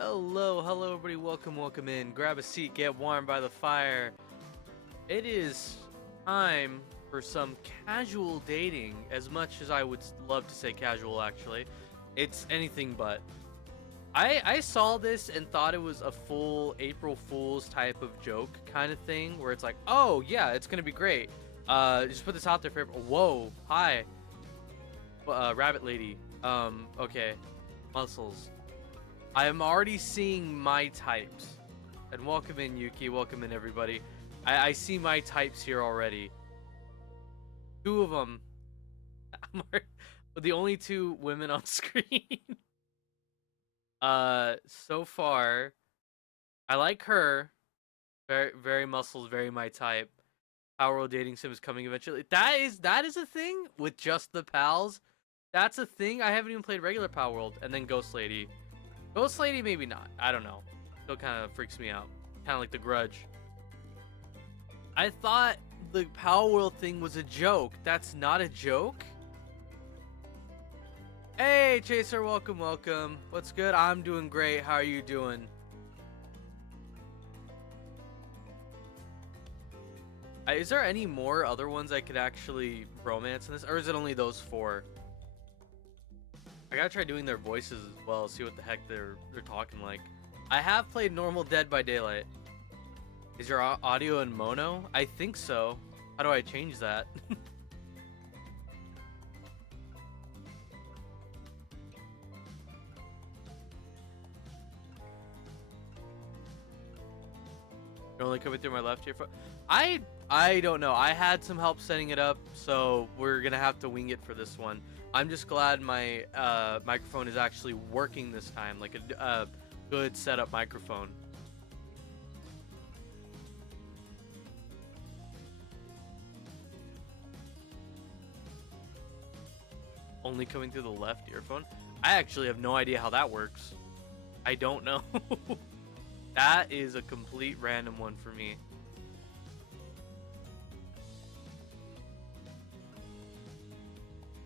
Hello everybody, welcome in. Grab a seat, get warm by the fire. It is time for some casual dating, as much as I would love to say casual actually. It's anything but. I saw this and thought it was a full April Fool's type of joke kind of thing, where it's like, oh yeah, it's gonna be great. Just put this out there for whoa, hi. Rabbit lady. Okay. Muscles. I am already seeing my types. And welcome in, Yuki. Welcome in, everybody. I see my types here already. Two of them. The only two women on screen. So far, I like her. Very muscles, very my type. Power World Dating Sim is coming eventually. That is a thing with just the pals. That's a thing. I haven't even played regular Power World. And then Ghost Lady. Ghost Lady, maybe not. I don't know. Still kind of freaks me out. Kind of like The Grudge. I thought the Power World thing was a joke. That's not a joke? Hey, Chaser, welcome. What's good? I'm doing great. How are you doing? Is there any more other ones I could actually romance in this? Or is it only those four? I gotta try doing their voices as well, see what the heck they're talking like. I have played normal Dead by Daylight. Is your audio in mono? I think so. How do I change that? You're only coming through my left here. I don't know. I had some help setting it up, so we're gonna have to wing it for this one. I'm just glad my microphone is actually working this time, like a good setup microphone. Only coming through the left earphone? I actually have no idea how that works. I don't know. That is a complete random one for me.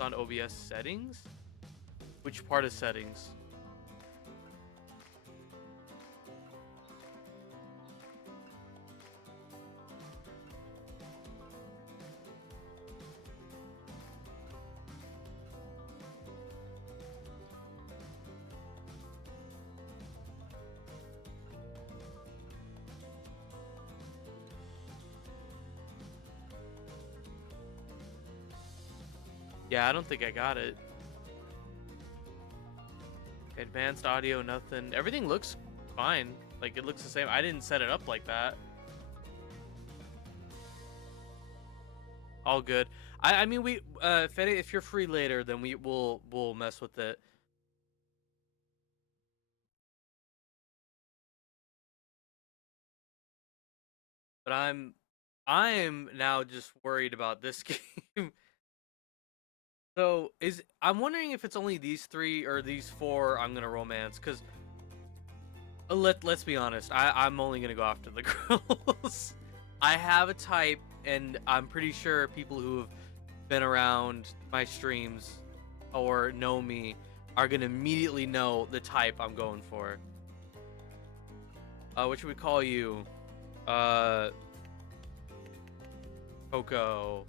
On OBS settings? Which part of settings? Yeah, I don't think I got it. Advanced audio, nothing. Everything looks fine. Like, it looks the same. I didn't set it up like that. All good. I mean, Fede, if you're free later, then we'll mess with it. But I'm now just worried about this game. So I'm wondering if it's only these three or these four I'm gonna romance, because let's be honest, I'm only gonna go after the girls. I have a type, and I'm pretty sure people who have been around my streams or know me are gonna immediately know the type I'm going for. What should we call you? Coco.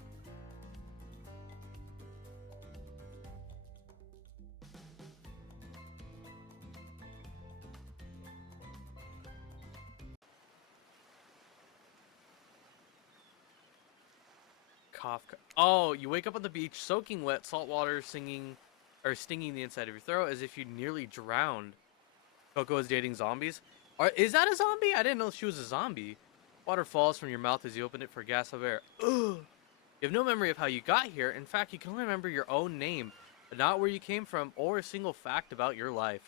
Kafka. Oh, you wake up on the beach, soaking wet, salt water, stinging the inside of your throat as if you nearly drowned. Coco is dating zombies. Is that a zombie? I didn't know she was a zombie. Water falls from your mouth as you open it for a gasp of air. Ugh. You have no memory of how you got here. In fact, you can only remember your own name, but not where you came from or a single fact about your life.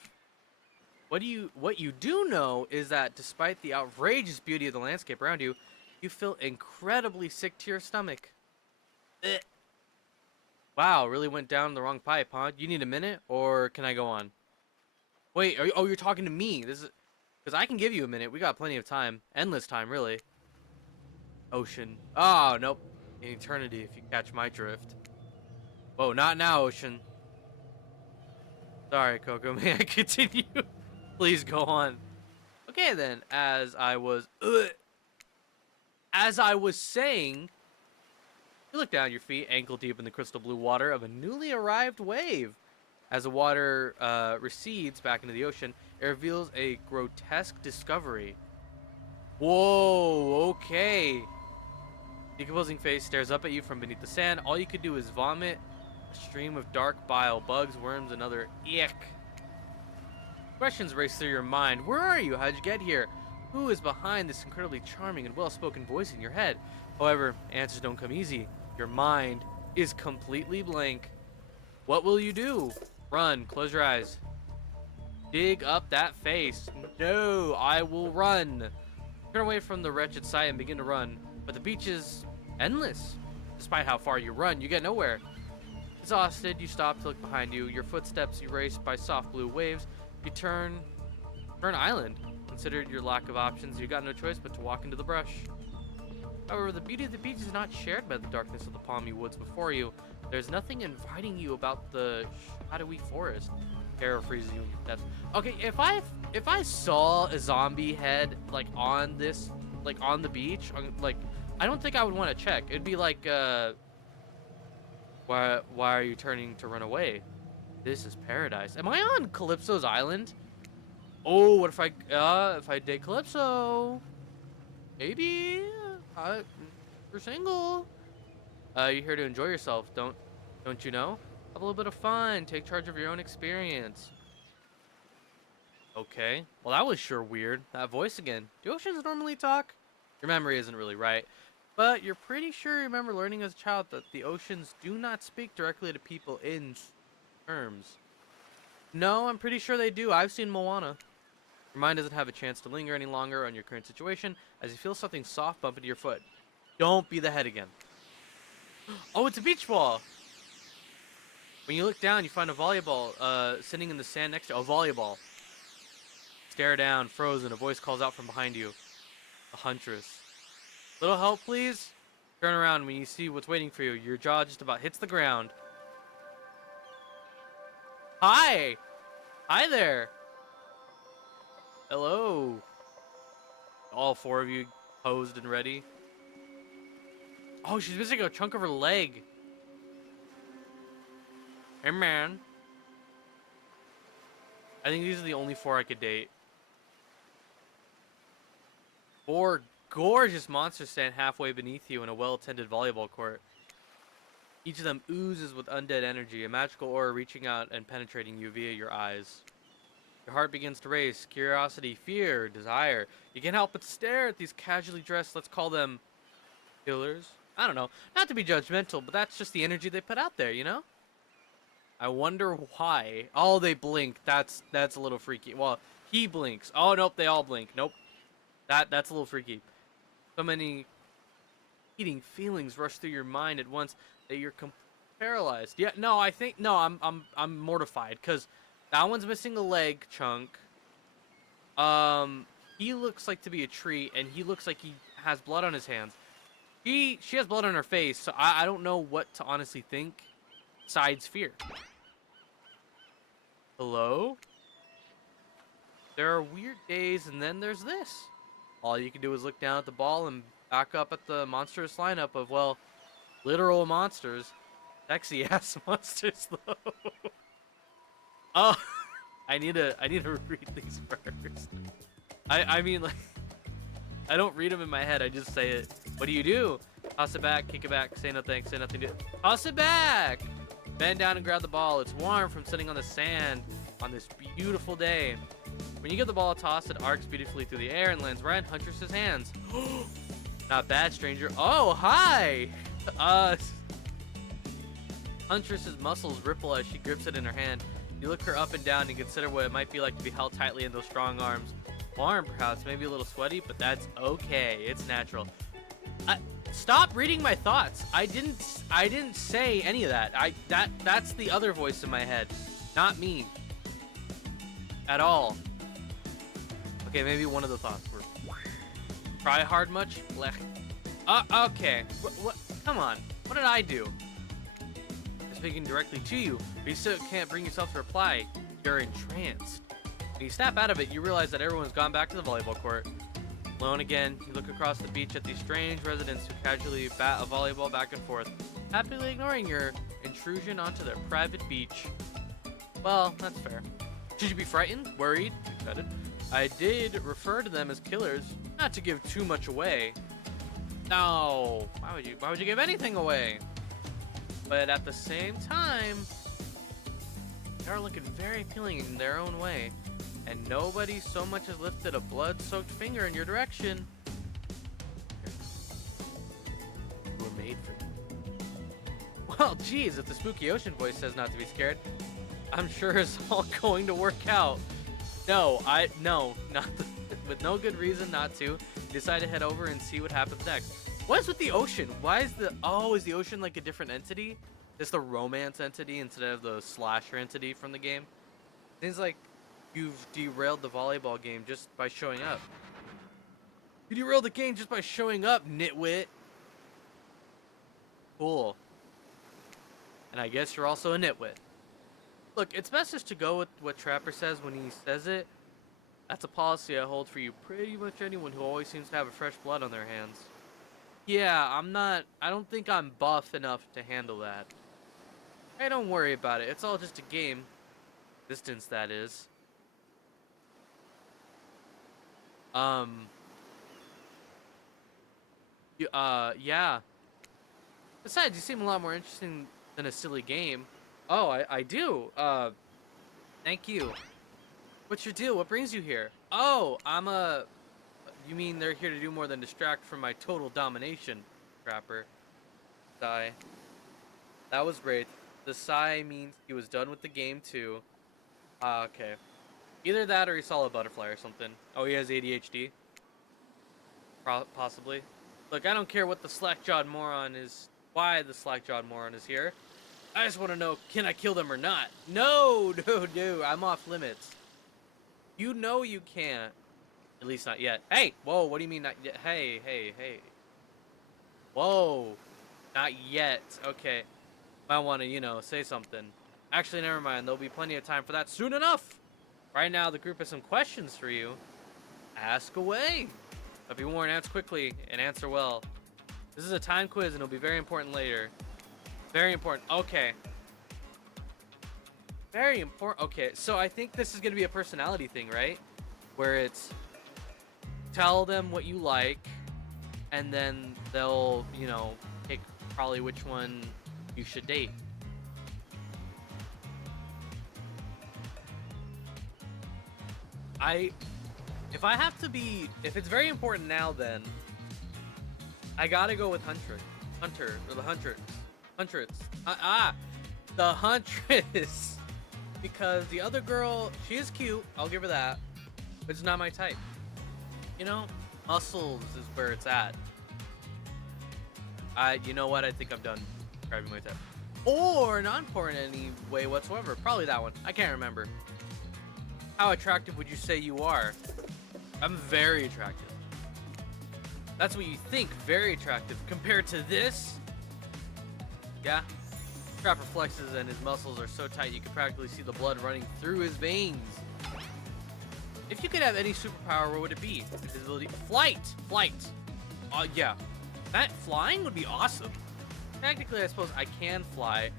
What you do know is that despite the outrageous beauty of the landscape around you, you feel incredibly sick to your stomach. Ugh. Wow, really went down the wrong pipe, huh? You need a minute, or can I go on? Wait, you're talking to me. This is because I can give you a minute. We got plenty of time, endless time, really. Ocean. Oh nope, an eternity if you catch my drift. Whoa, not now, Ocean. Sorry, Coco. May I continue? Please go on. Okay then, as I was saying, you look down at your feet, ankle deep in the crystal blue water of a newly arrived wave. As the water recedes back into the ocean, it reveals a grotesque discovery. Whoa, okay. Decomposing face stares up at you from beneath the sand. All you could do is vomit a stream of dark bile, bugs, worms, and other ick. Questions race through your mind. Where are you? How'd you get here? Who is behind this incredibly charming and well-spoken voice in your head? However, answers don't come easy. Your mind is completely blank. What will you do? Run. Close your eyes. Dig up that face. No, I will run. Turn away from the wretched sight and begin to run. But the beach is endless. Despite how far you run, you get nowhere. Exhausted, you stop to look behind you. Your footsteps erased by soft blue waves. You turn island. Considered your lack of options, you got no choice but to walk into the brush. However, the beauty of the beach is not shared by the darkness of the palmy woods before you. There's nothing inviting you about the shadowy forest. Terror freezes you to death. Okay, if I saw a zombie head like on the beach, like I don't think I would want to check. It'd be like, why are you turning to run away? This is paradise. Am I on Calypso's island? Oh, what if I date Calypso? Maybe. You're single. You're here to enjoy yourself, don't you know? Have a little bit of fun. Take charge of your own experience. Okay. Well, that was sure weird. That voice again. Do oceans normally talk? Your memory isn't really right, but you're pretty sure you remember learning as a child that the oceans do not speak directly to people in terms. No, I'm pretty sure they do. I've seen Moana. Your mind doesn't have a chance to linger any longer on your current situation as you feel something soft bump into your foot. Don't be the head again. Oh, it's a beach ball. When you look down, you find a volleyball sitting in the sand next to a volleyball. Stare down, frozen. A voice calls out from behind you. A huntress. Little help, please? Turn around when you see what's waiting for you. Your jaw just about hits the ground. Hi! Hi there! Hello. All four of you posed and ready. Oh, she's missing a chunk of her leg. Hey, man. I think these are the only four I could date. Four gorgeous monsters stand halfway beneath you in a well-tended volleyball court. Each of them oozes with undead energy, a magical aura reaching out and penetrating you via your eyes. Your heart begins to race. Curiosity, fear, desire. You can't help but stare at these casually dressed, let's call them killers. I don't know. Not to be judgmental, but that's just the energy they put out there, you know? I wonder why. Oh, they blink. That's a little freaky. Well, he blinks. Oh, nope, they all blink. Nope. That's a little freaky. So many eating feelings rush through your mind at once that you're paralyzed. Yeah, no, I'm mortified because that one's missing a leg chunk. He looks like to be a tree, and he looks like he has blood on his hands. She has blood on her face, so I don't know what to honestly think besides fear. Hello? There are weird days, and then there's this. All you can do is look down at the ball and back up at the monstrous lineup of, well, literal monsters. Sexy ass monsters, though. Oh, I need to read these first. I mean, like, I don't read them in my head. I just say it. What do? Toss it back, kick it back, say no thanks, say nothing. Toss it back. Bend down and grab the ball. It's warm from sitting on the sand on this beautiful day. When you give the ball a toss, it arcs beautifully through the air and lands right in Huntress's hands. Not bad, stranger. Oh, hi. Huntress's muscles ripple as she grips it in her hand. You look her up and down and consider what it might be like to be held tightly in those strong arms. Warm, perhaps, maybe a little sweaty, but that's okay. It's natural. Stop reading my thoughts. I didn't say any of that. That's the other voice in my head, not me. At all. Okay, maybe one of the thoughts were try hard much? Blech. Okay. What? Come on. What did I do? I'm speaking directly to you, but you still can't bring yourself to reply. You're entranced. When you snap out of it, you realize that everyone's gone back to the volleyball court. Alone again, you look across the beach at these strange residents who casually bat a volleyball back and forth, happily ignoring your intrusion onto their private beach. Well, that's fair. Should you be frightened, worried, excited? I did refer to them as killers, not to give too much away. No, why would you give anything away? But at the same time, they are looking very appealing in their own way, and nobody so much as lifted a blood-soaked finger in your direction. You were made for you. Well, geez, if the spooky ocean voice says not to be scared, I'm sure it's all going to work out. No, not with no good reason not to. Decide to head over and see what happens next. What is with the ocean? Why is is the ocean like a different entity? It's the romance entity instead of the slasher entity from the game. Seems like you've derailed the volleyball game just by showing up. You derailed the game just by showing up, nitwit. Cool. And I guess you're also a nitwit. Look, it's best just to go with what Trapper says when he says it. That's a policy I hold for you pretty much anyone who always seems to have a fresh blood on their hands. Yeah, I don't think I'm buff enough to handle that. Hey, don't worry about it. It's all just a game. Distance, that is. Yeah. Besides, you seem a lot more interesting than a silly game. Oh, I do. Thank you. What's your deal? What brings you here? Oh, you mean they're here to do more than distract from my total domination, Trapper. Sigh. That was great. The sigh means he was done with the game too. Okay. Either that or he saw a butterfly or something. Oh, he has ADHD? Possibly. Look, I don't care what the slack-jawed moron is, why the slack-jawed moron is here. I just want to know, can I kill them or not? No, I'm off limits. You know you can't. At least not yet. Hey! Whoa, what do you mean not yet? Hey. Whoa. Not yet. Okay. Might want to, say something. Actually, never mind. There'll be plenty of time for that soon enough. Right now, the group has some questions for you. Ask away. But be warned, answer quickly and answer well. This is a time quiz and it'll be very important later. Very important. Okay. Very important. Okay, so I think this is going to be a personality thing, right? Where it's tell them what you like, and then they'll, pick probably which one you should date. If it's very important now, then I gotta go with Hunter, or the Huntress. The Huntress. Because the other girl, she is cute, I'll give her that, but it's not my type. Muscles is where it's at. You know what? I think I'm done describing my type. Or not important in any way whatsoever. Probably that one. I can't remember. How attractive would you say you are? I'm very attractive. That's what you think, very attractive. Compared to this? Yeah. Trapper flexes and his muscles are so tight you can practically see the blood running through his veins. If you could have any superpower, what would it be? Invisibility? Flight! Yeah. That flying would be awesome. Technically, I suppose I can fly.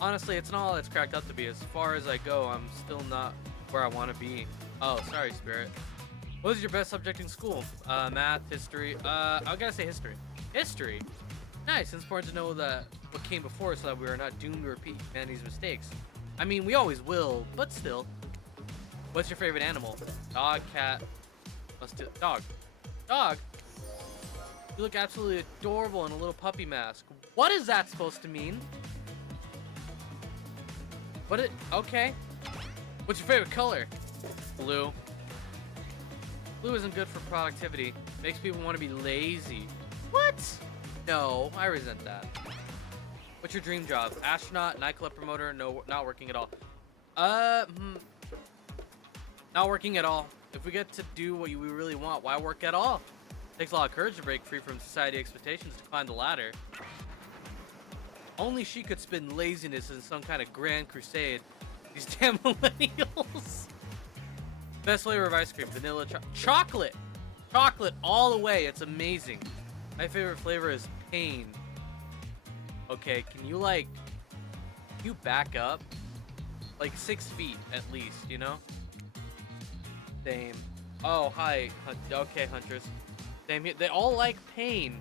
Honestly, it's not all it's cracked up to be. As far as I go, I'm still not where I want to be. Oh, sorry, Spirit. What was your best subject in school? Math, history. I gotta say history. History? Nice. It's important to know that what came before so that we are not doomed to repeat humanity's mistakes. I mean, we always will, but still. What's your favorite animal? Dog, cat. Let's do dog. Dog? You look absolutely adorable in a little puppy mask. What is that supposed to mean? Okay. What's your favorite color? Blue. Blue isn't good for productivity. Makes people want to be lazy. What? No, I resent that. What's your dream job? Astronaut, nightclub promoter? No, not working at all. Not working at all. If we get to do what we really want, why work at all? Takes a lot of courage to break free from society expectations to climb the ladder. Only she could spin laziness in some kind of grand crusade. These damn millennials. Best flavor of ice cream, vanilla chocolate. Chocolate all the way. It's amazing. My favorite flavor is pain. Okay, can you back up? Like 6 feet at least, you know? Same. Oh, hi. Okay, Huntress. Same here. They all like pain.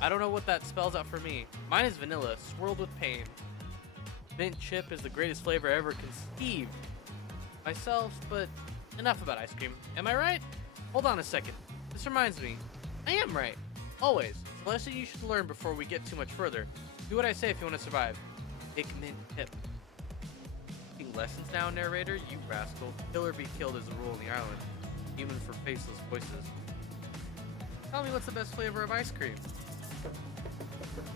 I don't know what that spells out for me. Mine is vanilla, swirled with pain. Mint chip is the greatest flavor ever conceived. Myself, but enough about ice cream. Am I right? Hold on a second. This reminds me. I am right. Always. It's a lesson you should learn before we get too much further. Do what I say if you want to survive. Take mint tip. Taking lessons now, narrator? You rascal. Kill or be killed is the rule on the island. Even for faceless voices. Tell me what's the best flavor of ice cream?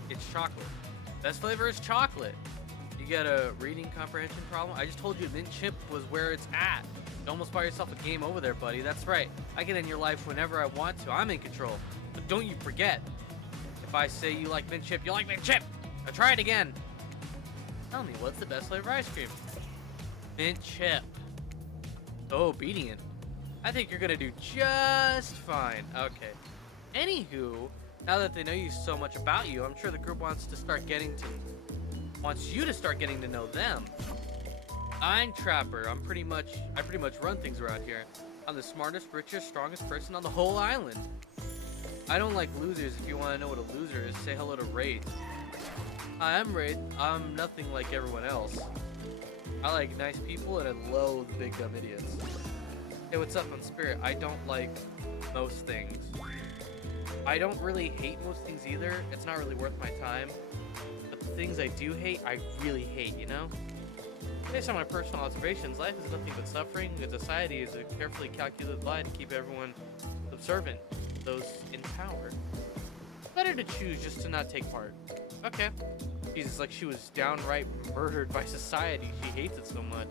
It's chocolate. Best flavor is chocolate. You get a reading comprehension problem? I just told you mint chip was where it's at. You almost buy yourself a game over there, buddy. That's right. I can end your life whenever I want to. I'm in control. But don't you forget. If I say you like mint chip, you like mint chip. Now try it again. Tell me, what's the best flavor of ice cream? Mint chip. So obedient. I think you're gonna do just fine. Okay. Anywho, now that they know you so much about you, I'm sure the group wants you to start getting to know them. I'm Trapper. I pretty much run things around here. I'm the smartest, richest, strongest person on the whole island. I don't like losers. If you want to know what a loser is, say hello to Raid. Hi, I'm Raid. I'm nothing like everyone else. I like nice people and I loathe big dumb idiots. Hey, what's up on Spirit? I don't like most things. I don't really hate most things either. It's not really worth my time. But the things I do hate, I really hate, you know? Based on my personal observations, life is nothing but suffering. A society is a carefully calculated lie to keep everyone subservient to those in power. Better to choose just to not take part. Okay. Jesus, like she was downright murdered by society. She hates it so much.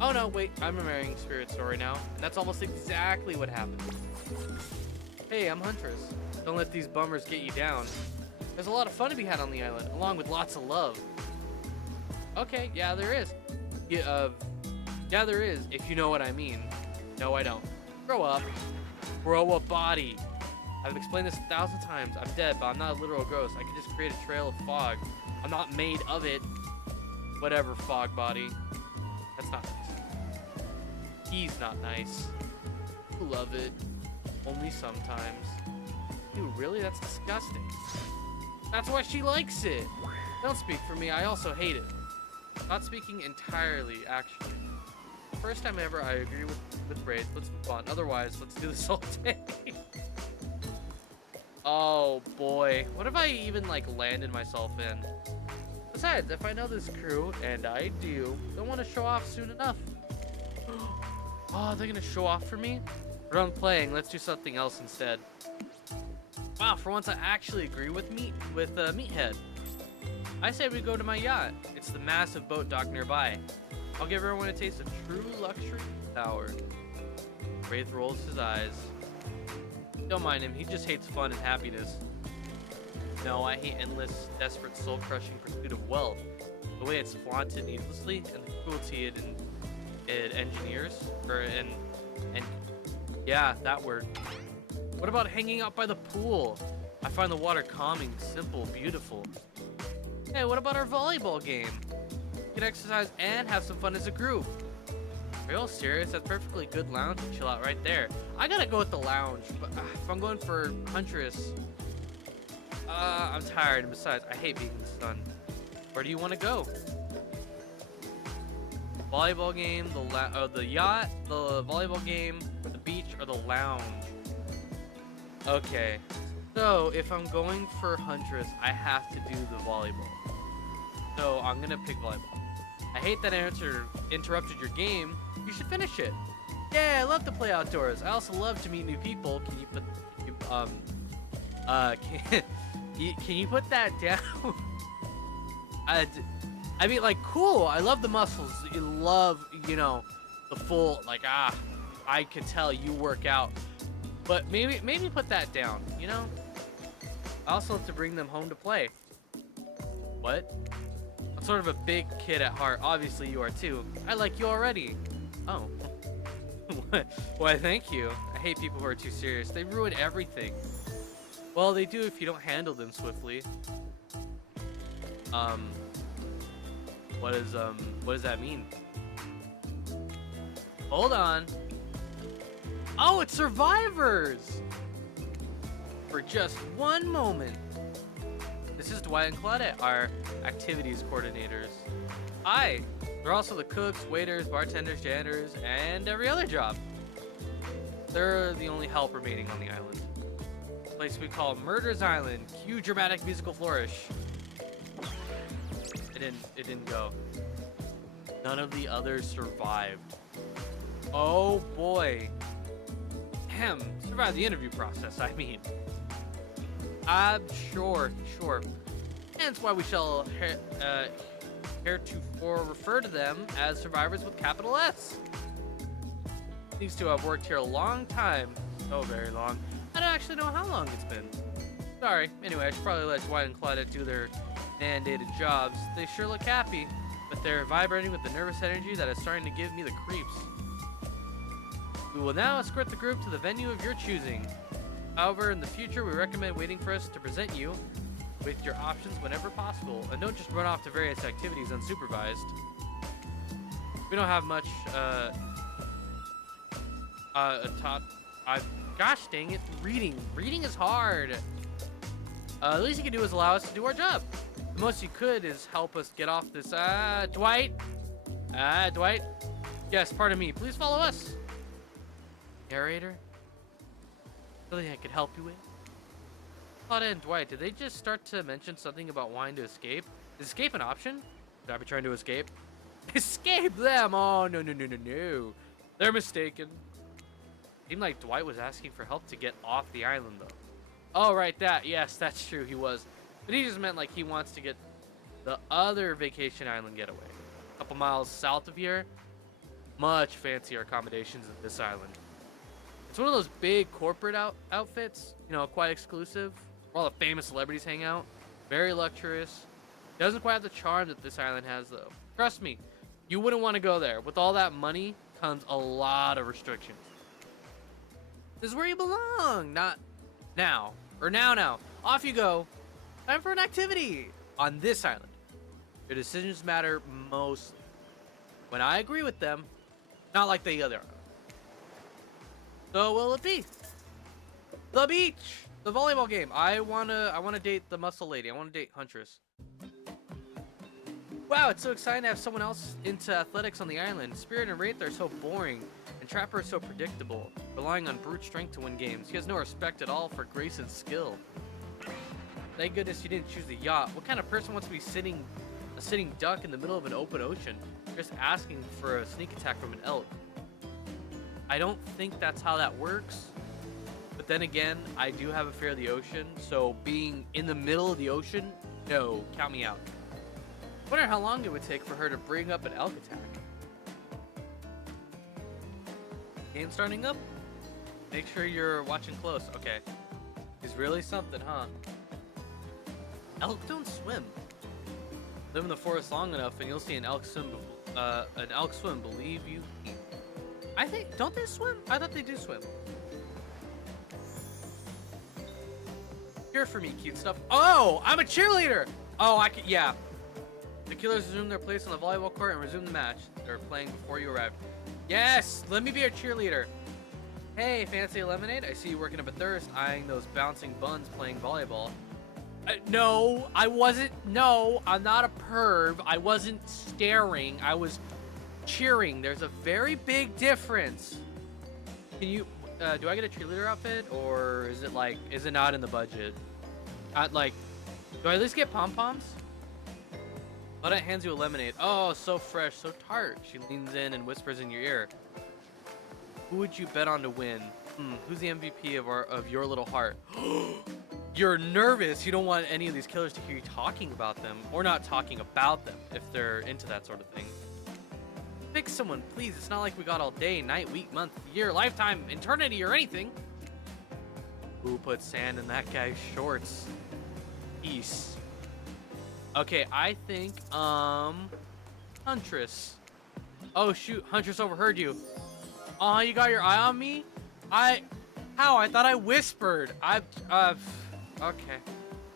Oh no, wait, I'm remembering Spirit story now, and that's almost exactly what happened. Hey, I'm Huntress. Don't let these bummers get you down. There's a lot of fun to be had on the island, along with lots of love. Okay, yeah, there is. Yeah, there is, if you know what I mean. No, I don't. Grow up. Grow a body. I've explained this 1,000 times. I'm dead, but I'm not a literal ghost. I can just create a trail of fog. I'm not made of it. Whatever, fog body. That's not nice. He's not nice. You love it. Only sometimes. Dude, really? That's disgusting. That's why she likes it. Don't speak for me. I also hate it. Not speaking entirely, actually. First time ever, I agree with Braid. Let's move on. Otherwise, let's do this all day. Oh boy, what if I even like landed myself in? Besides, if I know this crew, and I do, don't want to show off soon enough. Oh, they're gonna show off for me? We're done playing. Let's do something else instead. Wow, for once I actually agree with Meathead. I say we go to my yacht. It's the massive boat dock nearby. I'll give everyone a taste of true luxury power. Wraith rolls his eyes. Don't mind him, he just hates fun and happiness. No, I hate endless, desperate, soul-crushing pursuit of wealth. The way it's flaunted needlessly and the cruelty it engineers, yeah, that word. What about hanging out by the pool? I find the water calming, simple, beautiful. Hey, what about our volleyball game? We can exercise and have some fun as a group. Are you all serious? That's perfectly good lounge and chill out right there. I gotta go with the lounge, but if I'm going for Huntress, I'm tired, and besides, I hate being in the sun. Where do you want to go? Volleyball game, the yacht, the volleyball game, or the beach, or the lounge? Okay, so if I'm going for Huntress, I have to do the volleyball. So I'm gonna pick volleyball. I hate that I interrupted your game. You should finish it. Yeah, I love to play outdoors. I also love to meet new people. Can you put, can you put that down? I mean, like, cool. I love the muscles. You love, you know, the full, like, I could tell you work out. But maybe put that down, you know? I also love to bring them home to play. What? I'm sort of a big kid at heart. Obviously, you are too. I like you already. Oh. Why, thank you. I hate people who are too serious. They ruin everything. Well, they do if you don't handle them swiftly. Um, what does that mean? Hold on. Oh, it's survivors! For just one moment. This is Dwight and Claudette, our activities coordinators. Hi! They're also the cooks, waiters, bartenders, janitors, and every other job. They're the only help remaining on the island. A place we call Murder's Island. Cue dramatic musical flourish. It didn't go. None of the others survived. Oh boy. Survived the interview process, I mean. Sure. Hence why we shall heretofore refer to them as survivors with capital S. These two have worked here a long time. So very long. I don't actually know how long it's been. Sorry. Anyway, I should probably let Dwight and Claudette do their mandated jobs. They sure look happy, but they're vibrating with the nervous energy that is starting to give me the creeps. We will now escort the group to the venue of your choosing. However, in the future, we recommend waiting for us to present you with your options whenever possible, and don't just run off to various activities unsupervised. We don't have much, gosh dang it, reading is hard. The least you can do is allow us to do our job. The most you could is help us get off this, Dwight? Dwight? Yes, pardon me, please follow us. Narrator? Something I could help you with? Claudia and Dwight, did they just start to mention something about wanting to escape? Is escape an option? Should I be trying to escape? Escape them! Oh, no. They're mistaken. Seemed like Dwight was asking for help to get off the island, though. Oh, right, that. Yes, that's true, he was. But he just meant like he wants to get the other vacation island getaway. A couple miles south of here. Much fancier accommodations than this island. It's one of those big corporate outfits, you know, quite exclusive, where all the famous celebrities hang out. Very luxurious. Doesn't quite have the charm that this island has, though. Trust me, you wouldn't want to go there. With all that money comes a lot of restrictions. This is where you belong, not now. Or now. Off you go. Time for an activity on this island. Your decisions matter most when I agree with them, not like the other. So will it be? The beach! The volleyball game. I wanna date the muscle lady. I wanna date Huntress. Wow, it's so exciting to have someone else into athletics on the island. Spirit and Wraith are so boring, and Trapper is so predictable, relying on brute strength to win games. He has no respect at all for grace and skill. Thank goodness you didn't choose the yacht. What kind of person wants to be a sitting duck in the middle of an open ocean, just asking for a sneak attack from an elk? I don't think that's how that works. But then again, I do have a fear of the ocean, so being in the middle of the ocean, no, count me out. I wonder how long it would take for her to bring up an elk attack. Game starting up? Make sure you're watching close. Okay. He's really something, huh? Elk don't swim. Live in the forest long enough and you'll see an elk swim, believe you me. I think, don't they swim? I thought they do swim. Here for me, cute stuff. Oh, I'm a cheerleader! Oh, I can, yeah. The killers resume their place on the volleyball court and resume the match. They're playing before you arrived. Yes, let me be a cheerleader. Hey, fancy lemonade? I see you working up a thirst, eyeing those bouncing buns playing volleyball. No, I wasn't. No, I'm not a perv. I wasn't staring. I was cheering. There's a very big difference. Can you do I get a cheerleader outfit, or is it not in the budget? Do I at least get pom-poms? Claudette hands you a lemonade. Oh, so fresh, so tart. She leans in and whispers in your ear. Who would you bet on to win? Who's the MVP of your little heart? You're nervous. You don't want any of these killers to hear you talking about them, or not talking about them if they're into that sort of thing. Pick someone, please. It's not like we got all day, night, week, month, year, lifetime, eternity, or anything. Who put sand in that guy's shorts? Peace. Okay, I think, Huntress. Oh, shoot. Huntress overheard you. Oh, you got your eye on me? How? I thought I whispered. Okay.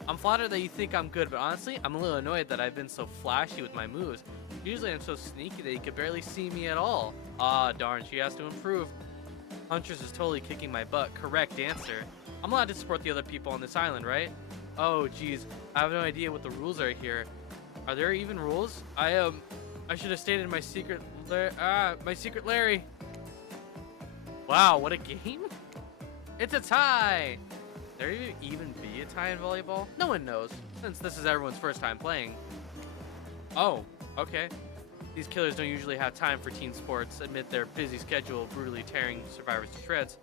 I'm flattered that you think I'm good, but honestly, I'm a little annoyed that I've been so flashy with my moves. Usually I'm so sneaky that you could barely see me at all. Ah, darn, she has to improve. Huntress is totally kicking my butt. Correct answer. I'm allowed to support the other people on this island, right? Oh, geez. I have no idea what the rules are here. Are there even rules? I should have stayed in my secret Larry. Wow, what a game. It's a tie. There even be a tie in volleyball? No one knows, since this is everyone's first time playing. Oh, okay. These killers don't usually have time for team sports amid their busy schedule brutally tearing survivors to shreds.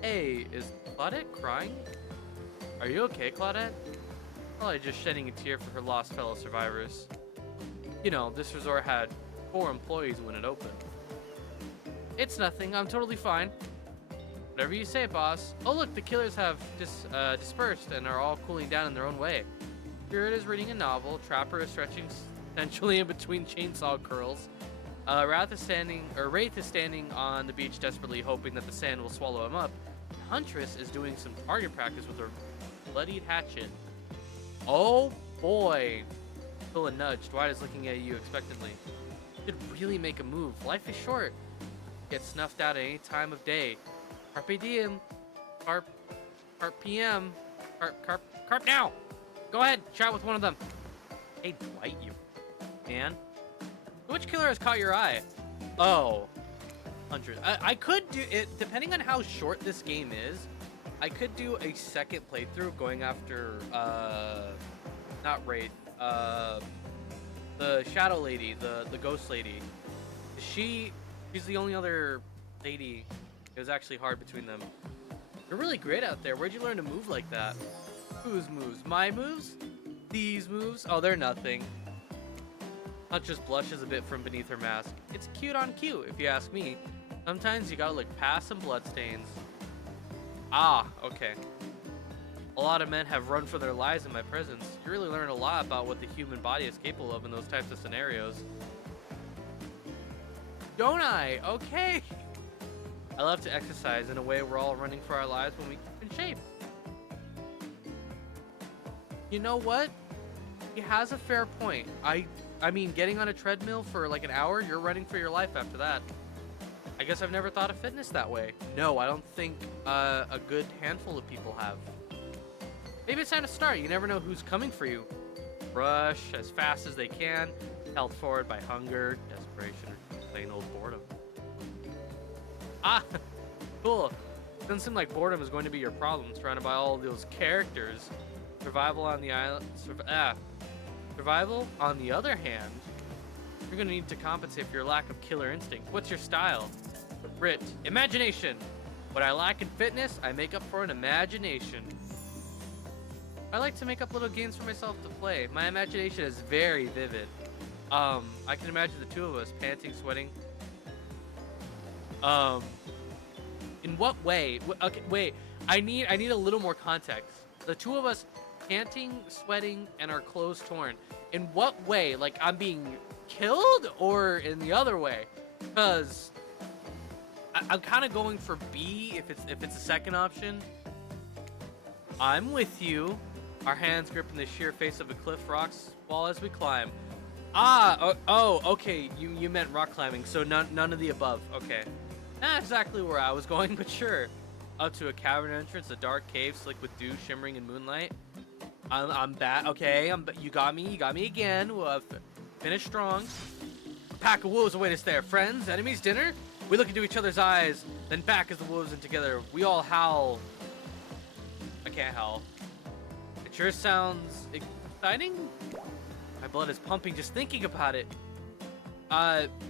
Hey, is Claudette crying? Are you okay, Claudette? Probably just shedding a tear for her lost fellow survivors. You know, this resort had 4 employees when it opened. It's nothing, I'm totally fine. Whatever you say, boss. Oh look, the killers have dispersed and are all cooling down in their own way. Spirit is reading a novel, Trapper is stretching essentially in between chainsaw curls. Wraith is standing on the beach desperately hoping that the sand will swallow him up. Huntress is doing some target practice with her bloodied hatchet. Oh boy. Phil nudged. Dwight is looking at you expectantly. You should really make a move. Life is short. Get snuffed out at any time of day. Carpe diem. Carp PM. Carp now. Go ahead, chat with one of them. Hey, Dwight, you man. Which killer has caught your eye? Oh, 100. I could do it, depending on how short this game is, I could do a second playthrough going after, not Wraith, the Shadow Lady, the Ghost Lady. She's the only other lady. It was actually hard between them. You're really great out there. Where'd you learn to move like that? Whose moves? My moves? These moves? Oh, they're nothing. Not just blushes a bit from beneath her mask. It's cute on cute, if you ask me. Sometimes you gotta look past some bloodstains. Ah, okay. A lot of men have run for their lives in my presence. You really learn a lot about what the human body is capable of in those types of scenarios. Don't I? Okay. I love to exercise. In a way, we're all running for our lives when we keep in shape. You know what? He has a fair point. I mean, getting on a treadmill for like an hour, you're running for your life after that. I guess I've never thought of fitness that way. No, I don't think a good handful of people have. Maybe it's time to start. You never know who's coming for you. Rush as fast as they can, held forward by hunger, desperation, or plain old boredom. Ah, cool. Doesn't seem like boredom is going to be your problem, surrounded by all those characters. Survival on the island. Survival, on the other hand, you're going to need to compensate for your lack of killer instinct. What's your style? Grit. Imagination. What I lack in fitness, I make up for in imagination. I like to make up little games for myself to play. My imagination is very vivid. I can imagine the two of us panting, sweating. In what way? Okay, wait. I need a little more context. The two of us panting, sweating, and our clothes torn. In what way? Like I'm being killed, or in the other way? Because I'm kind of going for B if it's a second option. I'm with you. Our hands gripping the sheer face of a cliff rocks wall as we climb. Ah, okay. You meant rock climbing, so none of the above. Okay. Not exactly where I was going, but sure. Up to a cavern entrance, a dark cave slick with dew shimmering in moonlight. I'm back. Okay, you got me again. We'll finish strong. A pack of wolves await us there. Friends, enemies, dinner? We look into each other's eyes, then back as the wolves and together. We all howl. I can't howl. It sure sounds exciting. My blood is pumping just thinking about it.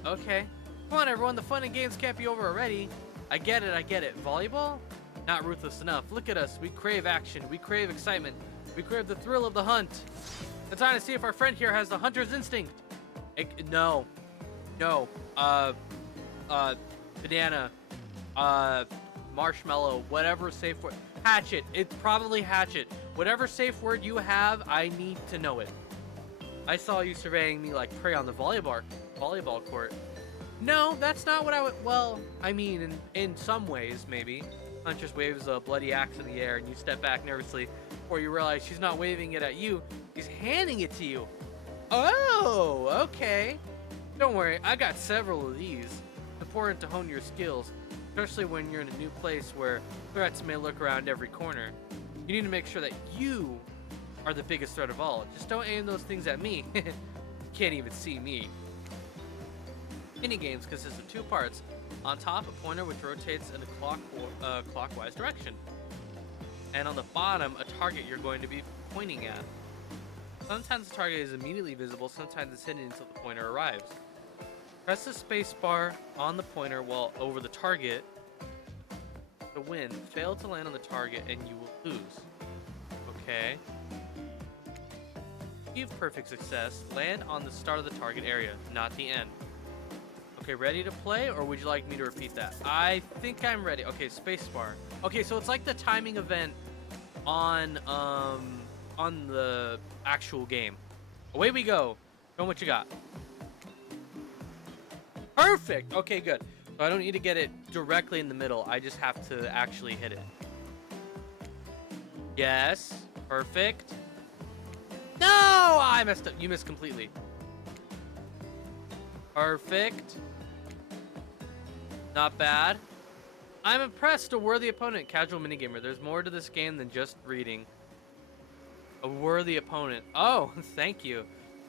Okay. Come on, everyone. The fun and games can't be over already. I get it. Volleyball? Not ruthless enough. Look at us. We crave action. We crave excitement. We crave the thrill of the hunt. It's time to see if our friend here has the hunter's instinct. No. Banana. Marshmallow. Whatever safe word. Hatchet. It's probably hatchet. Whatever safe word you have, I need to know it. I saw you surveying me like prey on the volleyball court. No, that's not what I would. Well, I mean, in some ways, maybe. Huntress waves a bloody axe in the air, and you step back nervously before you realize she's not waving it at you. She's handing it to you. Oh, okay. Don't worry, I got several of these. It's important to hone your skills, especially when you're in a new place where threats may lurk around every corner. You need to make sure that you are the biggest threat of all. Just don't aim those things at me. You can't even see me. Minigames consist of two parts. On top, a pointer which rotates in a clockwise direction. And on the bottom, a target you're going to be pointing at. Sometimes the target is immediately visible, sometimes it's hidden until the pointer arrives. Press the space bar on the pointer while over the target to win. Fail to land on the target and you will lose. Okay. Achieve perfect success. Land on the start of the target area, not the end. Okay, ready to play, or would you like me to repeat that? I think I'm ready. Okay, spacebar. Okay, so it's like the timing event on the actual game. Away we go. Show 'em what you got. Perfect. Okay, good. So I don't need to get it directly in the middle. I just have to actually hit it. Yes. Perfect. No, I messed up. You missed completely. Perfect. Not bad. I'm impressed. A worthy opponent. Casual minigamer. There's more to this game than just reading. A worthy opponent. Oh, thank you.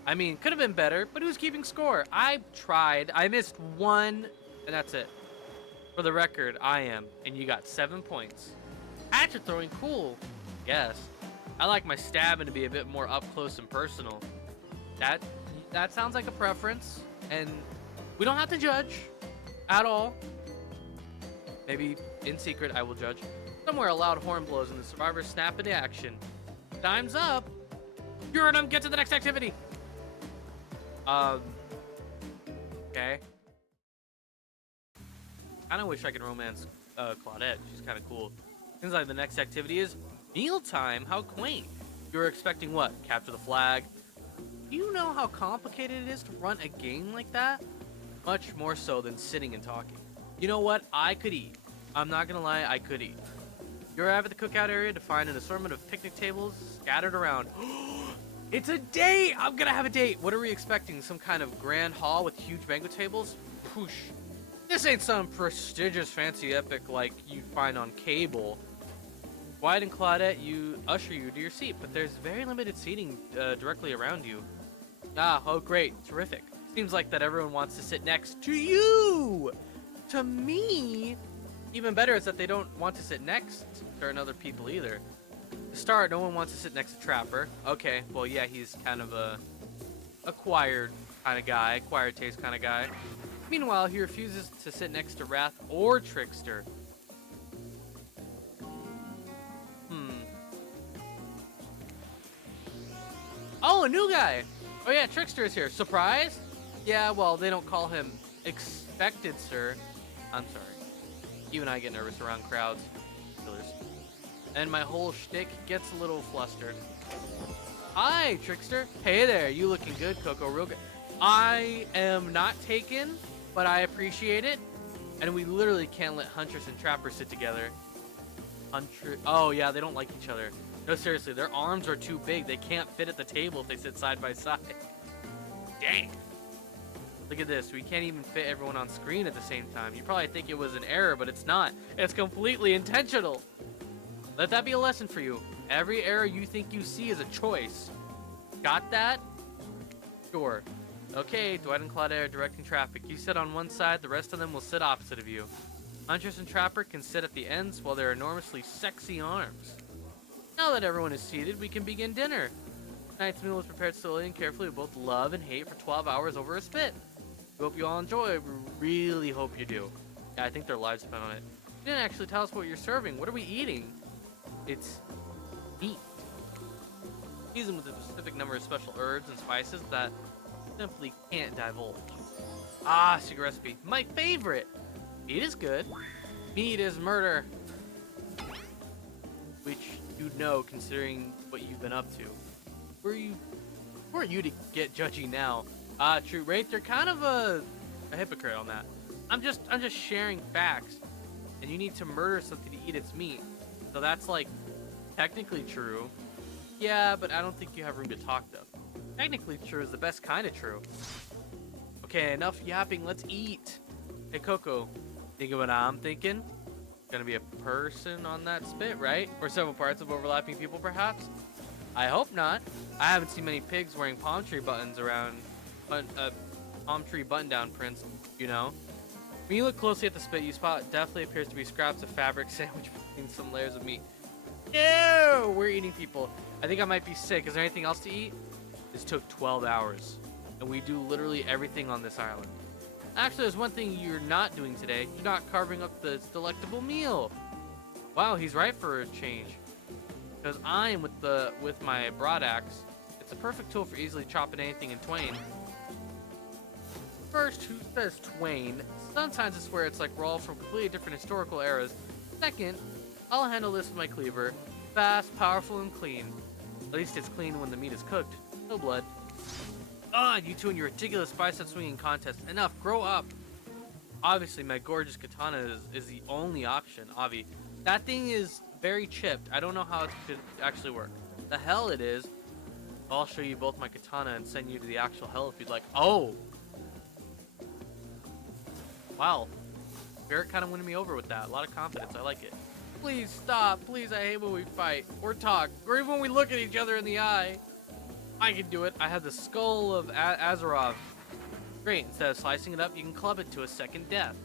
I mean, could have been better, but who's keeping score? I tried. I missed one, and that's it. For the record, I am, and you got 7 points. Hatchet throwing, cool. Yes. I like my stabbing to be a bit more up close and personal. That sounds like a preference, and we don't have to judge at all. Maybe in secret I will judge. Somewhere a loud horn blows and the survivors snap into action. Time's up. You heard him. Get to the next activity. Okay. Kinda wish I could romance Claudette. She's kinda cool. Seems like the next activity is mealtime. How quaint. You were expecting what? Capture the flag. Do you know how complicated it is to run a game like that? Much more so than sitting and talking. You know what? I could eat. I'm not gonna lie, I could eat. You arrive at the cookout area to find an assortment of picnic tables scattered around. It's a date! I'm gonna have a date! What are we expecting? Some kind of grand hall with huge banquet tables? Poosh. This ain't some prestigious fancy epic like you'd find on cable. Wyatt and Claudette usher you to your seat, but there's very limited seating directly around you. Oh great, terrific. Seems like that everyone wants to sit next to you! To me? Even better is that they don't want to sit next to certain other people either. To start, no one wants to sit next to Trapper. Okay, well yeah, he's kind of a acquired kind of guy, acquired taste kind of guy. Meanwhile, he refuses to sit next to Wrath or Trickster. Oh, a new guy! Oh yeah, Trickster is here. Surprise? Yeah, well, they don't call him expected, sir. I'm sorry. Even I get nervous around crowds. Killers. And my whole shtick gets a little flustered. Hi, Trickster. Hey there, you looking good, Coco. Real good. I am not taken, but I appreciate it. And we literally can't let Huntress and Trapper sit together. Oh yeah, they don't like each other. No, seriously, their arms are too big. They can't fit at the table if they sit side by side. Dang. Look at this. We can't even fit everyone on screen at the same time. You probably think it was an error, but it's not. It's completely intentional. Let that be a lesson for you. Every error you think you see is a choice. Got that? Sure. Okay, Dwight and Claudette are directing traffic. You sit on one side, the rest of them will sit opposite of you. Huntress and Trapper can sit at the ends while their enormously sexy arms. Now that everyone is seated, we can begin dinner. Tonight's meal was prepared slowly and carefully with both love and hate for 12 hours over a spit. We hope you all enjoy. We really hope you do. Yeah, I think their lives depend on it. You didn't actually tell us what you're serving. What are we eating? It's meat. Seasoned with a specific number of special herbs and spices that simply can't divulge. Ah, secret recipe. My favorite. Meat is good. Meat is murder. Which you'd know considering what you've been up to. Who are you to get judgy now? True, right? They're kind of a hypocrite on that. I'm just sharing facts, and you need to murder something to eat its meat. So that's like technically true. Yeah, but I don't think you have room to talk though. Technically true is the best kind of true. Okay, enough yapping. Let's eat. Hey Coco, think of what I'm thinking? Gonna be a person on that spit, right? Or several parts of overlapping people, perhaps? I hope not. I haven't seen many pigs wearing palm tree buttons around, palm tree button-down prints, you know? When you look closely at the spit, you spot definitely appears to be scraps of fabric sandwiched between some layers of meat. Ew! We're eating people. I think I might be sick. Is there anything else to eat? This took 12 hours, and we do literally everything on this island. Actually, there's one thing you're not doing today. You're not carving up the delectable meal. Wow, he's right for a change. Because I'm with my broad axe. It's a perfect tool for easily chopping anything in twain. First, who says twain? Sometimes I swear it's like we're all from completely different historical eras. Second, I'll handle this with my cleaver. Fast, powerful, and clean. At least it's clean when the meat is cooked. No blood. Ugh, you two and your ridiculous bicep swinging contest. Enough, grow up. Obviously, my gorgeous katana is the only option, Avi. That thing is very chipped. I don't know how it could actually work. The hell it is. I'll show you both my katana and send you to the actual hell if you'd like. Oh! Wow. Barrett kind of winning me over with that. A lot of confidence. I like it. Please stop. Please, I hate when we fight or talk or even when we look at each other in the eye. I can do it. I have the skull of Azarov. Great. Instead of slicing it up, you can club it to a second death.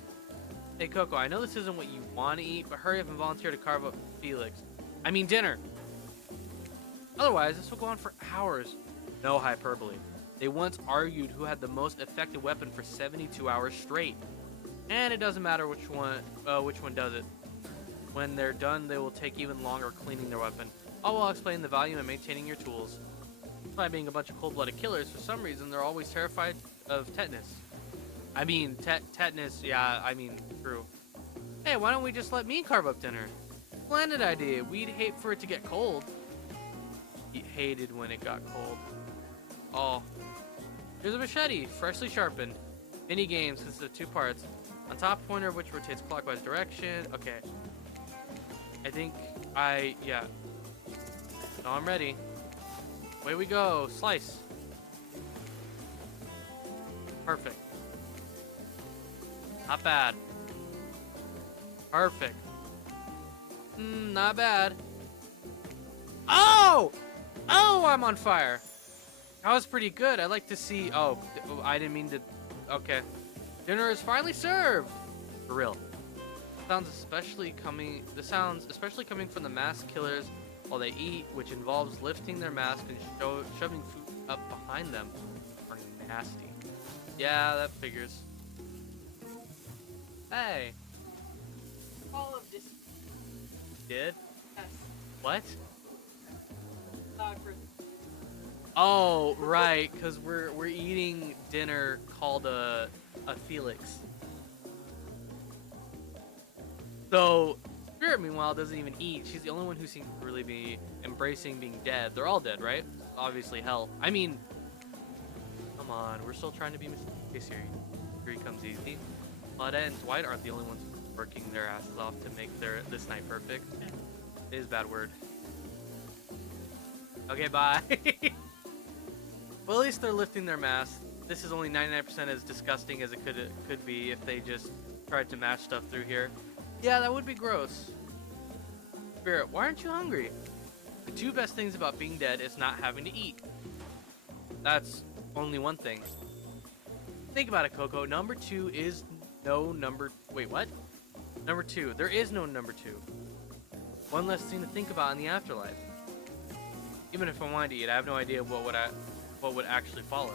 Hey, Coco, I know this isn't what you want to eat, but hurry up and volunteer to carve up Felix. I mean dinner. Otherwise, this will go on for hours. No hyperbole. They once argued who had the most effective weapon for 72 hours straight. And it doesn't matter which one does it. When they're done, they will take even longer cleaning their weapon. All while explaining the value in maintaining your tools. By being a bunch of cold-blooded killers, for some reason, they're always terrified of tetanus. I mean, tetanus, yeah, I mean, true. Hey, why don't we just let me carve up dinner? Splendid idea. We'd hate for it to get cold. He hated when it got cold. Oh. Here's a machete, freshly sharpened. Mini game consists of 2 parts. On top pointer, which rotates clockwise direction. Okay. I think yeah. No, I'm ready. Away we go. Slice. Perfect. Not bad. Perfect. Not bad. Oh! Oh, I'm on fire. That was pretty good. I'd like to see... Oh, I didn't mean to... Okay. Dinner is finally served. For real. The sounds especially coming from the masked killers while they eat, which involves lifting their mask and shoving food up behind them, are nasty. Yeah, that figures. Hey. All of this. Did? Yes. What? For Oh, right, because we're eating dinner called a Felix. So, Spirit, meanwhile, doesn't even eat. She's the only one who seems to really be embracing being dead. They're all dead, right? Obviously, hell. I mean, come on, we're still trying to be mysterious here. Here he comes easy. Claudette and Dwight aren't the only ones working their asses off to make this night perfect. It is a bad word. Okay, bye. Well, at least they're lifting their masks. This is only 99% as disgusting as it could be if they just tried to mash stuff through here. Yeah, that would be gross. Spirit, why aren't you hungry? The 2 best things about being dead is not having to eat. That's only one thing. Think about it, Coco. Number 2 is no number... Wait, what? Number 2. There is no number 2. One less thing to think about in the afterlife. Even if I wanted to eat, I have no idea what would actually follow.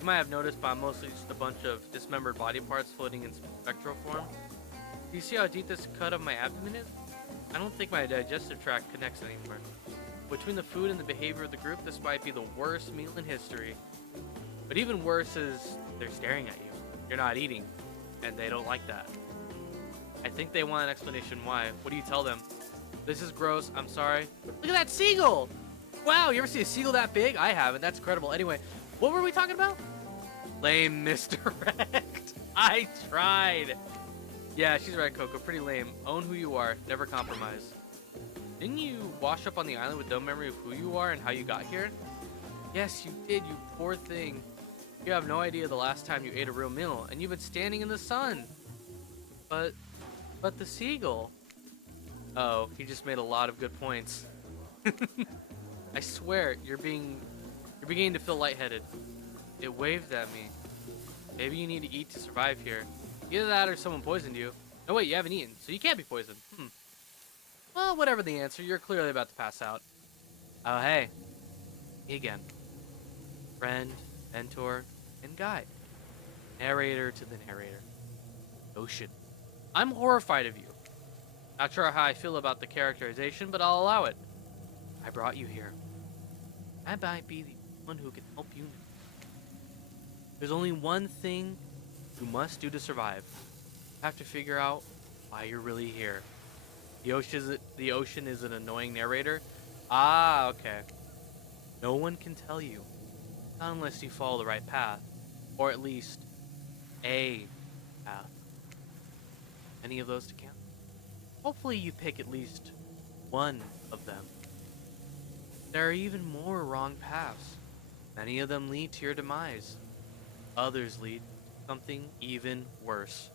You might have noticed, but I'm mostly just a bunch of dismembered body parts floating in spectral form. Do you see how deep this cut of my abdomen is? I don't think my digestive tract connects anymore. Between the food and the behavior of the group, this might be the worst meal in history. But even worse is they're staring at you. You're not eating, and they don't like that. I think they want an explanation why. What do you tell them? This is gross. I'm sorry. Look at that seagull! Wow, you ever see a seagull that big? I haven't. That's incredible. Anyway, what were we talking about? Lame misdirect. I tried. Yeah, she's right, Coco. Pretty lame. Own who you are. Never compromise. Didn't you wash up on the island with no memory of who you are and how you got here? Yes, you did, you poor thing. You have no idea the last time you ate a real meal, and you've been standing in the sun. But the seagull. Oh, he just made a lot of good points. I swear, you're beginning to feel lightheaded. It waved at me. Maybe you need to eat to survive here. Either that or someone poisoned you. No, wait, you haven't eaten, so you can't be poisoned. Well, whatever the answer, you're clearly about to pass out. Oh, hey. Me again. Friend, mentor, and guide. Narrator to the narrator. Ocean. I'm horrified of you. Not sure how I feel about the characterization, but I'll allow it. I brought you here. I might be the one who can help you. There's only one thing you must do to survive. You have to figure out why you're really here. The ocean is an annoying narrator. Ah, okay. No one can tell you. Not unless you follow the right path. Or at least a path. Any of those to count? Hopefully you pick at least one of them. There are even more wrong paths. Many of them lead to your demise. Others lead to something even worse.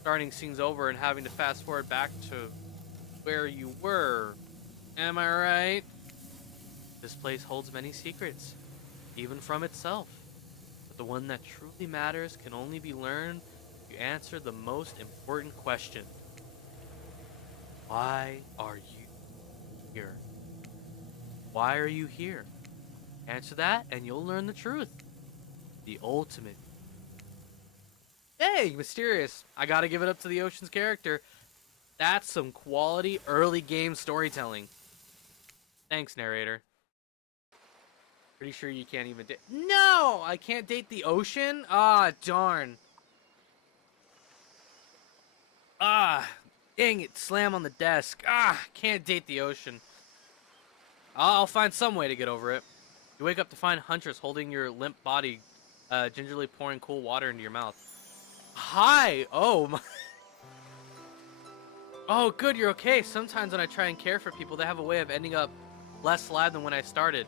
Starting scenes over and having to fast forward back to where you were. Am I right? This place holds many secrets, even from itself. But the one that truly matters can only be learned if you answer the most important question. Why are you here? Why are you here? Answer that and you'll learn the truth. The ultimate. Dang, mysterious. I gotta give it up to the Ocean's character. That's some quality early game storytelling. Thanks, narrator. Pretty sure you can't even date. No! I can't date the Ocean? Ah, darn. Ah, dang it. Slam on the desk. Ah, can't date the Ocean. I'll find some way to get over it. You wake up to find Huntress holding your limp body, gingerly pouring cool water into your mouth. Hi! Oh, my... Oh, good, you're okay. Sometimes when I try and care for people, they have a way of ending up less alive than when I started.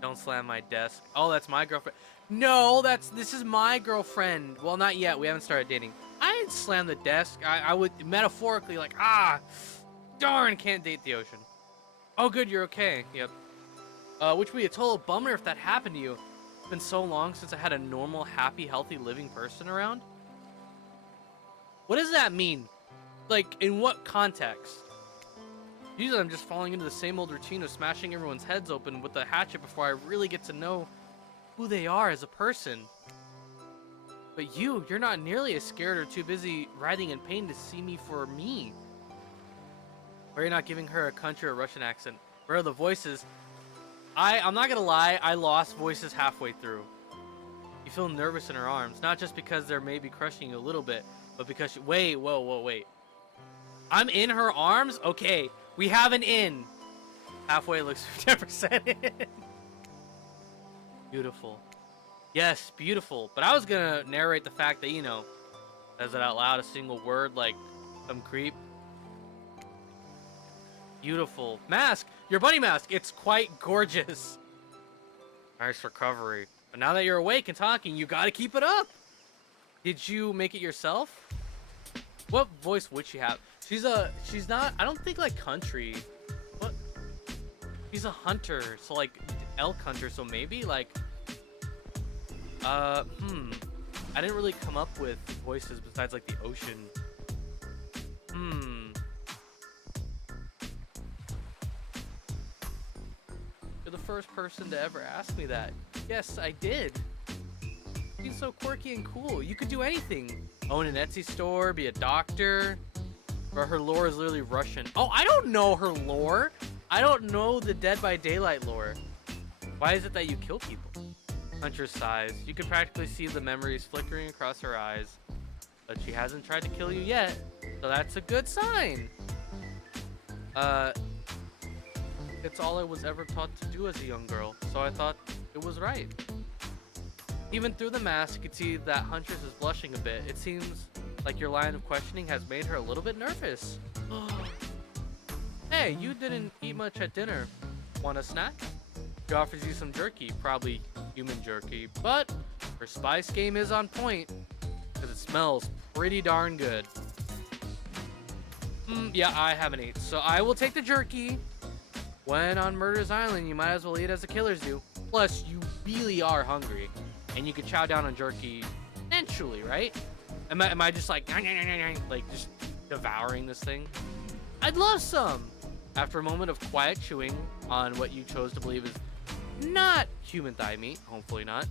Don't slam my desk. Oh, that's my girlfriend. No, this is my girlfriend. Well, not yet. We haven't started dating. I didn't slam the desk. I would metaphorically like, darn, can't date the Ocean. Oh, good, you're okay. Yep. Which would be a total bummer if that happened to you. It's been so long since I had a normal, happy, healthy, living person around. What does that mean? Like, in what context? Usually I'm just falling into the same old routine of smashing everyone's heads open with a hatchet before I really get to know who they are as a person. But you're not nearly as scared or too busy writhing in pain to see me for me. Or you're not giving her a country or Russian accent. Where are the voices? I'm not gonna lie, I lost voices halfway through. You feel nervous in her arms, not just because they're maybe crushing you a little bit, but because she, wait. I'm in her arms? Okay, we have an in. Halfway looks 10% in. Beautiful. Yes, beautiful. But I was gonna narrate the fact that, says it out loud, a single word like some creep. Beautiful. Mask! Your bunny mask! It's quite gorgeous. Nice recovery. But now that you're awake and talking, you gotta keep it up. Did you make it yourself? What voice would she have? She's not, I don't think like country. What? She's a hunter, so like elk hunter, so maybe like, I didn't really come up with voices besides like the Ocean. You're the first person to ever ask me that. Yes, I did. She's so quirky and cool. You could do anything. Own an Etsy store, be a doctor. Or her lore is literally Russian. Oh, I don't know her lore. I don't know the Dead by Daylight lore. Why is it that you kill people? Huntress sighs. You can practically see the memories flickering across her eyes. But she hasn't tried to kill you yet. So that's a good sign. It's all I was ever taught to do as a young girl. So I thought it was right. Even through the mask, you can see that Huntress is blushing a bit. It seems like your line of questioning has made her a little bit nervous. Hey, you didn't eat much at dinner. Want a snack? She offers you some jerky, probably human jerky, but her spice game is on point because it smells pretty darn good. Yeah, I haven't eaten, so I will take the jerky. When on Murder's Island, you might as well eat as the killers do. Plus, you really are hungry, and you could chow down on jerky eventually, right? Am I just like just devouring this thing? I'd love some. After a moment of quiet chewing on what you chose to believe is not human thigh meat, hopefully not,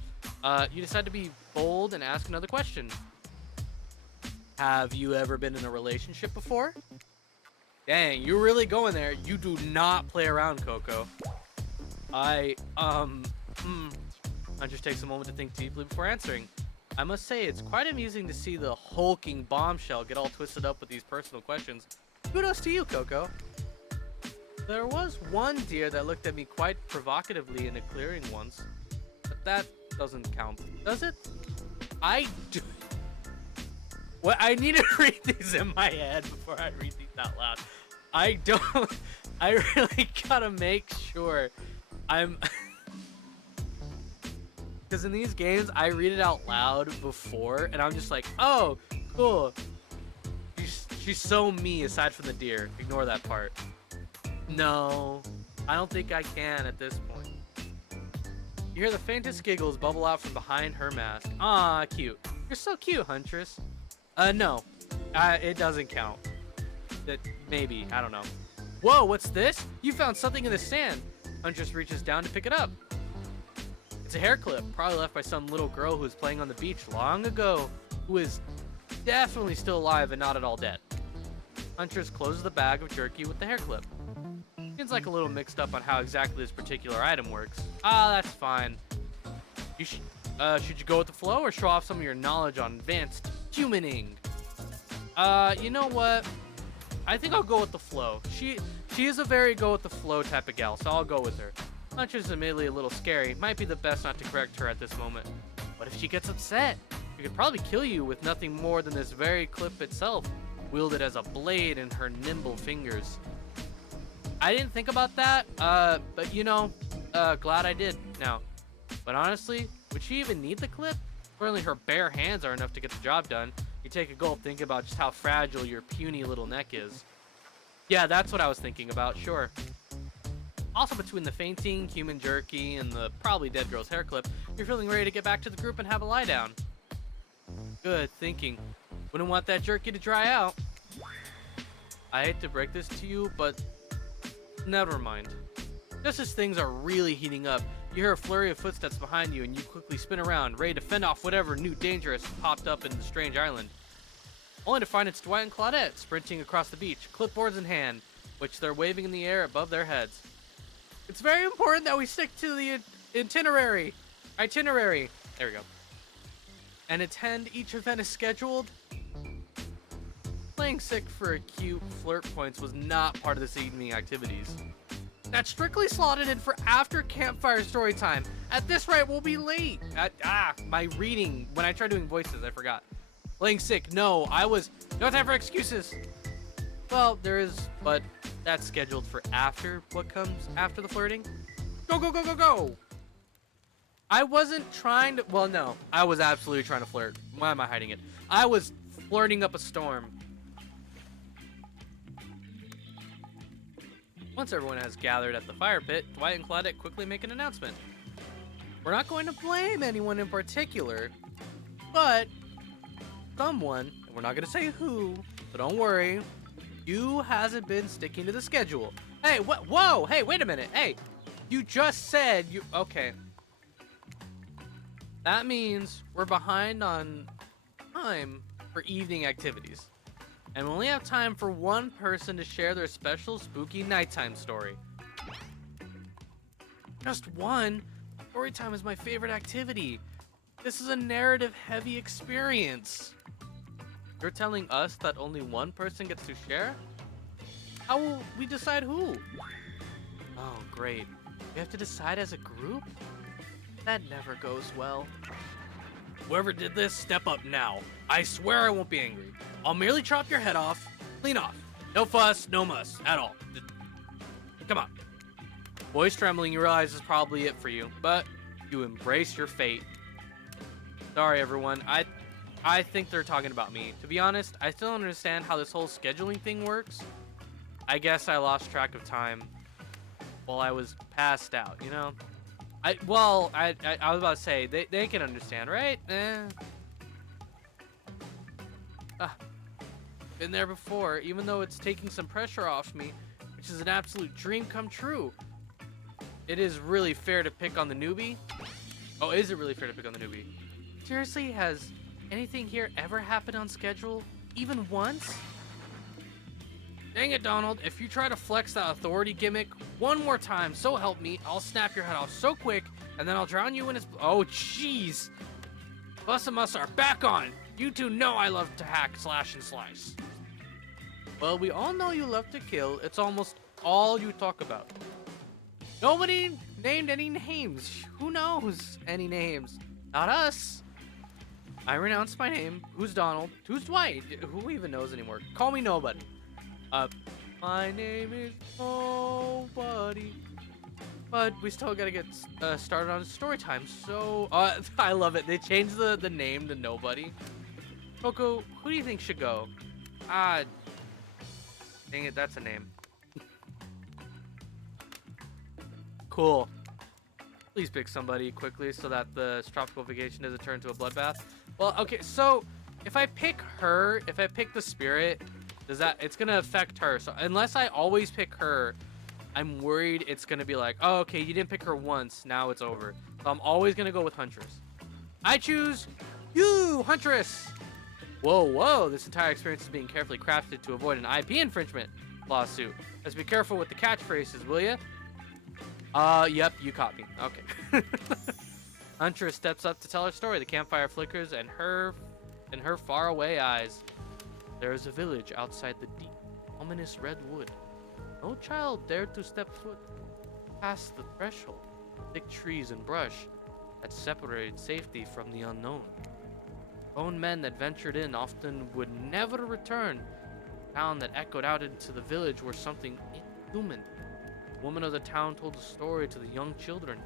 you decide to be bold and ask another question. Have you ever been in a relationship before? Dang, you're really going there. You do not play around, Coco. Huntress takes a moment to think deeply before answering. I must say, it's quite amusing to see the hulking bombshell get all twisted up with these personal questions. Kudos to you, Coco. There was one deer that looked at me quite provocatively in a clearing once, but that doesn't count, does it? I do. Well, I need to read these in my head before I read these out loud. I really gotta make sure I'm... Because in these games, I read it out loud before, and I'm just like, oh, cool. She's so me aside from the deer. Ignore that part. No, I don't think I can at this point. You hear the faintest giggles bubble out from behind her mask. Ah, cute. You're so cute, Huntress. No. It doesn't count. Maybe. I don't know. Whoa, what's this? You found something in the sand. Huntress reaches down to pick it up. It's a hair clip, probably left by some little girl who was playing on the beach long ago, who is definitely still alive and not at all dead. Huntress closes the bag of jerky with the hair clip. Seems like a little mixed up on how exactly this particular item works. Ah, that's fine. Should you go with the flow or show off some of your knowledge on advanced humaning? You know what? I think I'll go with the flow. She is a very go with the flow type of gal, so I'll go with her. Huntress is admittedly a little scary. Might be the best not to correct her at this moment. What if she gets upset? She could probably kill you with nothing more than this very clip itself, wielded as a blade in her nimble fingers. I didn't think about that, but you know, glad I did now. But honestly, would she even need the clip? Certainly her bare hands are enough to get the job done. You take a gulp, think about just how fragile your puny little neck is. Yeah, that's what I was thinking about, sure. Also, between the fainting, human jerky, and the probably dead girl's hair clip, you're feeling ready to get back to the group and have a lie down. Good thinking. Wouldn't want that jerky to dry out. I hate to break this to you, but never mind. Just as things are really heating up, you hear a flurry of footsteps behind you and you quickly spin around, ready to fend off whatever new danger has popped up in the strange island. Only to find it's Dwight and Claudette sprinting across the beach, clipboards in hand, which they're waving in the air above their heads. It's very important that we stick to the itinerary. There we go. And attend each event as scheduled. Playing sick for a cute flirt points was not part of this evening activities. That's strictly slotted in for after campfire story time. At this rate, we'll be late. My reading, when I tried doing voices, I forgot. Playing sick, no time for excuses. Well, there is, but that's scheduled for after what comes after the flirting. Go, go, go, go, go! I wasn't trying to, well, no, I was absolutely trying to flirt. Why am I hiding it? I was flirting up a storm. Once everyone has gathered at the fire pit, Dwight and Claudette quickly make an announcement. We're not going to blame anyone in particular, but someone, and we're not going to say who, so don't worry, you hasn't been sticking to the schedule. Hey, what? Whoa, hey, wait a minute. Hey, you just said you, okay. That means we're behind on time for evening activities. And we only have time for one person to share their special spooky nighttime story. Just one? Story time is my favorite activity. This is a narrative-heavy experience. You're telling us that only one person gets to share? How will we decide who? Oh, great. We have to decide as a group? That never goes well. Whoever did this, step up now. I swear I won't be angry. I'll merely chop your head off, clean off. No fuss, no muss, at all. Come on. Voice trembling, you realize is probably it for you, but you embrace your fate. Sorry, everyone. I think they're talking about me. To be honest, I still don't understand how this whole scheduling thing works. I guess I lost track of time while I was passed out, you know? I was about to say, they can understand, right? Been there before, even though it's taking some pressure off me, which is an absolute dream come true. It is really fair to pick on the newbie. Oh, is it really fair to pick on the newbie? Seriously, has anything here ever happened on schedule? Even once? Dang it, Donald. If you try to flex that authority gimmick one more time, so help me, I'll snap your head off so quick, and then I'll drown you in its... Oh, jeez. Bus and Mus are back on. You two know I love to hack, slash, and slice. Well, we all know you love to kill. It's almost all you talk about. Nobody named any names. Who knows any names? Not us. I renounced my name. Who's Donald? Who's Dwight? Who even knows anymore? Call me nobody. My name is nobody. But we still gotta get started on story time. So, I love it. They changed the name to nobody. Coco, who do you think should go? Dang it, that's a name. Cool. Please pick somebody quickly so that the tropical vacation doesn't turn into a bloodbath. Well, okay, so if I pick her, if I pick the spirit, it's gonna affect her. So unless I always pick her, I'm worried it's gonna be like, oh, okay, you didn't pick her once, now it's over. So I'm always gonna go with Huntress. I choose you, Huntress. Whoa, this entire experience is being carefully crafted to avoid an IP infringement lawsuit. Let's be careful with the catchphrases, will ya? Yep, you caught me. Okay. Huntress steps up to tell her story. The campfire flickers and her faraway eyes. There is a village outside the deep, ominous red wood. No child dared to step foot past the threshold. Thick trees and brush that separated safety from the unknown. Lone men that ventured in often would never return. Sound that echoed out into the village were something inhuman. The woman of the town told the story to the young children,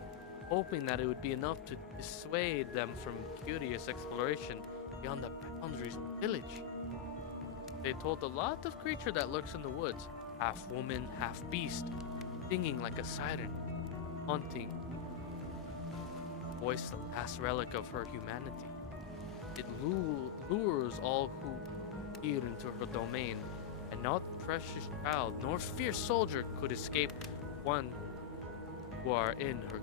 hoping that it would be enough to dissuade them from curious exploration beyond the boundaries of the village. They told a lot of creature that lurks in the woods, half woman, half beast, singing like a siren, haunting, voice the last relic of her humanity. It lures all who peer into her domain, and not precious child nor fierce soldier could escape one who are in her.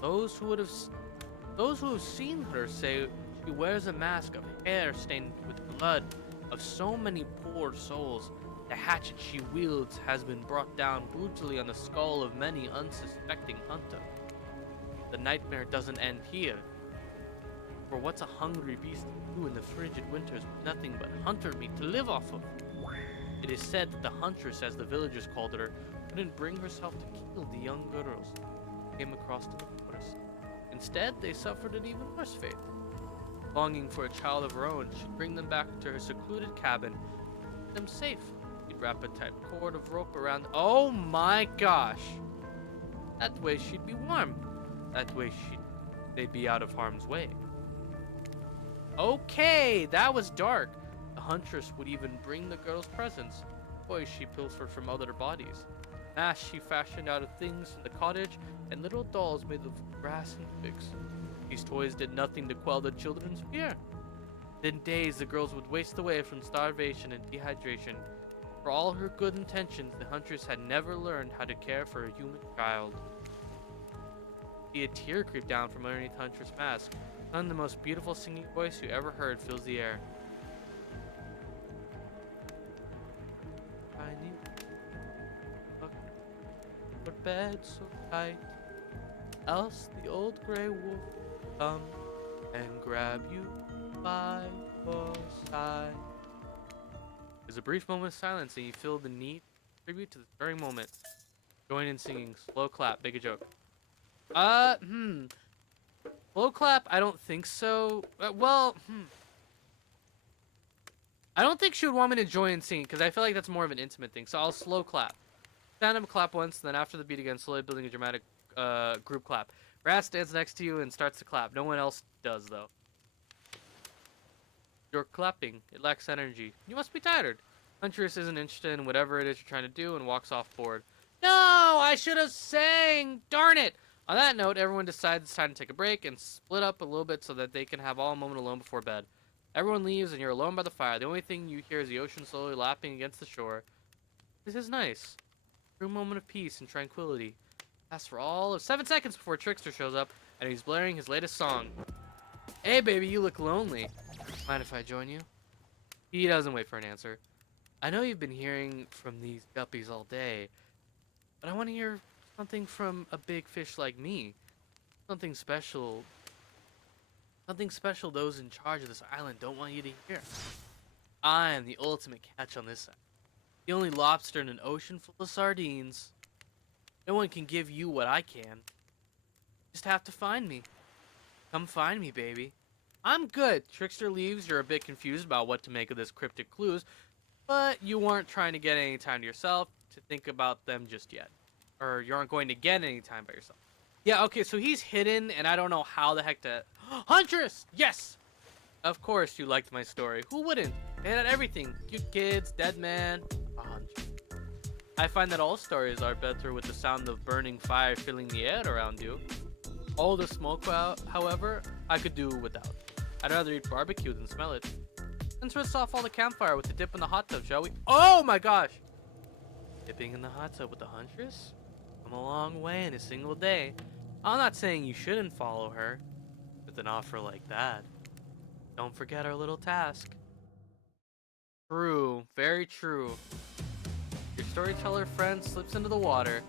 Those who have seen her say she wears a mask of hair stained with blood of so many poor souls. The hatchet she wields has been brought down brutally on the skull of many unsuspecting hunter. The nightmare doesn't end here. For what's a hungry beast do in the frigid winters with nothing but hunter meat to live off of? It is said that the huntress, as the villagers called her, couldn't bring herself to kill the young girls who came across to the forest. Instead, they suffered an even worse fate. Longing for a child of her own, she'd bring them back to her secluded cabin, keep them safe. She'd wrap a tight cord of rope around. Oh my gosh! That way she'd be warm. That way they'd be out of harm's way. Okay, that was dark. The huntress would even bring the girls presents, toys she pilfered from other bodies. Masks she fashioned out of things from the cottage, and little dolls made of grass and twigs. These toys did nothing to quell the children's fear. In days, the girls would waste away from starvation and dehydration. For all her good intentions, the huntress had never learned how to care for a human child. See a tear creep down from underneath Huntress' mask. Suddenly, the most beautiful singing voice you ever heard fills the air. I need your bed so tight, else the old gray wolf will come and grab you by your side. There's a brief moment of silence, and you feel the neat tribute to the stirring moment. Join in singing. Slow clap. Make a joke. Slow clap? I don't think so. I don't think she would want me to join singing because I feel like that's more of an intimate thing. So I'll slow clap. Stand up, clap once, then after the beat again, slowly building a dramatic group clap. Rat stands next to you and starts to clap. No one else does, though. You're clapping. It lacks energy. You must be tired. Huntress isn't interested in whatever it is you're trying to do and walks off bored. No, I should have sang. Darn it. On that note, everyone decides it's time to take a break and split up a little bit so that they can have all a moment alone before bed. Everyone leaves and you're alone by the fire. The only thing you hear is the ocean slowly lapping against the shore. This is nice. True moment of peace and tranquility. Lasts for all of 7 seconds before Trickster shows up and he's blaring his latest song. Hey baby, you look lonely. Mind if I join you? He doesn't wait for an answer. I know you've been hearing from these guppies all day, but I want to hear something from a big fish like me. Something special. Something special those in charge of this island don't want you to hear. I am the ultimate catch on this side. The only lobster in an ocean full of sardines. No one can give you what I can. Just have to find me. Come find me, baby. I'm good. Trickster leaves. You're a bit confused about what to make of this cryptic clues, but you weren't trying to get any time to yourself to think about them just yet. Or you aren't going to get any time by yourself. Yeah, okay, so he's hidden, and I don't know how the heck to... Huntress! Yes! Of course you liked my story. Who wouldn't? It had everything. Cute kids, dead man, a huntress. I find that all stories are better with the sound of burning fire filling the air around you. All the smoke, however, I could do without. I'd rather eat barbecue than smell it. Let's rinse off all the campfire with the dip in the hot tub, shall we? Oh my gosh! Dipping in the hot tub with the huntress? Come a long way in a single day. I'm not saying you shouldn't follow her. With an offer like that. Don't forget our little task. True. Very true. Your storyteller friend slips into the water.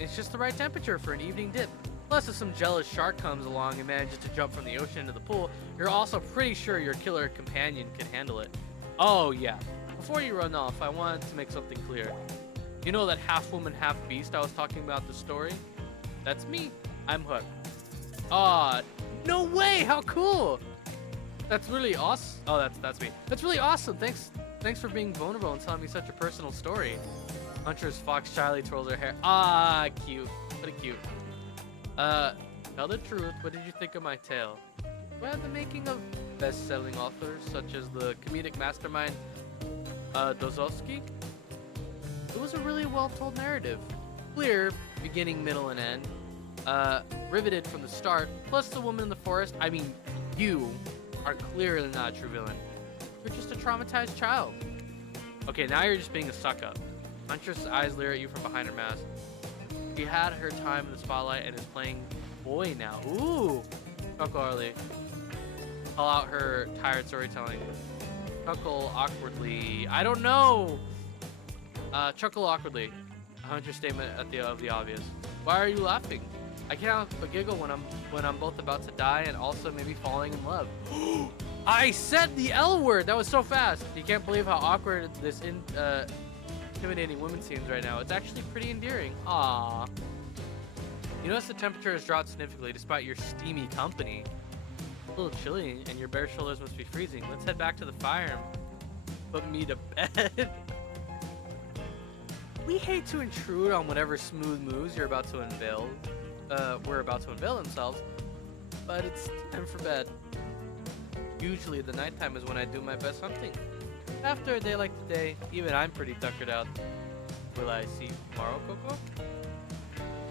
It's just the right temperature for an evening dip. Plus, if some jealous shark comes along and manages to jump from the ocean into the pool, you're also pretty sure your killer companion can handle it. Oh, yeah. Before you run off, I wanted to make something clear. You know that half-woman, half-beast I was talking about in the story? That's me. I'm hooked. Aw, no way! How cool! That's really awesome. Oh, that's me. That's really awesome. Thanks for being vulnerable and telling me such a personal story. Huntress Fox shyly twirls her hair. Ah, cute. What a cute. Tell the truth. What did you think of my tale? Well, the making of best-selling authors such as the comedic mastermind Dozowski. It was a really well-told narrative. Clear, beginning, middle, and end. Riveted from the start. Plus the woman in the forest. I mean, you are clearly not a true villain. You're just a traumatized child. Okay, now you're just being a suck-up. Huntress' eyes leer at you from behind her mask. She had her time in the spotlight and is playing boy now. Ooh! Chuckle Arlie. Call out her tired storytelling. Chuckle awkwardly. I don't know! Chuckle awkwardly. A Huntress statement of the obvious. Why are you laughing? I can't help but giggle when I'm both about to die and also maybe falling in love. I said the L word! That was so fast! You can't believe how awkward this intimidating woman seems right now. It's actually pretty endearing. Aww. You notice the temperature has dropped significantly despite your steamy company. A little chilly and your bare shoulders must be freezing. Let's head back to the fire and put me to bed. We hate to intrude on whatever smooth moves we're about to unveil themselves, but it's time for bed. Usually the nighttime is when I do my best hunting. After a day like today, even I'm pretty tuckered out. Will I see you tomorrow, Coco?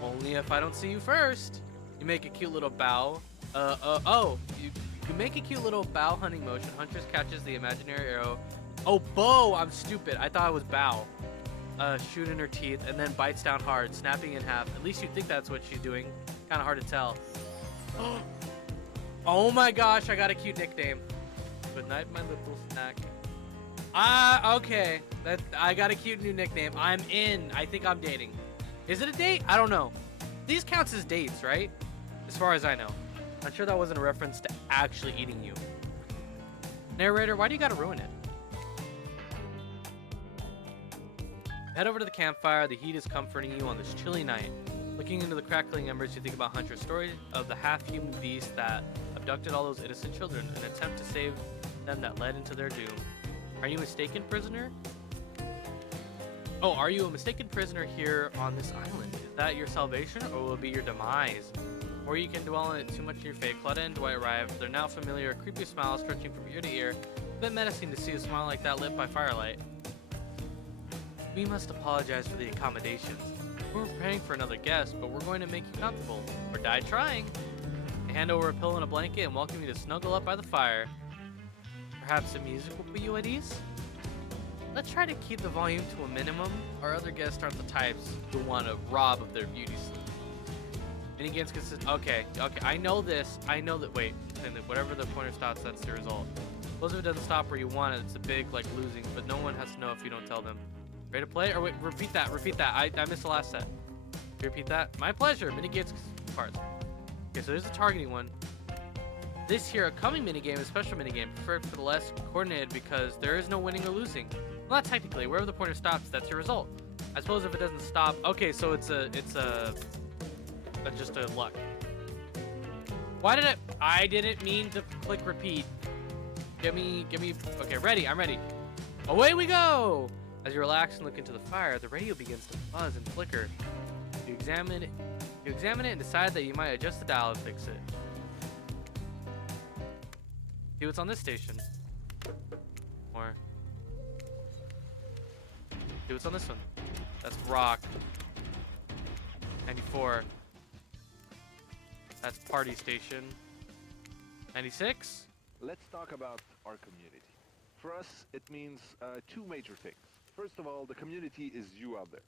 Only if I don't see you first. You make a cute little bow. You make a cute little bow hunting motion. Huntress catches the imaginary arrow. Oh, bow! I'm stupid. I thought it was bow. Shoot in her teeth and then bites down hard, snapping in half. At least you think that's what she's doing. Kind of hard to tell. Oh my gosh, I got a cute nickname. Good night, my little snack. Okay. I got a cute new nickname. I'm in. I think I'm dating. Is it a date? I don't know. These counts as dates, right? As far as I know. I'm sure that wasn't a reference to actually eating you. Narrator, why do you gotta ruin it? Head over to the campfire. The heat is comforting you on this chilly night. Looking into the crackling embers, you think about Hunter's story of the half-human beast that abducted all those innocent children, an attempt to save them that led into their doom. Are you a mistaken prisoner? Oh, are you a mistaken prisoner here on this island? Is that your salvation, or will it be your demise? Or you can dwell on it too much in your fate. Claudia and Dwight arrive. Their now familiar, creepy smile stretching from ear to ear. A bit menacing to see a smile like that lit by firelight. We must apologize for the accommodations. We're preparing for another guest, but we're going to make you comfortable. Or die trying. They hand over a pillow and a blanket and welcome you to snuggle up by the fire. Perhaps the music will put you at ease? Let's try to keep the volume to a minimum. Our other guests aren't the types who want to rob of their beauty sleep. Minigames consist. Okay, I know this. I know that. Wait, and whatever the pointer stops, that's the result. Suppose if it doesn't stop where you want it, it's a big, like, losing, but no one has to know if you don't tell them. Ready to play? Or wait, repeat that. I missed the last set. Can you repeat that? My pleasure. Minigames parts. Okay, so there's the targeting one. This here, a coming minigame, a special minigame, preferred for the less coordinated because there is no winning or losing. Well, not technically. Wherever the pointer stops, that's your result. I suppose if it doesn't stop. Okay, so it's just a luck. Why did I didn't mean to click repeat. Give me. Okay, ready. I'm ready. Away we go. As you relax and look into the fire, the radio begins to buzz and flicker. You examine it and decide that you might adjust the dial and fix it. See what's on this station. Or see what's on this one. That's rock. 94. That's party station. 96. Let's talk about our community. For us, it means two major things. First of all, the community is you out there.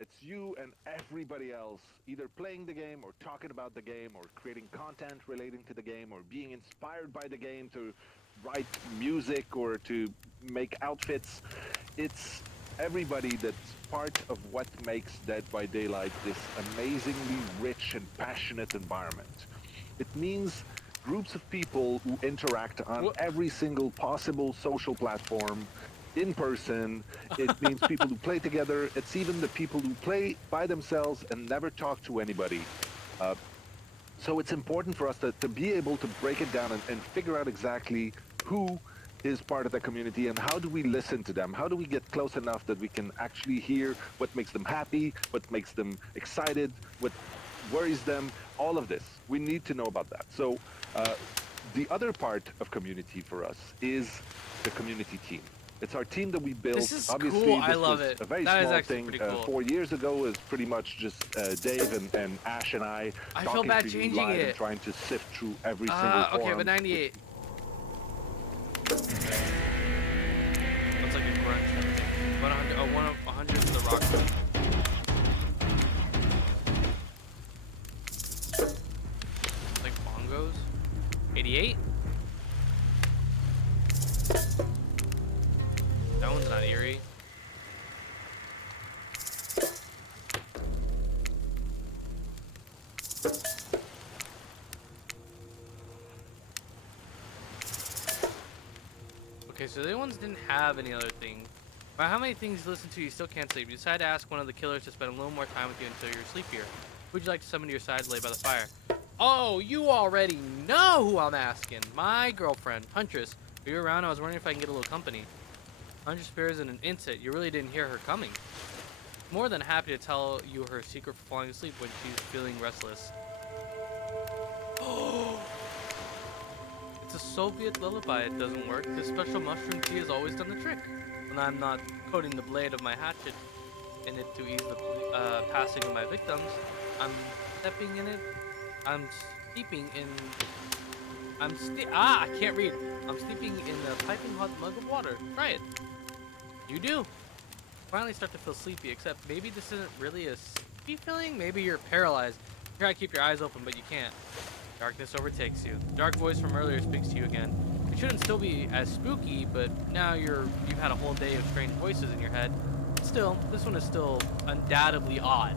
It's you and everybody else either playing the game or talking about the game or creating content relating to the game or being inspired by the game to write music or to make outfits. It's everybody that's part of what makes Dead by Daylight this amazingly rich and passionate environment. It means groups of people who interact on every single possible social platform in person. It means people who play together. It's even the people who play by themselves and never talk to anybody. So it's important for us to be able to break it down and figure out exactly who is part of the community and how do we listen to them? How do we get close enough that we can actually hear what makes them happy, what makes them excited, what worries them, all of this. We need to know about that. So the other part of community for us is the community team. It's our team that we built. This is Obviously, cool. this I love was it. a very That is small actually thing. pretty cool. 4 years ago, it was pretty much just Dave and Ash and I feel talking bad to you changing live it. and trying to sift through every single Okay, forum. but 98. Looks like a grunge kind of thing. 100 is the rock one. Like bongos. 88. That one's not eerie. Okay, so the other ones didn't have any other thing. But how many things you listen to you still can't sleep? You decide to ask one of the killers to spend a little more time with you until you're sleepier. Who would you like to summon to your side to lay by the fire? Oh, you already know who I'm asking. My girlfriend, Huntress. Are you around? I was wondering if I can get a little company. Huntress appears in an instant. You really didn't hear her coming. More than happy to tell you her secret for falling asleep when she's feeling restless. Oh! It's a Soviet lullaby. It doesn't work. This special mushroom tea has always done the trick. When I'm not coating the blade of my hatchet in it to ease the passing of my victims, I'm stepping in it. I'm steeping in. I can't read. I'm steeping in a piping hot mug of water. Try it. You do. Finally start to feel sleepy, except maybe this isn't really a sleepy feeling. Maybe you're paralyzed. You try to keep your eyes open, but you can't. Darkness overtakes you. The dark voice from earlier speaks to you again. It shouldn't still be as spooky, but now you've had a whole day of strange voices in your head. Still, this one is still undoubtedly odd.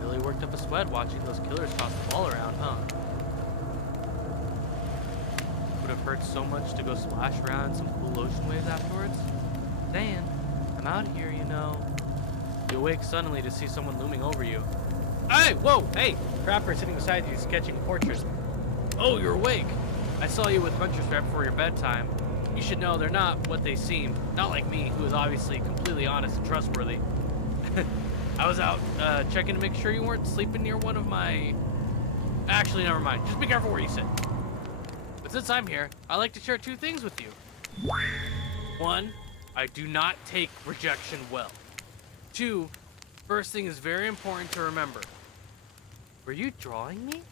Really worked up a sweat watching those killers toss the ball around, huh? Would have hurt so much to go splash around in some cool ocean waves afterwards. Dan, I'm out here, you know. You awake suddenly to see someone looming over you. Hey, whoa, hey! Trapper sitting beside you, sketching a portrait. Oh, you're awake. I saw you with Munchers right before your bedtime. You should know they're not what they seem. Not like me, who is obviously completely honest and trustworthy. I was out checking to make sure you weren't sleeping near one of my... Actually, never mind. Just be careful where you sit. But since I'm here, I'd like to share 2 things with you. 1, I do not take rejection well. 2, first thing is very important to remember. Were you drawing me?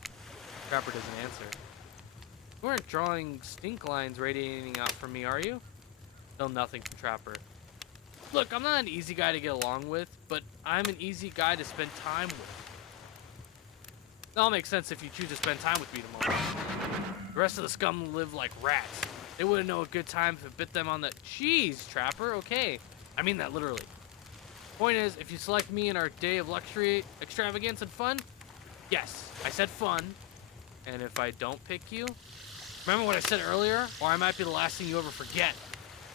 Trapper doesn't answer. You weren't drawing stink lines radiating out from me, are you? Still nothing from Trapper. Look, I'm not an easy guy to get along with, but I'm an easy guy to spend time with. That'll make sense if you choose to spend time with me tomorrow. The rest of the scum live like rats. They wouldn't know a good time if it bit them on the... Jeez, Trapper, okay. I mean that literally. Point is, if you select me in our day of luxury, extravagance, and fun, yes, I said fun. And if I don't pick you, remember what I said earlier? Or I might be the last thing you ever forget.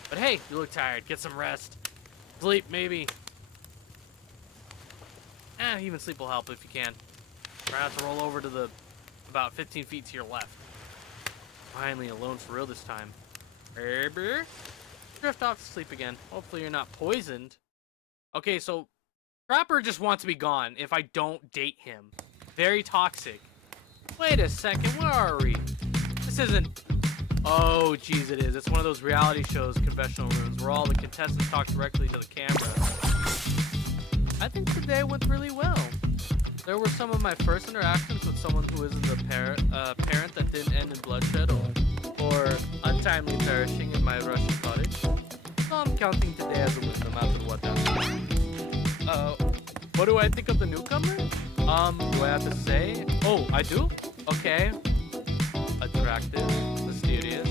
But hey, you look tired. Get some rest. Sleep, maybe. Even sleep will help if you can. Try not to roll over to the about 15 feet to your left. Finally alone for real this time. Drift off to sleep again. Hopefully you're not poisoned. Okay, so Trapper just wants to be gone if I don't date him. Very toxic. Wait a second, where are we? This isn't... Oh, geez, it is. It's one of those reality shows, confessional rooms, where all the contestants talk directly to the camera. I think today went really well. There were some of my first interactions with someone who isn't a parent that didn't end in bloodshed or untimely perishing in my Russian cottage. So I'm counting today as a win, no matter what happens. What do I think of the newcomer? Do I have to say? Oh, I do? Okay. Attractive, mysterious.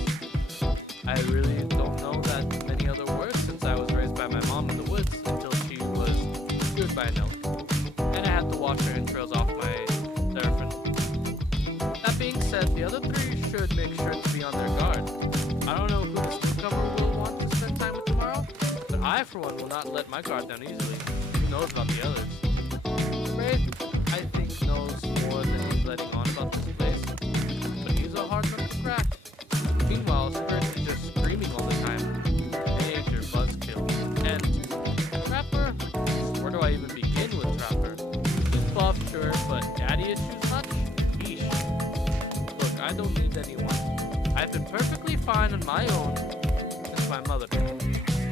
I really don't know that many other words since I was raised by my mom in the woods until she was cured by an elk. And I had to wash her entrails off my seraphim. That being said, the other 3 should make sure to be on their guard. I don't know who this newcomer will want to spend time with tomorrow, but I, for one, will not let my guard down easily. Who knows about the others? Wraith, I think, knows more than he's letting on about this place, but he's a hard nut to crack. Meanwhile, Spirit is just screaming all the time. Major buzzkill. And Trapper? Where do I even begin with Trapper? He's buff, sure, but daddy issues much? Yeesh. Look, I don't need anyone. I've been perfectly fine on my own since my mother.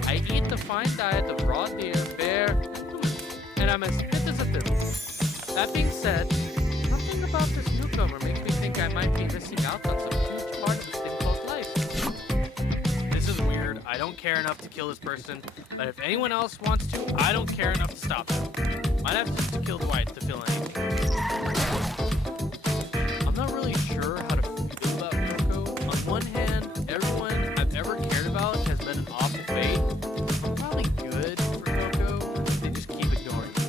I eat the fine diet of raw deer, bear, and I'm as fit as a fiddle. That being said, something about this newcomer makes me think I might be missing out on some huge part of this thing called life. This is weird. I don't care enough to kill this person, but if anyone else wants to, I don't care enough to stop them. Might have to kill Dwight to feel anything. I'm not really sure how to feel about Coco. On one hand, everyone I've ever cared about has been an awful fate. I'm probably good for Coco. They just keep ignoring me.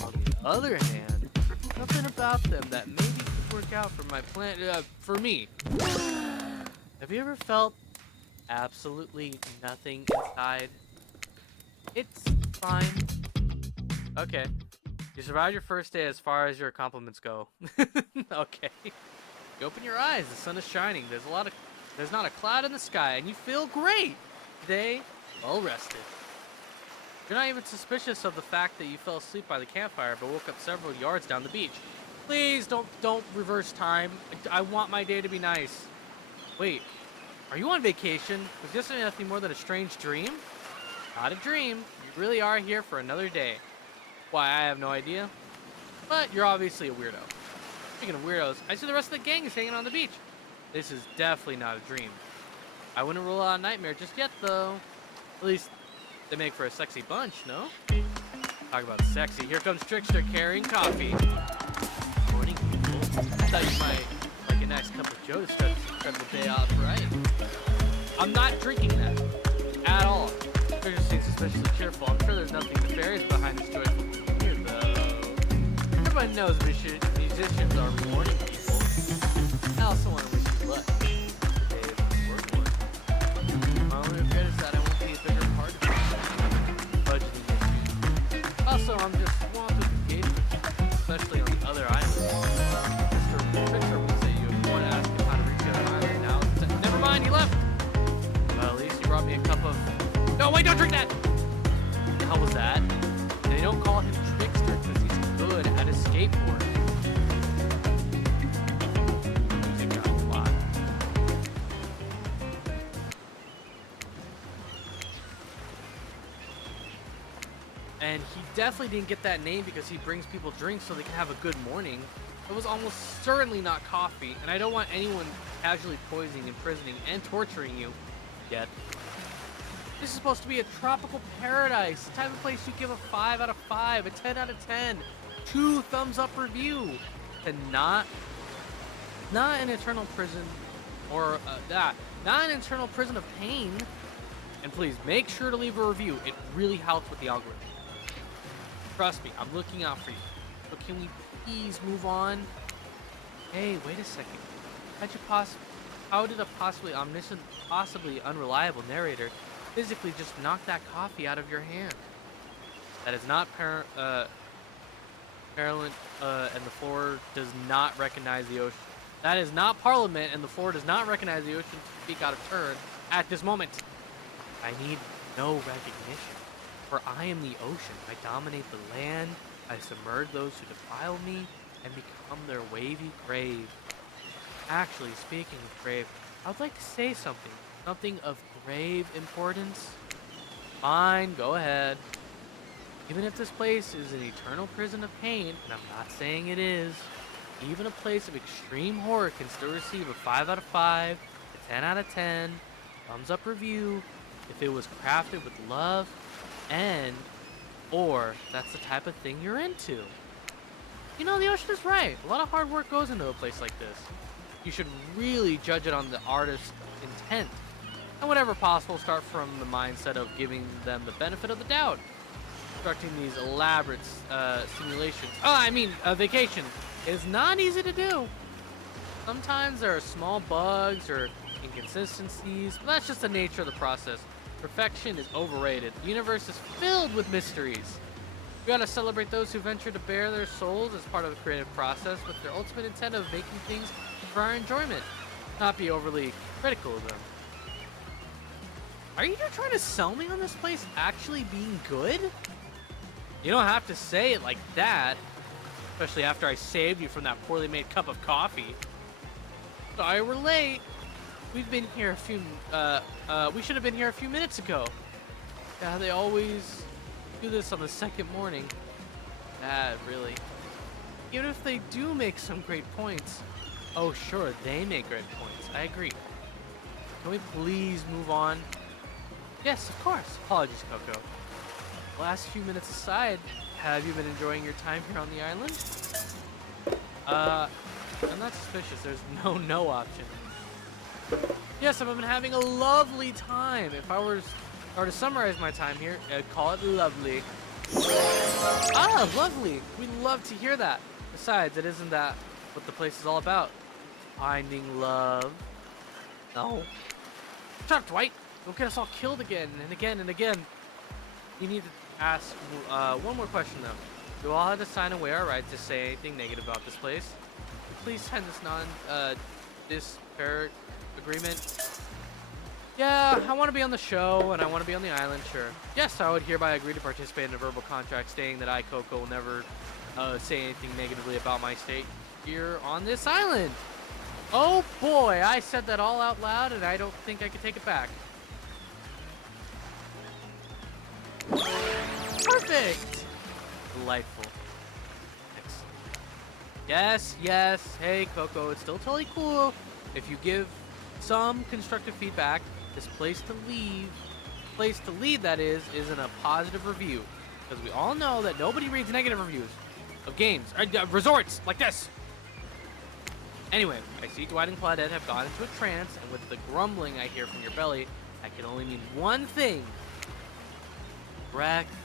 On the other hand, something about them that maybe could work out for my plan, for me. Have you ever felt absolutely nothing inside? It's fine. Okay. You survived your first day as far as your compliments go. Okay. You open your eyes, the sun is shining. There's not a cloud in the sky, and you feel great. Today, well rested. You're not even suspicious of the fact that you fell asleep by the campfire but woke up several yards down the beach. Please don't reverse time. I want my day to be nice. Wait, are you on vacation? Was yesterday nothing more than a strange dream? Not a dream. You really are here for another day. Why, I have no idea. But you're obviously a weirdo. Speaking of weirdos, I see the rest of the gang is hanging on the beach. This is definitely not a dream. I wouldn't rule out a nightmare just yet, though. At least they make for a sexy bunch, no? Talk about sexy. Here comes Trickster carrying coffee. Morning, people. I thought you might like a nice cup of Joe to start this incredible day off, right? I'm not drinking that at all. Trickster seems especially cheerful. I'm sure there's nothing nefarious behind this joyful here, though. Everybody knows musicians are rewarding people. I also want to wish you luck. Today is the work one. My only regret is that I won't be a bigger part of it. Budgeting issues. Also, I'm just swamped with engagement. brought me a cup of... No, wait, don't drink that! What the hell was that? And they don't call him Trickster because he's good at a skateboard. Music got a lot. And he definitely didn't get that name because he brings people drinks so they can have a good morning. It was almost certainly not coffee, and I don't want anyone casually poisoning, imprisoning, and torturing you yet. This is supposed to be a tropical paradise, the type of place you give a 5 out of 5, a 10 out of 10, 2 thumbs up review, and not an eternal prison or not an eternal prison of pain. And please make sure to leave a review. It really helps with the algorithm. Trust me, I'm looking out for you. But can we please move on? Hey, wait a second. How did a possibly omniscient, possibly unreliable narrator physically just knock that coffee out of your hand? That is not parallel, and the floor does not recognize the ocean. That is not Parliament, and the floor does not recognize the ocean to speak out of turn at this moment. I need no recognition. For I am the ocean. I dominate the land. I submerge those who defile me and become their wavy grave. Actually, speaking of grave, I would like to say something. Something of grave importance. Fine, go ahead. Even if this place is an eternal prison of pain, and I'm not saying it is, even a place of extreme horror can still receive a 5 out of 5, a 10 out of 10, thumbs up review, if it was crafted with love, or that's the type of thing you're into. You know, the ocean is right. A lot of hard work goes into a place like this. You should really judge it on the artist's intent. And whenever possible, start from the mindset of giving them the benefit of the doubt. Constructing these elaborate simulations. Vacation is not easy to do. Sometimes there are small bugs or inconsistencies, but that's just the nature of the process. Perfection is overrated. The universe is filled with mysteries. We gotta celebrate those who venture to bare their souls as part of the creative process with their ultimate intent of making things for our enjoyment, not be overly critical of them. Are you trying to sell me on this place actually being good? You don't have to say it like that, especially after I saved you from that poorly made cup of coffee. Sorry we're late. We've been here we should have been here a few minutes ago. Yeah, they always do this on the second morning. Really. Even if they do make some great points. Oh, sure, they make great points. I agree. Can we please move on? Yes, of course. Apologies, Coco. Last few minutes aside, have you been enjoying your time here on the island? I'm not suspicious. There's no option. Yes, I've been having a lovely time. If I were to summarize my time here, I'd call it lovely. Ah, lovely. We'd love to hear that. Besides, it isn't that what the place is all about. Finding love. No. Shut up, Dwight. Don't get us all killed again and again and again. You need to ask one more question, though. Do all have to sign away our right to say anything negative about this place? Please sign this disparate agreement. Yeah, I want to be on the show, and I want to be on the island, sure. Yes, I would hereby agree to participate in a verbal contract stating that I, Coco, will never say anything negatively about my state here on this island. Oh boy, I said that all out loud, and I don't think I can take it back. Perfect! Delightful. Excellent. Yes. Hey, Coco, it's still totally cool if you give some constructive feedback. This place to lead, that is in a positive review. Because we all know that nobody reads negative reviews of games, or resorts like this. Anyway, I see Dwight and Claudette have gone into a trance, and with the grumbling I hear from your belly, that can only mean one thing. Breakfast.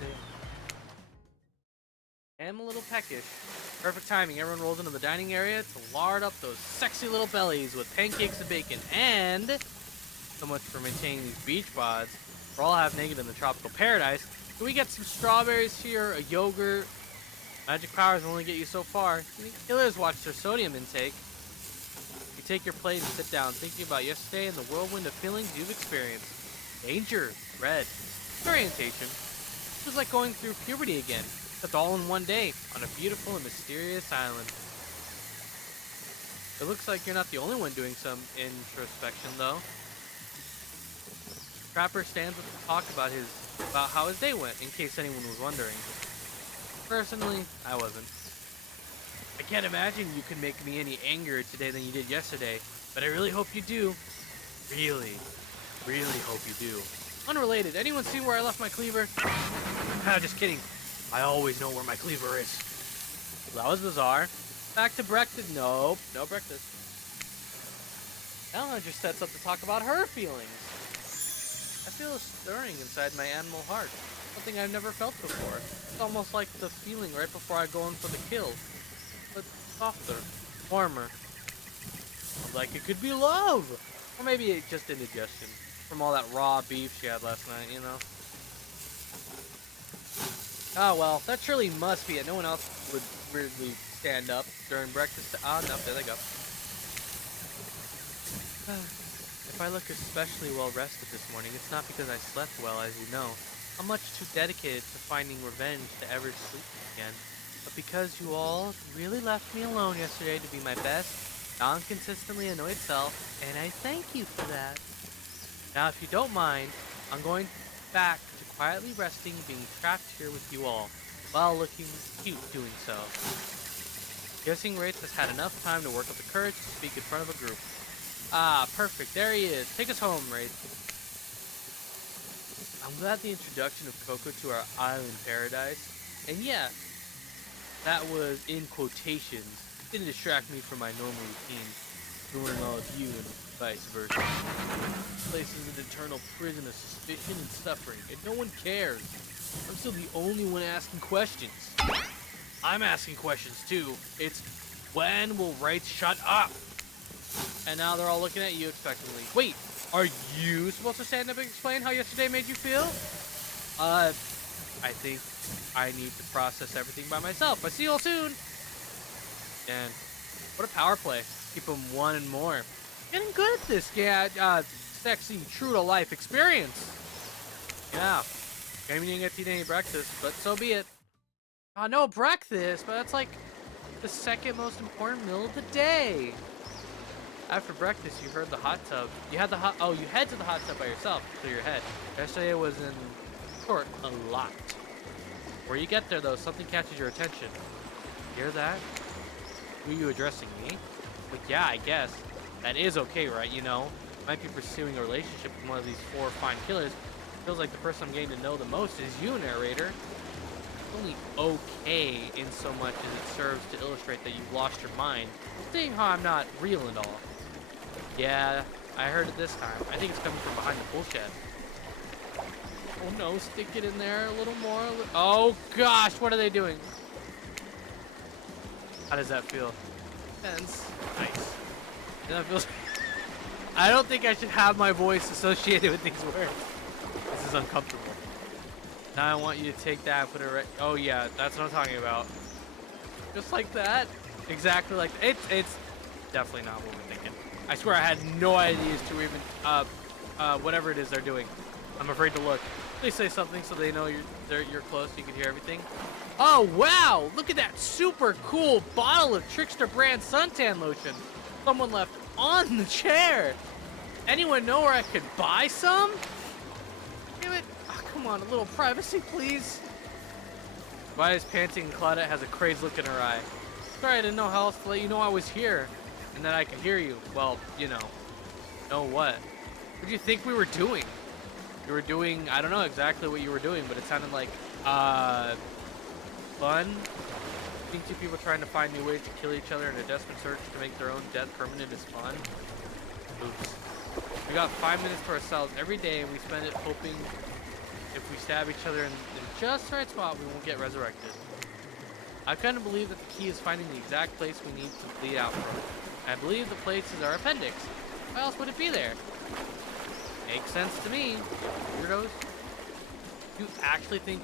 I'm a little peckish. Perfect timing. Everyone rolls into the dining area to lard up those sexy little bellies with pancakes and bacon. And so much for maintaining these beach bods. We're all half naked in the tropical paradise. Can we get some strawberries here, a yogurt? Magic powers only get you so far. Killers watch their sodium intake. You take your plate and sit down, thinking about yesterday and the whirlwind of feelings you've experienced. danger, red. Orientation. It was like going through puberty again, except all in one day, on a beautiful and mysterious island. It looks like you're not the only one doing some introspection, though. Trapper stands up to talk about how his day went, in case anyone was wondering. Personally, I wasn't. I can't imagine you can make me any angrier today than you did yesterday, but I really hope you do. Really, really hope you do. Unrelated, anyone see where I left my cleaver? Just kidding. I always know where my cleaver is. Well, that was bizarre. Back to breakfast. Nope, no breakfast. Ella just sets up to talk about her feelings. I feel a stirring inside my animal heart. Something I've never felt before. It's almost like the feeling right before I go in for the kill. But softer, warmer. Like it could be love! Or maybe it's just indigestion. From all that raw beef she had last night, you know? Oh well, that surely must be it. No one else would weirdly stand up during breakfast. Ah, no, there they go. If I look especially well rested this morning, it's not because I slept well, as you know. I'm much too dedicated to finding revenge to ever sleep again. But because you all really left me alone yesterday to be my best, non-consistently annoyed self, and I thank you for that. Now, if you don't mind, I'm going back to quietly resting, being trapped here with you all, while looking cute doing so. Guessing Wraith has had enough time to work up the courage to speak in front of a group. Ah, perfect. There he is. Take us home, Wraith. I'm glad the introduction of Coco to our island paradise. And yeah, that was in quotations. Didn't distract me from my normal routine, doing all of you and vice versa. This place is an eternal prison of suspicion and suffering, and no one cares. I'm still the only one asking questions. I'm asking questions too. It's, when will Wraith shut up? And now they're all looking at you expectantly. Wait, are you supposed to stand up and explain how yesterday made you feel? I think I need to process everything by myself. But see you all soon. And what a power play. Keep them one and more. Getting good at this. Yeah, sexy, true to life experience. Yeah. Maybe you didn't get to eat any breakfast, but so be it. No breakfast, but that's like the second most important meal of the day. After breakfast, you heard the hot tub. You head to the hot tub by yourself, clear your head. Yesterday was in short a lot. Before you get there though, something catches your attention. Hear that? Who are you addressing, me? Like, yeah, I guess. That is okay, right? You know, might be pursuing a relationship with one of these 4 fine killers. Feels like the person I'm getting to know the most is you, narrator. It's only okay in so much as it serves to illustrate that you've lost your mind, seeing how I'm not real and all. Yeah, I heard it this time. I think it's coming from behind the pool shed. Oh no, stick it in there a little more. Oh gosh, what are they doing? How does that feel? Tense. Nice. That feels... I don't think I should have my voice associated with these words. This is uncomfortable. Now I want you to take that and put it right... Oh yeah, that's what I'm talking about. Just like that. Exactly like... It's definitely not what we're thinking. I swear I had no idea as to even... whatever it is they're doing. I'm afraid to look. Please say something so they know you're close, you can hear everything. Oh wow! Look at that super cool bottle of Trickster brand suntan lotion someone left on the chair. Anyone know where I could buy some? Damn it! Oh, come on, a little privacy, please. Why is panting Claudette has a crazed look in her eye? Sorry, I didn't know how else to let you know I was here and that I could hear you. Well, you know. Know what? What do you think we were doing? You were doing, I don't know exactly what you were doing, but it sounded like, fun. I think 2 people trying to find new ways to kill each other in a desperate search to make their own death permanent is fun. Oops. We got 5 minutes to ourselves every day, and we spend it hoping if we stab each other in just the right spot, we won't get resurrected. I kind of believe that the key is finding the exact place we need to bleed out from. I believe the place is our appendix. Why else would it be there? Makes sense to me, weirdos. You actually think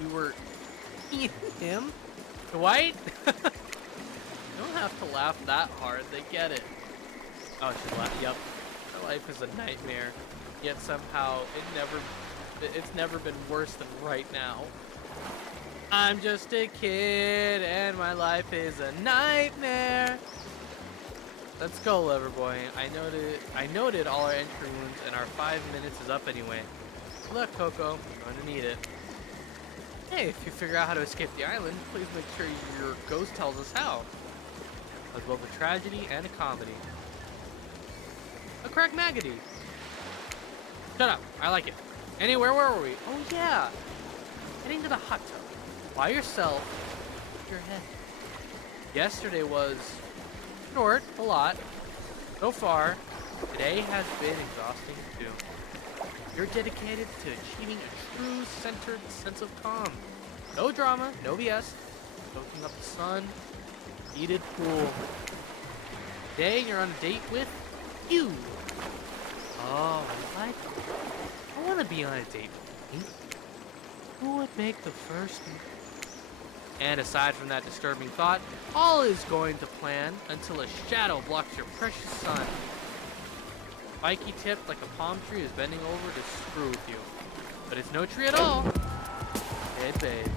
you were eating him? Dwight? You don't have to laugh that hard, they get it. Oh, she's laughing. Yep. Her life is a nightmare. yet somehow it's never been worse than right now. I'm just a kid and my life is a nightmare. Let's go, Loverboy. I noted all our entry wounds and our 5 minutes is up anyway. Good luck, Coco. You're gonna need it. Hey, if you figure out how to escape the island, please make sure your ghost tells us how. As both a tragedy and a comedy. A crack maggoty. Shut up. I like it. Anyway, where were we? Oh yeah. Heading to the hot tub. By yourself. Your head. Yesterday was short, a lot. So far, today has been exhausting too. You're dedicated to achieving a true centered sense of calm. No drama, no BS. Soaking up the sun. Heated pool. Today you're on a date with you. Oh, I like it. I want to be on a date with me. Who would make the first move? And aside from that disturbing thought, all is going to plan until a shadow blocks your precious sun. Spiky tipped like a palm tree is bending over to screw with you. But it's no tree at all. Hey babe.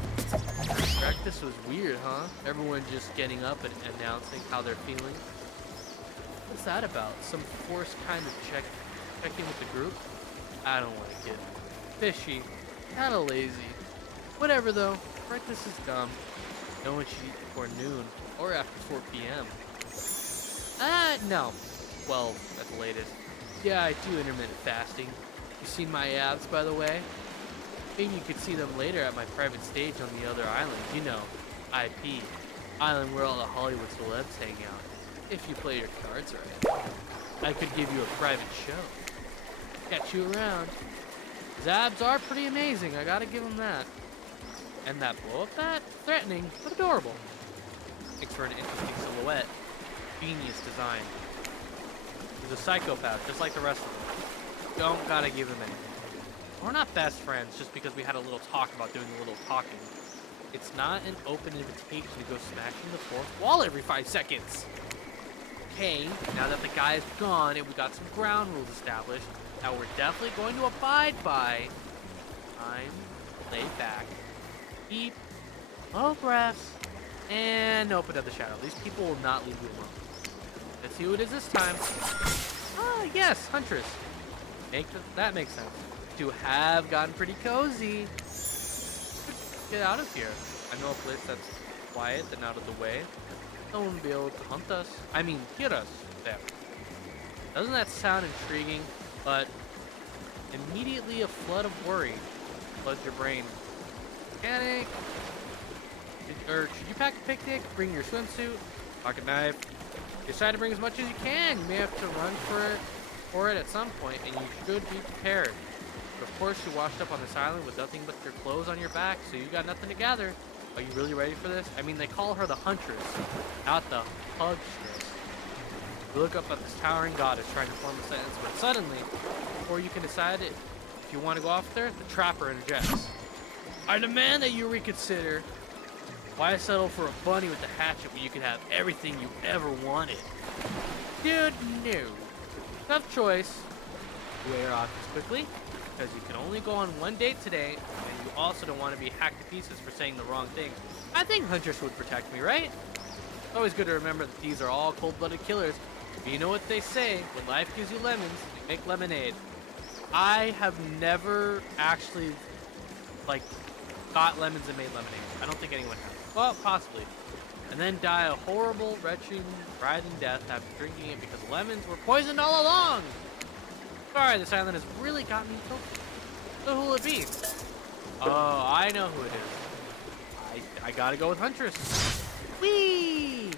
Practice was weird, huh? Everyone just getting up and announcing how they're feeling. What's that about? Some forced kind of checking with the group? I don't like it. Fishy. Kinda lazy. Whatever though. Practice is dumb. No one should eat before noon or after 4 p.m. No. 12 at the latest. Yeah, I do intermittent fasting. You seen my abs, by the way? Maybe you could see them later at my private stage on the other island. You know, IP. Island where all the Hollywood celebs hang out. If you play your cards right. I could give you a private show. Catch you around. His abs are pretty amazing, I gotta give him that. And that blow-up bat? Threatening, but adorable. Makes for an interesting silhouette. Genius design. He's a psychopath, just like the rest of them. Don't gotta give him anything. We're not best friends just because we had a little talk about doing a little talking. It's not an open invitation to go smashing the fourth wall every 5 seconds. Okay, now that the guy is gone and we got some ground rules established that we're definitely going to abide by, time, lay back, deep, low breaths, and open up the shadow. These people will not leave you alone. Let's see who it is this time. Ah, yes, Huntress. That makes sense. You have gotten pretty cozy. Get out of here. I know a place that's quiet and out of the way. No one will be able to hunt us. I mean, hear us there. Doesn't that sound intriguing? But immediately a flood of worry floods your brain. Panic. Should you pack a picnic? Bring your swimsuit, pocket knife. Decide to bring as much as you can. You may have to run for it at some point, and you should be prepared. But of course, you washed up on this island with nothing but your clothes on your back, so you got nothing to gather. Are you really ready for this? I mean, they call her the Huntress, not the Hugstress. You look up at this towering goddess trying to form a sentence, but suddenly, before you can decide if you want to go off there, the trapper interjects. I demand that you reconsider. Why settle for a bunny with a hatchet when you could have everything you ever wanted? Dude, no. Tough choice. You weigh her options quickly, because you can only go on one date today, and you also don't want to be hacked to pieces for saying the wrong thing. I think Huntress would protect me, right? It's always good to remember that these are all cold-blooded killers. But you know what they say, when life gives you lemons, you make lemonade. I have never actually, got lemons and made lemonade. I don't think anyone has. Well, possibly. And then die a horrible, wretched, writhing death after drinking it because lemons were poisoned all along! Sorry, this island has really got me tilted. So who will it be? Oh, I know who it is. I gotta go with Huntress. Whee!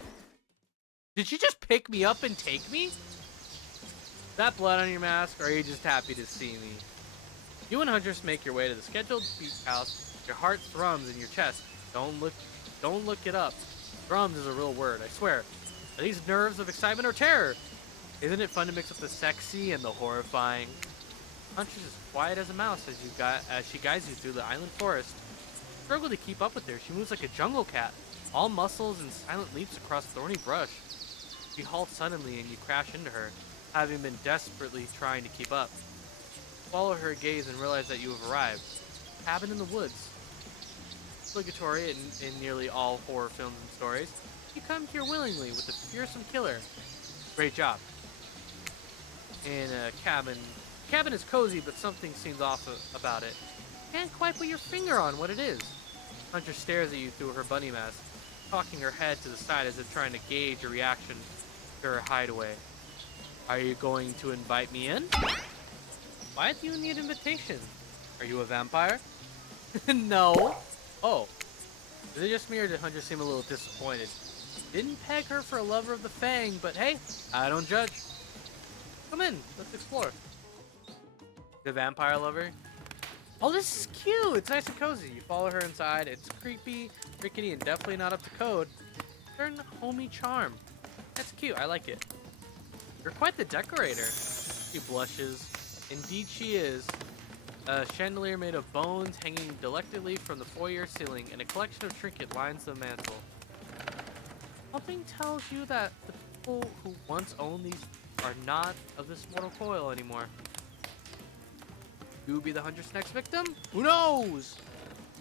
Did you just pick me up and take me? Is that blood on your mask, or are you just happy to see me? You and Huntress make your way to the scheduled beach house. Your heart thrums in your chest. Don't look it up. Thrums is a real word, I swear. Are these nerves of excitement or terror? Isn't it fun to mix up the sexy and the horrifying? Huntress is quiet as a mouse as she guides you through the island forest. You struggle to keep up with her. She moves like a jungle cat, all muscles and silent leaps across thorny brush. She halts suddenly and you crash into her, having been desperately trying to keep up. follow her gaze and realize that you have arrived. Cabin in the woods. Obligatory in nearly all horror films and stories. You come here willingly with a fearsome killer. Great job. In a cabin. Cabin is cozy, but something seems off about it. Can't quite put your finger on what it is. Hunter stares at you through her bunny mask, cocking her head to the side as if trying to gauge your reaction to her hideaway. Are you going to invite me in? Why do you need invitation? Are you a vampire? No. Oh. Is it just me or did Hunter seem a little disappointed? Didn't peg her for a lover of the Fang, but hey, I don't judge. Come in, let's explore. The vampire lover? Oh, this is cute. It's nice and cozy. You follow her inside. It's creepy, rickety, and definitely not up to code. Certain homey charm. That's cute. I like it. You're quite the decorator. She blushes. Indeed she is. A chandelier made of bones hanging delectably from the foyer ceiling, and a collection of trinkets lines the mantel. Something tells you that the people who once owned these are not of this mortal coil anymore. You will be the hunter's next victim? Who knows?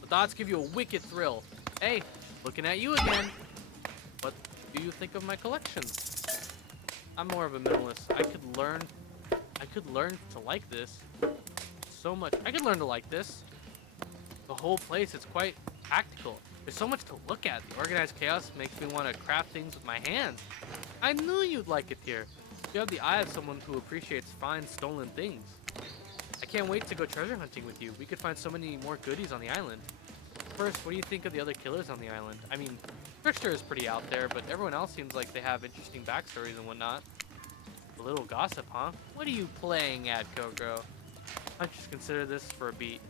The thoughts give you a wicked thrill. Hey, looking at you again. What do you think of my collection? I'm more of a minimalist. I could learn to like this. So much. I could learn to like this. The whole place is quite practical. There's so much to look at. The organized chaos makes me want to craft things with my hands. I knew you'd like it here. You have the eye of someone who appreciates fine stolen things. I can't wait to go treasure hunting with you. We could find so many more goodies on the island. First, what do you think of the other killers on the island? I mean, Trickster is pretty out there, but everyone else seems like they have interesting backstories and whatnot. A little gossip, huh? What are you playing at, Coco? Hunters consider this for a beat.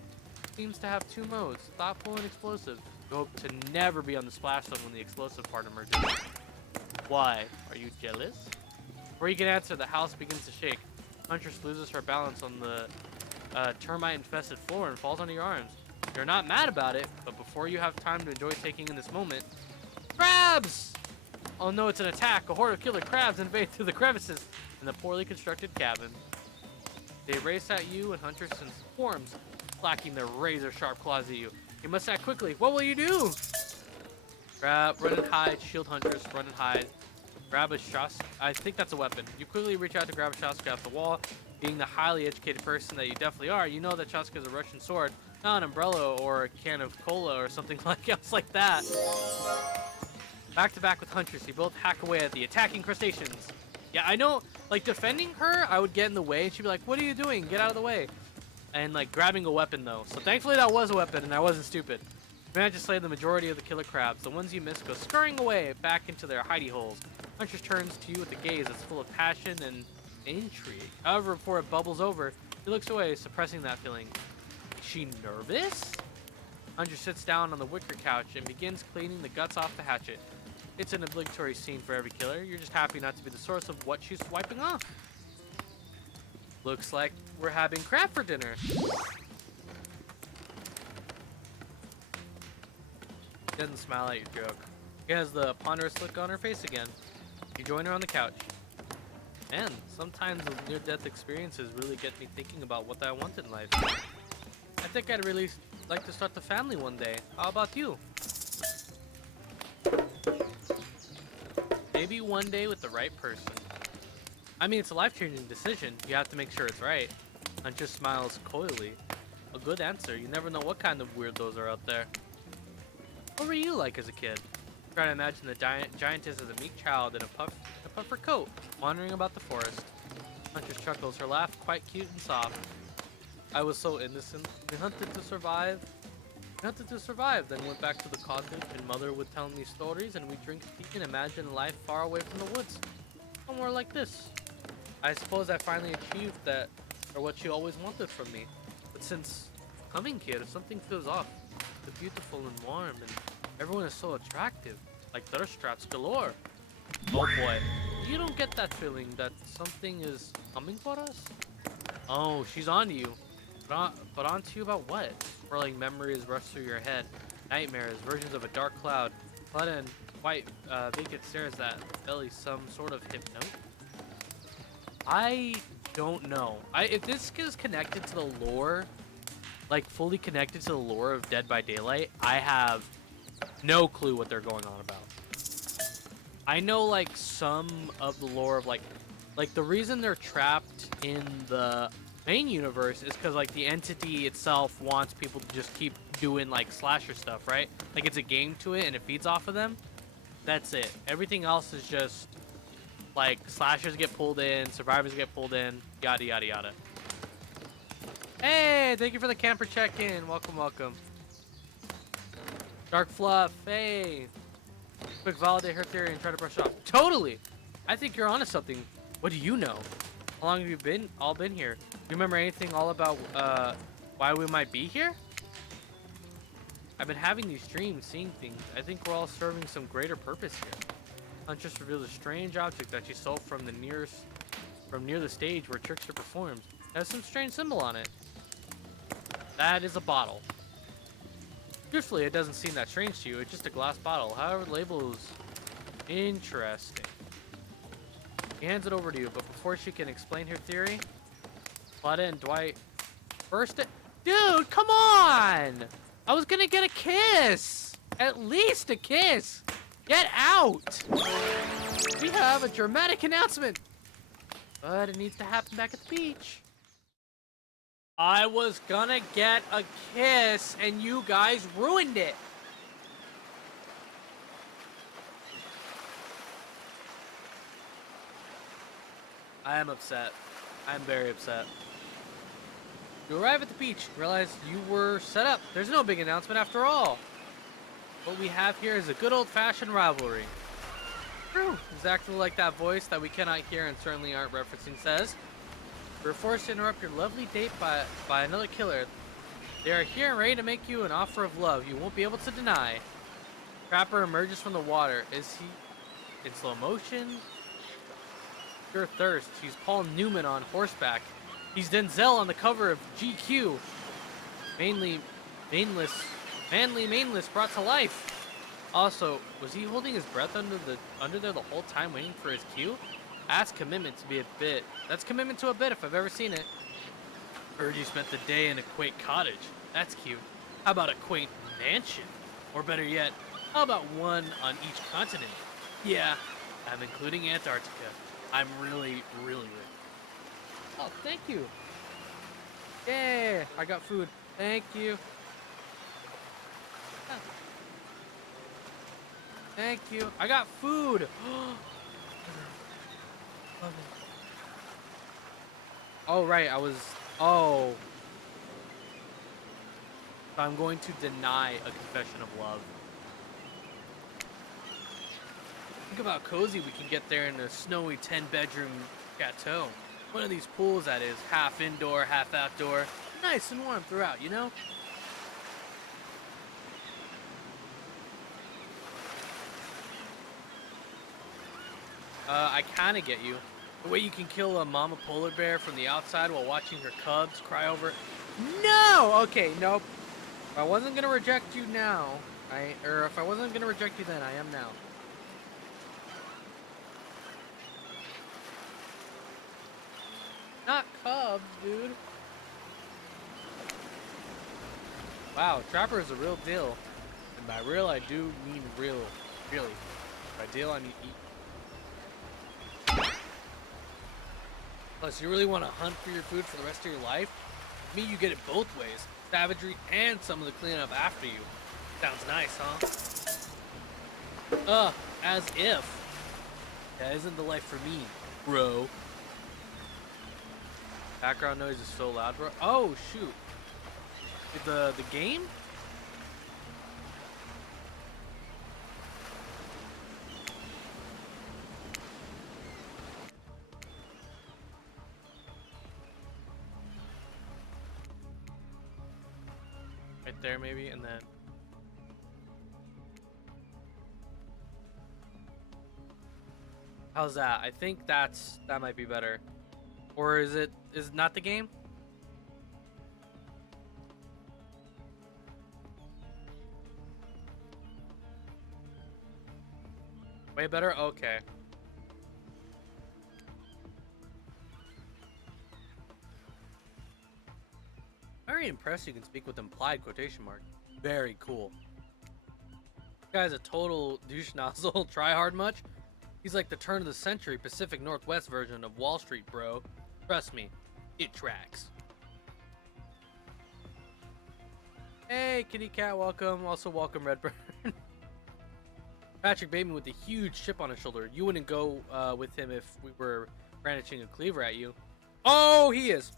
Seems to have two modes, thoughtful and explosive. You hope to never be on the splash zone when the explosive part emerges. Why? Are you jealous? Before you can answer, the house begins to shake. Huntress loses her balance on the termite-infested floor and falls onto your arms. You're not mad about it, but before you have time to enjoy taking in this moment... Crabs! Oh no, it's an attack. A horde of killer crabs invade through the crevices in the poorly constructed cabin. They race at you and Huntress swarms, clacking their razor-sharp claws at you. You must act quickly. What will you do? Grab, run and hide, shield Huntress, run and hide. Grab a shot. I think that's a weapon. You quickly reach out to grab a shotgun off the wall. Being the highly educated person that you definitely are, you know that shotgun is a Russian sword, not an umbrella or a can of cola or something else like that. Back to back with Huntress, you both hack away at the attacking crustaceans. Yeah, I know, like, defending her, I would get in the way, and she'd be like, what are you doing? Get out of the way. And, like, grabbing a weapon, though. So, thankfully, that was a weapon, and I wasn't stupid. You managed to slay the majority of the killer crabs. The ones you missed go scurrying away back into their hidey holes. Huntress turns to you with a gaze that's full of passion and intrigue. However, before it bubbles over, he looks away, suppressing that feeling. Is she nervous? Huntress sits down on the wicker couch and begins cleaning the guts off the hatchet. It's an obligatory scene for every killer. You're just happy not to be the source of what she's wiping off. Looks like we're having crab for dinner. She doesn't smile at your joke. She has the ponderous look on her face again. You join her on the couch. Man, sometimes those near-death experiences really get me thinking about what I want in life. I think I'd really like to start the family one day. How about you? Maybe one day with the right person. I mean, it's a life-changing decision. You have to make sure it's right. Hunter smiles coyly. A good answer. You never know what kind of weirdos are out there. What were you like as a kid? Try to imagine the giantess as a meek child in a puffer coat, wandering about the forest. Hunter chuckles, her laugh quite cute and soft. I was so innocent. We hunted to survive. Then went back to the cottage, and Mother would tell me stories, and we'd drink tea and imagine life far away from the woods. Somewhere like this. I suppose I finally achieved that, or what she always wanted from me. But since coming here, something feels off. It's beautiful and warm, and everyone is so attractive. Like thirst traps galore. Oh boy. You don't get that feeling that something is coming for us? Oh, she's on to you. But on to you about what? Swirling memories rush through your head. Nightmares, versions of a dark cloud. Blood and white vacant stares at belly, some sort of hypnote. I don't know. If this is connected to the lore, like fully connected to the lore of Dead by Daylight, I have no clue what they're going on about. I know like some of the lore of like the reason they're trapped in the main universe is because like the entity itself wants people to just keep doing like slasher stuff, right? Like it's a game to it and it feeds off of them. That's it. Everything else is just like slashers get pulled in, survivors get pulled in, yada yada yada. Hey, thank you for the camper check-in. Welcome, welcome. Dark Fluff, hey. Quick validate her theory and try to brush off. Totally. I think you're onto something. What do you know? How long have you been here? Do you remember anything all about why we might be here? I've been having these dreams, seeing things. I think we're all serving some greater purpose here. Huntress revealed a strange object that she stole from near the stage where tricks are performed. It has some strange symbol on it. That is a bottle. Truthfully, it doesn't seem that strange to you. It's just a glass bottle. However, the label is interesting. He hands it over to you, but before she can explain her theory, Claudia and Dwight burst it. Dude, come on! I was gonna get a kiss! At least a kiss! Get out! We have a dramatic announcement! But it needs to happen back at the beach. I was gonna get a kiss, and you guys ruined it! I am upset. I am very upset. You arrive at the beach, realize you were set up. There's no big announcement after all. What we have here is a good old-fashioned rivalry. True, exactly like that voice that we cannot hear and certainly aren't referencing says. We're forced to interrupt your lovely date by another killer. They are here and ready to make you an offer of love you won't be able to deny. Trapper emerges from the water. Is he in slow motion? Pure thirst. He's Paul Newman on horseback. He's Denzel on the cover of GQ. Manly Mainless brought to life. Also, was he holding his breath under there the whole time waiting for his cue? That's commitment to a bit if I've ever seen it. Heard you spent the day in a quaint cottage. That's cute. How about a quaint mansion? Or better yet, how about one on each continent? Yeah, I'm including Antarctica. I'm really, really rich. Oh, thank you. Yeah, I got food. Thank you. Oh. Thank you. I got food. Love it. Oh, right. Oh. So I'm going to deny a confession of love. Think about how cozy we can get there in a snowy 10-bedroom chateau. One of these pools that is half indoor, half outdoor. Nice and warm throughout, you know? I kinda get you. The way you can kill a mama polar bear from the outside while watching her cubs cry over it. No! Okay, nope. If I wasn't gonna reject you now, if I wasn't gonna reject you then, I am now. Not cubs, dude. Wow, Trapper is a real deal. And by real, I do mean real. Really. By deal, I mean eat. Plus, you really want to hunt for your food for the rest of your life? Me, you get it both ways. Savagery and some of the cleanup after you. Sounds nice, huh? As if. That isn't the life for me, bro. Background noise is so loud, bro. Oh, shoot. The game? Right there, maybe, and then... How's that? I think that might be better. Or is it not the game? Way better? Okay. very impressed you can speak with implied quotation mark. Very cool. This guy's a total douche nozzle. Try hard much? He's like the turn of the century Pacific Northwest version of Wall Street, bro. Trust me, it tracks. Hey, kitty cat, welcome. Also, welcome, Redburn. Patrick Bateman with a huge chip on his shoulder. You wouldn't go with him if we were brandishing a cleaver at you. Oh, he is.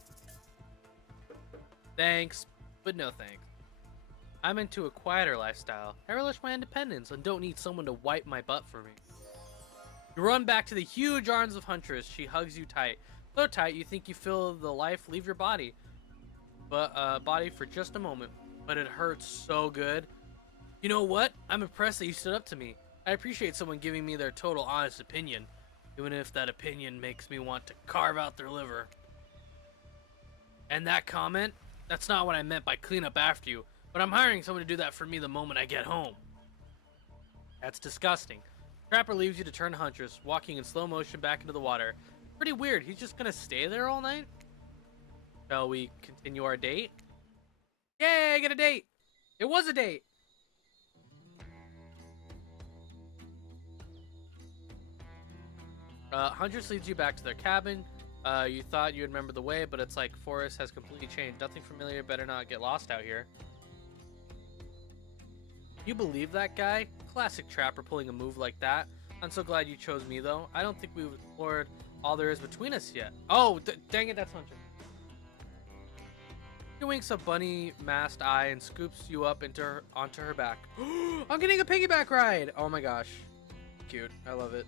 Thanks, but no thanks. I'm into a quieter lifestyle. I relish my independence and don't need someone to wipe my butt for me. You run back to the huge arms of Huntress. She hugs you tight. So tight you think you feel the life leave your body. Body for just a moment. But it hurts so good. You know what? I'm impressed that you stood up to me. I appreciate someone giving me their total honest opinion. Even if that opinion makes me want to carve out their liver. And that comment? That's not what I meant by clean up after you. But I'm hiring someone to do that for me the moment I get home. That's disgusting. Trapper leaves you to turn to Huntress, walking in slow motion back into the water. Pretty weird. He's just gonna stay there all night? Shall we continue our date? Yay, I get a date! It was a date! Huntress leads you back to their cabin. You thought you'd remember the way, but it's like forest has completely changed. Nothing familiar, better not get lost out here. You believe that guy? Classic Trapper pulling a move like that. I'm so glad you chose me, though. I don't think we've explored all there is between us yet. Oh, dang it, that's Huntress. He winks a bunny masked eye and scoops you up onto her back. I'm getting a piggyback ride! Oh my gosh. Cute. I love it.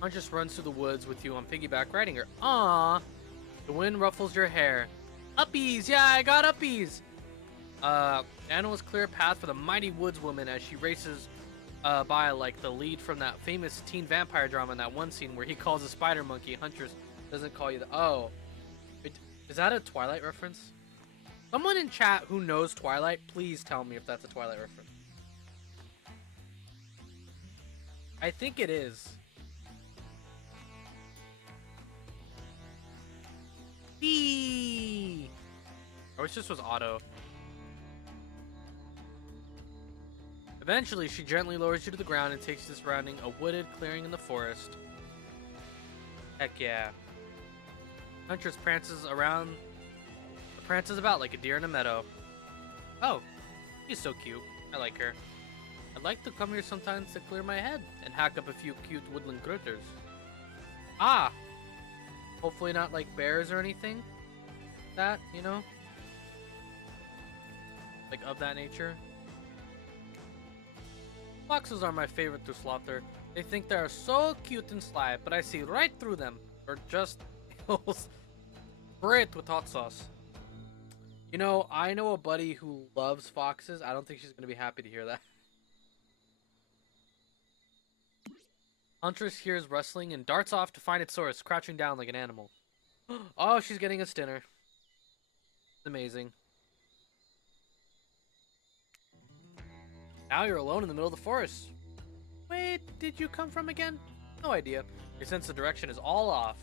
Huntress runs through the woods with you on piggyback riding her. Aww. The wind ruffles your hair. Uppies! Yeah, I got uppies! Animals clear a path for the mighty woodswoman as she races by like the lead from that famous teen vampire drama in that one scene where he calls a spider monkey. Huntress doesn't call you the... Oh. Is that a Twilight reference? Someone in chat who knows Twilight, please tell me if that's a Twilight reference. I think it is. I wish this was auto. Eventually, she gently lowers you to the ground and takes you surrounding a wooded clearing in the forest. Heck yeah. Huntress prances about like a deer in a meadow. Oh, she's so cute. I like her. I'd like to come here sometimes to clear my head and hack up a few cute woodland critters. Ah! Hopefully not like bears or anything. That, you know? Like of that nature. Foxes are my favorite to slaughter. They think they are so cute and sly, but I see right through them. Or just great with hot sauce. You know, I know a buddy who loves foxes. I don't think she's gonna be happy to hear that. Huntress hears rustling and darts off to find its source, crouching down like an animal. Oh, she's getting a stinner. It's amazing. Now you're alone in the middle of the forest. Wait, did you come from again? No idea. Your sense of direction is all off.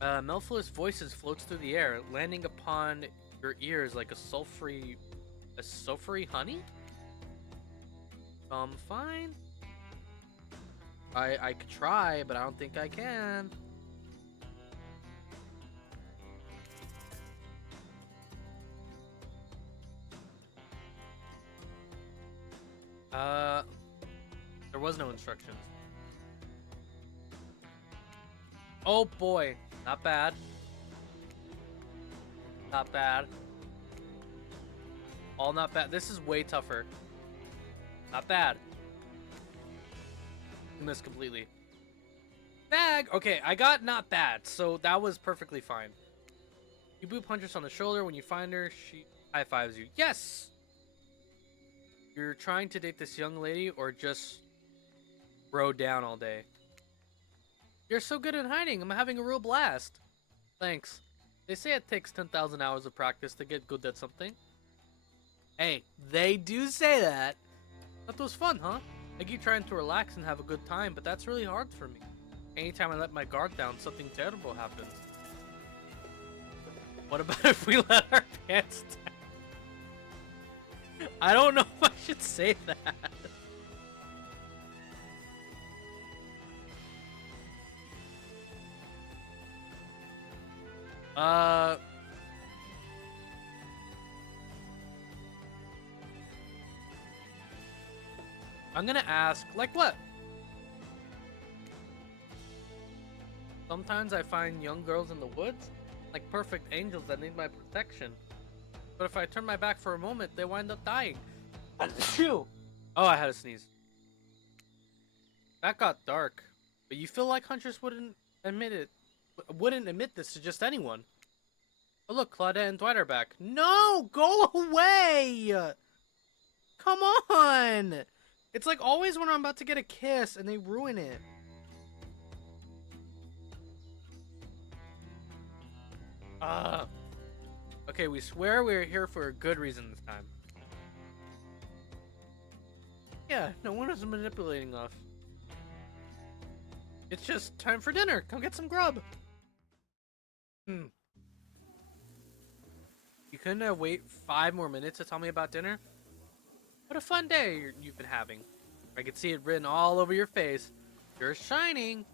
Mellifluous voices floats through the air, landing upon your ears like a sulfury honey? Fine. I could try, but I don't think I can. There was no instructions. Oh boy, not bad. Not bad. All not bad. This is way tougher. Not bad. Missed completely. Bag! Okay, I got not bad, so that was perfectly fine. You boop Huntress on the shoulder. When you find her, she high-fives you. Yes! You're trying to date this young lady or just bro down all day? You're so good at hiding. I'm having a real blast. Thanks. They say it takes 10,000 hours of practice to get good at something. Hey, they do say that. That was fun, huh? I keep trying to relax and have a good time, but that's really hard for me. Anytime I let my guard down, something terrible happens. What about if we let our pants down? I don't know if I should say that. I'm gonna ask, like what? Sometimes I find young girls in the woods, like perfect angels that need my protection. But if I turn my back for a moment, they wind up dying. Achoo! Oh, I had a sneeze. That got dark. But you feel like hunters wouldn't admit this to just anyone. Oh look, Claudette and Dwight are back. No! Go away! Come on! It's like always when I'm about to get a kiss and they ruin it. Okay, we swear we're here for a good reason this time. Yeah, no one is manipulating us. It's just time for dinner. Come get some grub. You couldn't wait 5 more minutes to tell me about dinner? What a fun day you've been having. I can see it written all over your face. You're shining.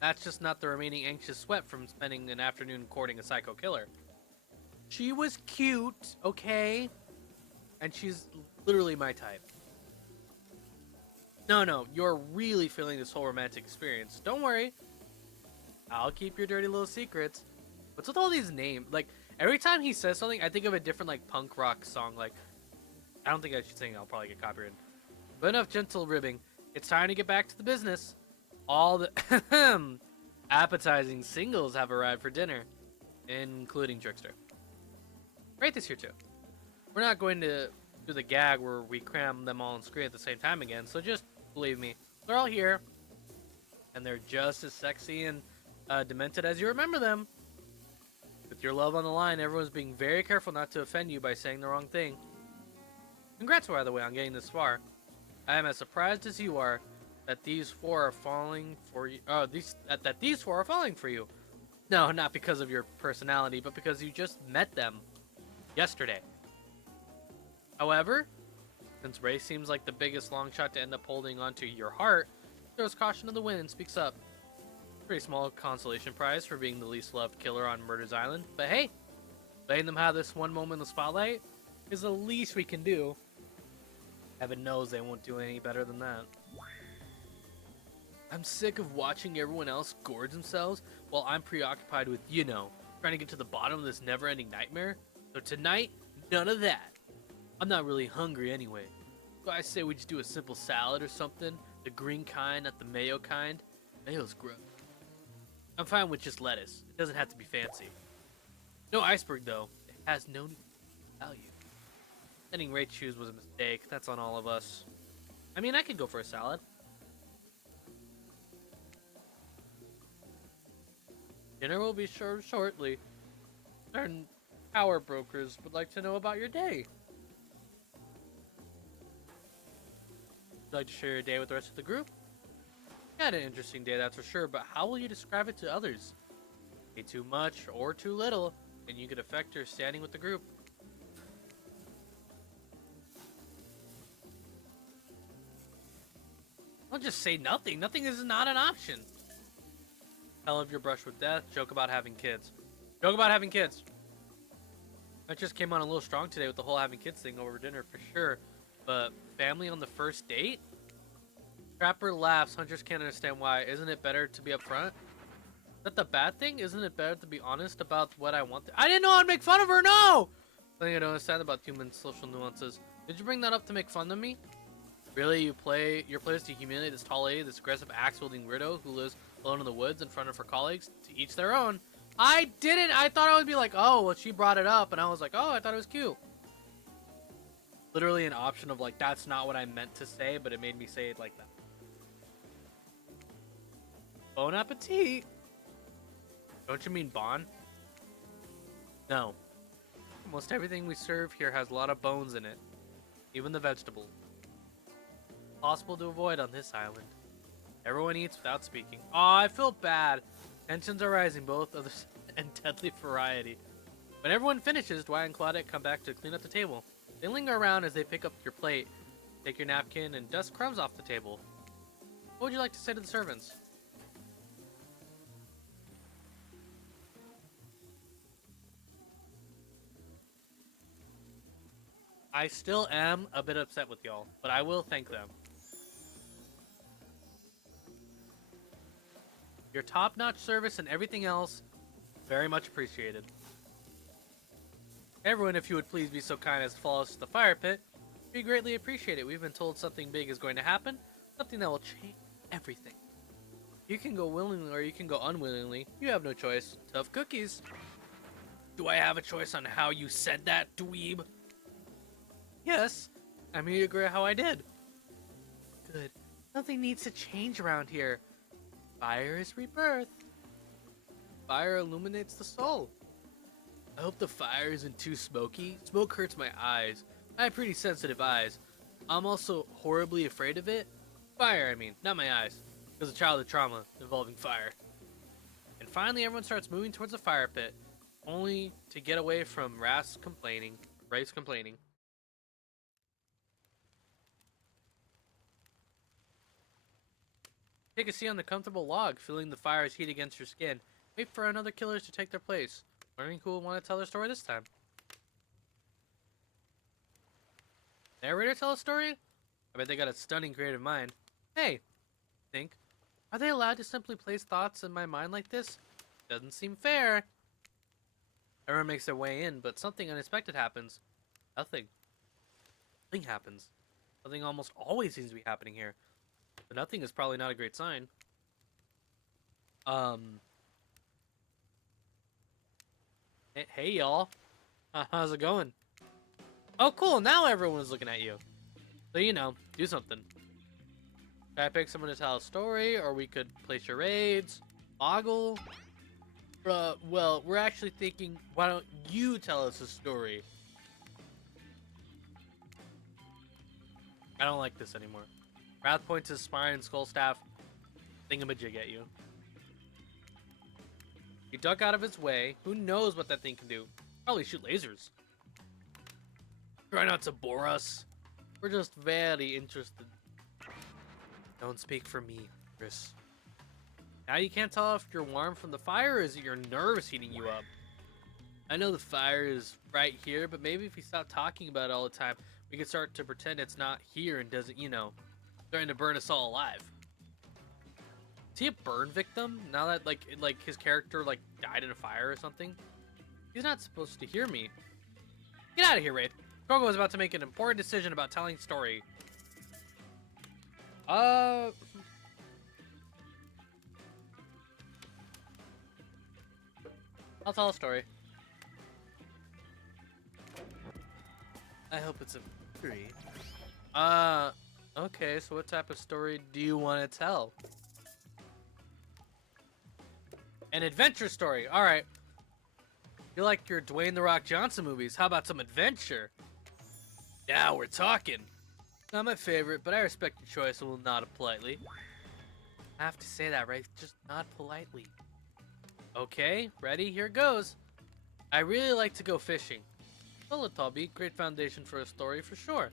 That's just not the remaining anxious sweat from spending an afternoon courting a psycho killer. She was cute, okay? And she's literally my type. No, you're really feeling this whole romantic experience. Don't worry. I'll keep your dirty little secrets. What's with all these names? Like, every time he says something, I think of a different, like, punk rock song. Like, I don't think I should sing. I'll probably get copyrighted. But enough gentle ribbing. It's time to get back to the business. All the appetizing singles have arrived for dinner, including Trickster. Wraith is here too. We're not going to do the gag where we cram them all on screen at the same time again, so just believe me. They're all here, and they're just as sexy and demented as you remember them. With your love on the line, everyone's being very careful not to offend you by saying the wrong thing. Congrats, by the way, on getting this far. I am as surprised as you are that these 4 are falling for you. That these 4 are falling for you. No, not because of your personality, but because you just met them yesterday. However, since Ray seems like the biggest long shot to end up holding onto your heart, throws caution to the wind and speaks up. Pretty small consolation prize for being the least loved killer on Murder's Island, but hey, letting them have this one moment in the spotlight is the least we can do. Heaven knows they won't do any better than that. I'm sick of watching everyone else gorge themselves while I'm preoccupied with, trying to get to the bottom of this never-ending nightmare. So tonight, none of that. I'm not really hungry anyway. So I say we just do a simple salad or something. The green kind, not the mayo kind. Mayo's gross. I'm fine with just lettuce. It doesn't have to be fancy. No iceberg though. It has no value. Letting Ray choose was a mistake. That's on all of us. I mean, I could go for a salad. Dinner will be served shortly. Certain power brokers would like to know about your day. Would you like to share your day with the rest of the group? You had an interesting day, that's for sure, but how will you describe it to others? Say too much or too little, and you could affect your standing with the group. Don't just say nothing. Nothing is not an option. Tell of your brush with death. Joke about having kids. Joke about having kids. That just came on a little strong today with the whole having kids thing over dinner for sure. But family on the first date? Trapper laughs. Hunters can't understand why. Isn't it better to be upfront? Is that the bad thing? Isn't it better to be honest about what I want? I didn't know I'd make fun of her. No! Something I don't understand about human social nuances. Did you bring that up to make fun of me? Really, your play is to humiliate this tall lady, this aggressive axe-wielding weirdo who lives alone in the woods in front of her colleagues? To each their own. I didn't. I thought I would be like, oh, well, she brought it up, and I was like, oh, I thought it was cute. Literally an option of like, that's not what I meant to say, but it made me say it like that. Bon appetit. Don't you mean bon? No. Almost everything we serve here has a lot of bones in it. Even the vegetables. Possible to avoid on this island. Everyone eats without speaking. Aw, I feel bad. Tensions are rising, both of the and deadly variety. When everyone finishes, Dwight and Claudette come back to clean up the table. They linger around as they pick up your plate, take your napkin, and dust crumbs off the table. What would you like to say to the servants? I still am a bit upset with y'all, but I will thank them. Your top-notch service and everything else, very much appreciated. Everyone, if you would please be so kind as to follow us to the fire pit, we greatly appreciate it. We've been told something big is going to happen, something that will change everything. You can go willingly or you can go unwillingly. You have no choice. Tough cookies. Do I have a choice on how you said that, dweeb? Yes, I'm here to regret how I did. Good. Nothing needs to change around here. Fire is rebirth. Fire illuminates the soul. I hope the fire isn't too smoky. Smoke hurts my eyes. I have pretty sensitive eyes. I'm also horribly afraid of it. Fire, I mean, not my eyes. Because a childhood trauma involving fire. And finally, everyone starts moving towards the fire pit, only to get away from Raph's complaining. Take a seat on the comfortable log, feeling the fire's heat against your skin. Wait for another killers to take their place. Wondering who will want to tell their story this time. Narrator tell a story? I bet they got a stunning creative mind. Hey, think, are they allowed to simply place thoughts in my mind like this? Doesn't seem fair. Everyone makes their way in, but something unexpected happens. Nothing happens. Something almost always seems to be happening here. But nothing is probably not a great sign. Hey y'all. How's it going? Oh cool, now everyone's looking at you. So you know, do something. Can I pick someone to tell a story, or we could play charades, ogle? Well, we're actually thinking, why don't you tell us a story? I don't like this anymore. Raph points his spine and skull staff thingamajig at you. You duck out of its way. Who knows what that thing can do? Probably shoot lasers. Try not to bore us. We're just very interested. Don't speak for me, Chris. Now you can't tell if you're warm from the fire, or is it your nerves heating you up? I know the fire is right here, but maybe if we stop talking about it all the time, we could start to pretend it's not here and doesn't, you know, starting to burn us all alive. Is he a burn victim? Now that like his character like died in a fire or something? He's not supposed to hear me. Get out of here, Wraith. Coco is about to make an important decision about telling a story. I'll tell a story. I hope it's a mystery. Okay, so what type of story do you want to tell? An adventure story. All right. You like your Dwayne The Rock Johnson movies. How about some adventure? Now we're talking. Not my favorite, but I respect your choice and will nod politely. I have to say that, right? Just nod politely. Okay, ready? Here goes. I really like to go fishing. Teletubby, great foundation for a story for sure.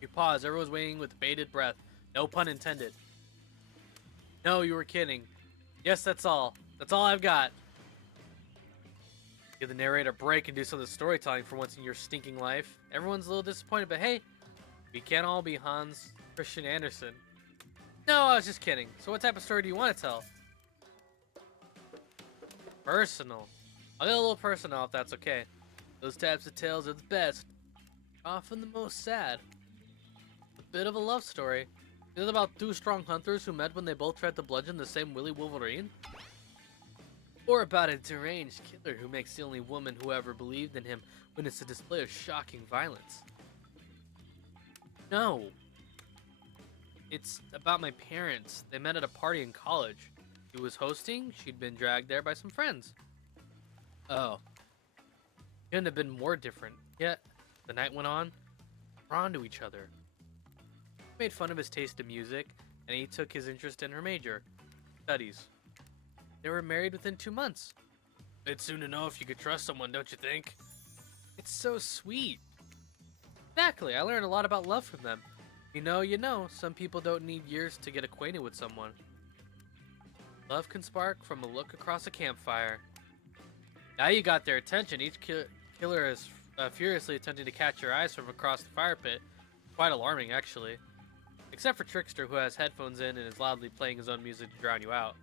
You pause. Everyone's waiting with bated breath. No pun intended. No, you were kidding. Yes, that's all. That's all I've got. Give the narrator a break and do some of the storytelling for once in your stinking life. Everyone's a little disappointed, but hey, we can't all be Hans Christian Andersen. No, I was just kidding. So what type of story do you want to tell? Personal. I'll get a little personal if that's okay. Those types of tales are the best. Often the most sad. A bit of a love story. Is it about two strong hunters who met when they both tried to bludgeon the same Willy Wolverine? Or about a deranged killer who makes the only woman who ever believed in him witness a display of shocking violence? No. It's about my parents. They met at a party in college. He was hosting, she'd been dragged there by some friends. Oh. Couldn't have been more different. Yet, the night went on, drawn to each other. Made fun of his taste in music, and he took his interest in her major, studies. They were married within 2 months. It's soon to know if you could trust someone, don't you think? It's so sweet. Exactly, I learned a lot about love from them. You know, some people don't need years to get acquainted with someone. Love can spark from a look across a campfire. Now you got their attention. Each killer is furiously attempting to catch your eyes from across the fire pit. Quite alarming, actually. Except for Trickster, who has headphones in and is loudly playing his own music to drown you out.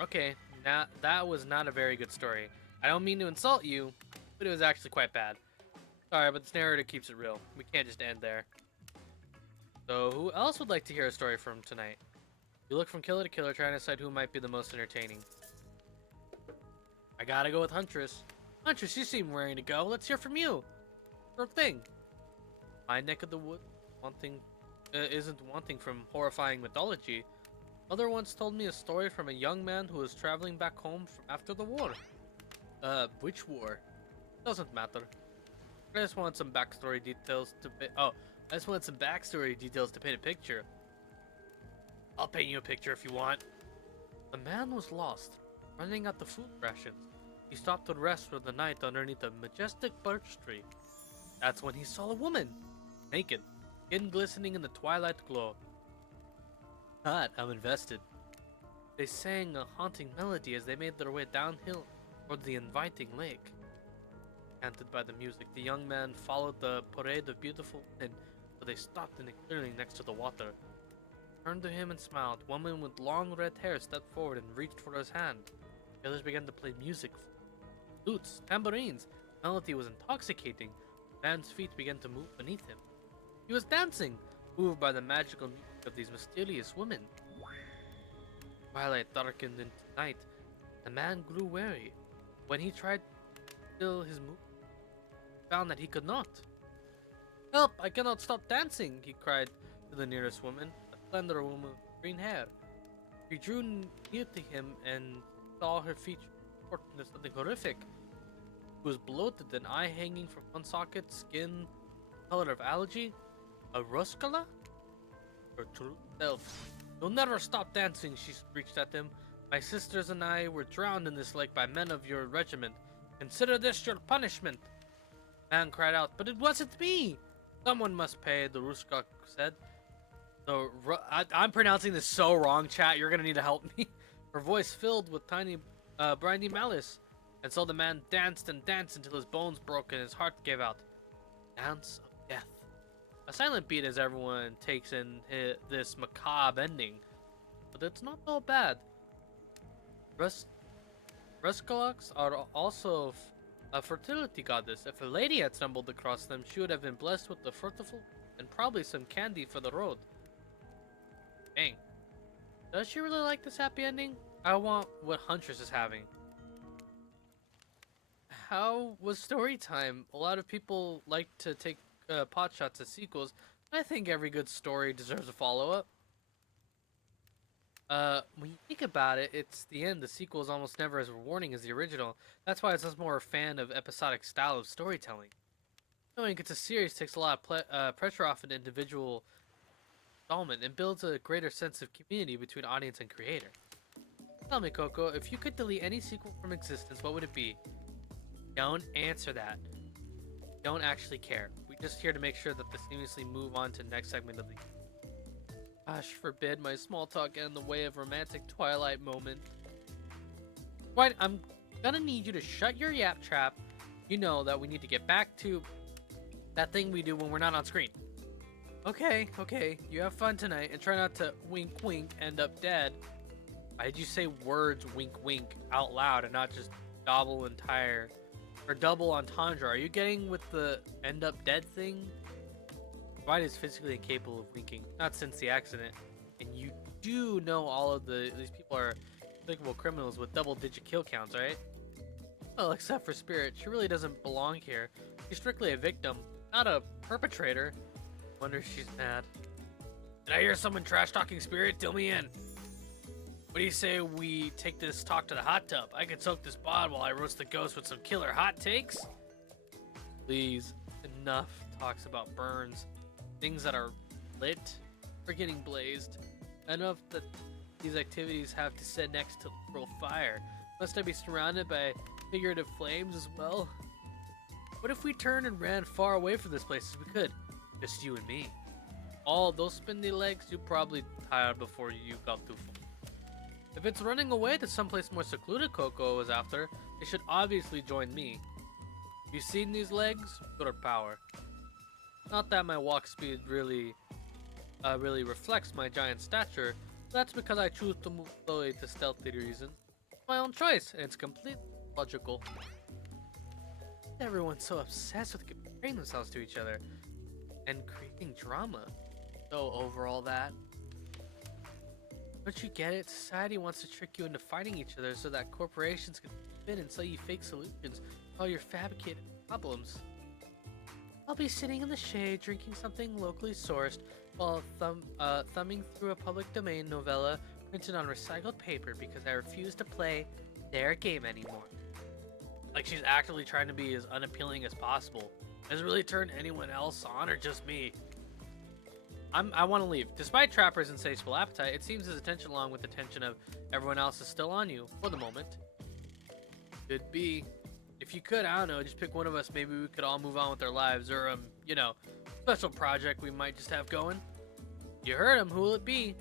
Okay, now that was not a very good story. I don't mean to insult you, but it was actually quite bad. Sorry, but this narrator keeps it real. We can't just end there. So, who else would like to hear a story from tonight? You look from killer to killer, trying to decide who might be the most entertaining. I gotta go with Huntress. Huntress, you seem raring to go. Let's hear from you. Sure thing. My neck of the wood isn't wanting from horrifying mythology. Mother once told me a story from a young man who was traveling back home from after the war. Which war? Doesn't matter. I just want some backstory details to paint a picture. I'll paint you a picture if you want. The man was lost, running out the food rations. He stopped to rest for the night underneath a majestic birch tree. That's when he saw a woman, naked, skin glistening in the twilight glow. God, I'm invested. They sang a haunting melody as they made their way downhill toward the inviting lake. Enchanted by the music, the young man followed the parade of beautiful women until they stopped in a clearing next to the water. Turned to him and smiled. A woman with long red hair stepped forward and reached for his hand. The others began to play music. Flutes, tambourines. The melody was intoxicating. The man's feet began to move beneath him. He was dancing, moved by the magical music of these mysterious women. Twilight darkened into night. The man grew wary. When he tried to still his movement, he found that he could not. Help! I cannot stop dancing! He cried to the nearest woman, a slender woman with green hair. She drew near to him and saw her features into something horrific. She was bloated, an eye hanging from one socket, skin color of algae. A ruscula? Her true self. You'll never stop dancing, she screeched at him. My sisters and I were drowned in this lake by men of your regiment. Consider this your punishment. The man cried out, but it wasn't me. Someone must pay, the Ruska said. So, I'm pronouncing this so wrong, chat. You're gonna need to help me. Her voice filled with tiny, briny malice. And so the man danced and danced until his bones broke and his heart gave out. Dance of death. A silent beat as everyone takes in this macabre ending. But it's not so bad. Ruscalox are also a fertility goddess. If a lady had stumbled across them, she would have been blessed with the fruitful and probably some candy for the road. Dang. Does she really like this happy ending? I want what Huntress is having. How was story time? A lot of people like to take pot shots at sequels. I think every good story deserves a follow-up. When you think about it, it's the end. The sequel is almost never as rewarding as the original. That's why I'm more a fan of episodic style of storytelling. Knowing it's a series takes a lot of pressure off an individual installment and builds a greater sense of community between audience and creator. Tell me, Coco, if you could delete any sequel from existence, what would it be? Don't answer that. Don't actually care. We're just here to make sure that they seamlessly move on to the next segment of the... Gosh forbid my small talk get in the way of romantic Twilight moment. Right, I'm gonna need you to shut your yap trap. You know that we need to get back to that thing we do when we're not on screen. Okay, you have fun tonight and try not to wink wink end up dead. Why did you say words wink wink out loud and not just double entendre? Are you getting with the end up dead thing? Dwight is physically incapable of winking, not since the accident. And you do know all of these people are despicable criminals with double-digit kill counts, right? Well, except for Spirit, she really doesn't belong here. She's strictly a victim, not a perpetrator. Wonder if she's mad. Did I hear someone trash-talking Spirit? Fill me in. What do you say we take this talk to the hot tub? I could soak this bod while I roast the ghost with some killer hot takes. Please, enough talks about burns. Things that are lit We're getting blazed. Enough that these activities have to sit next to literal fire. Must I be surrounded by figurative flames as well? What if we turned and ran far away from this place as we could? Just you and me. All those spindly legs, you probably tired before you got too far. If it's running away to someplace more secluded Coco was after, they should obviously join me. Have you seen these legs? Good power. Not that my walk speed really reflects my giant stature. That's because I choose to move slowly to stealthy reasons. It's my own choice, and it's completely logical. Everyone's so obsessed with comparing themselves to each other and creating drama. So over all that, don't you get it? Society wants to trick you into fighting each other so that corporations can spin and sell you fake solutions, all your fabricated problems. I'll be sitting in the shade drinking something locally sourced while thumbing through a public domain novella printed on recycled paper because I refuse to play their game anymore. Like she's actively trying to be as unappealing as possible. Has it really turned anyone else on or just me? I want to leave. Despite Trapper's insatiable appetite, it seems his attention along with the attention of everyone else is still on you, for the moment. Could be. If you could, I don't know, just pick one of us, maybe we could all move on with our lives, or, you know, special project we might just have going. You heard him, who will it be?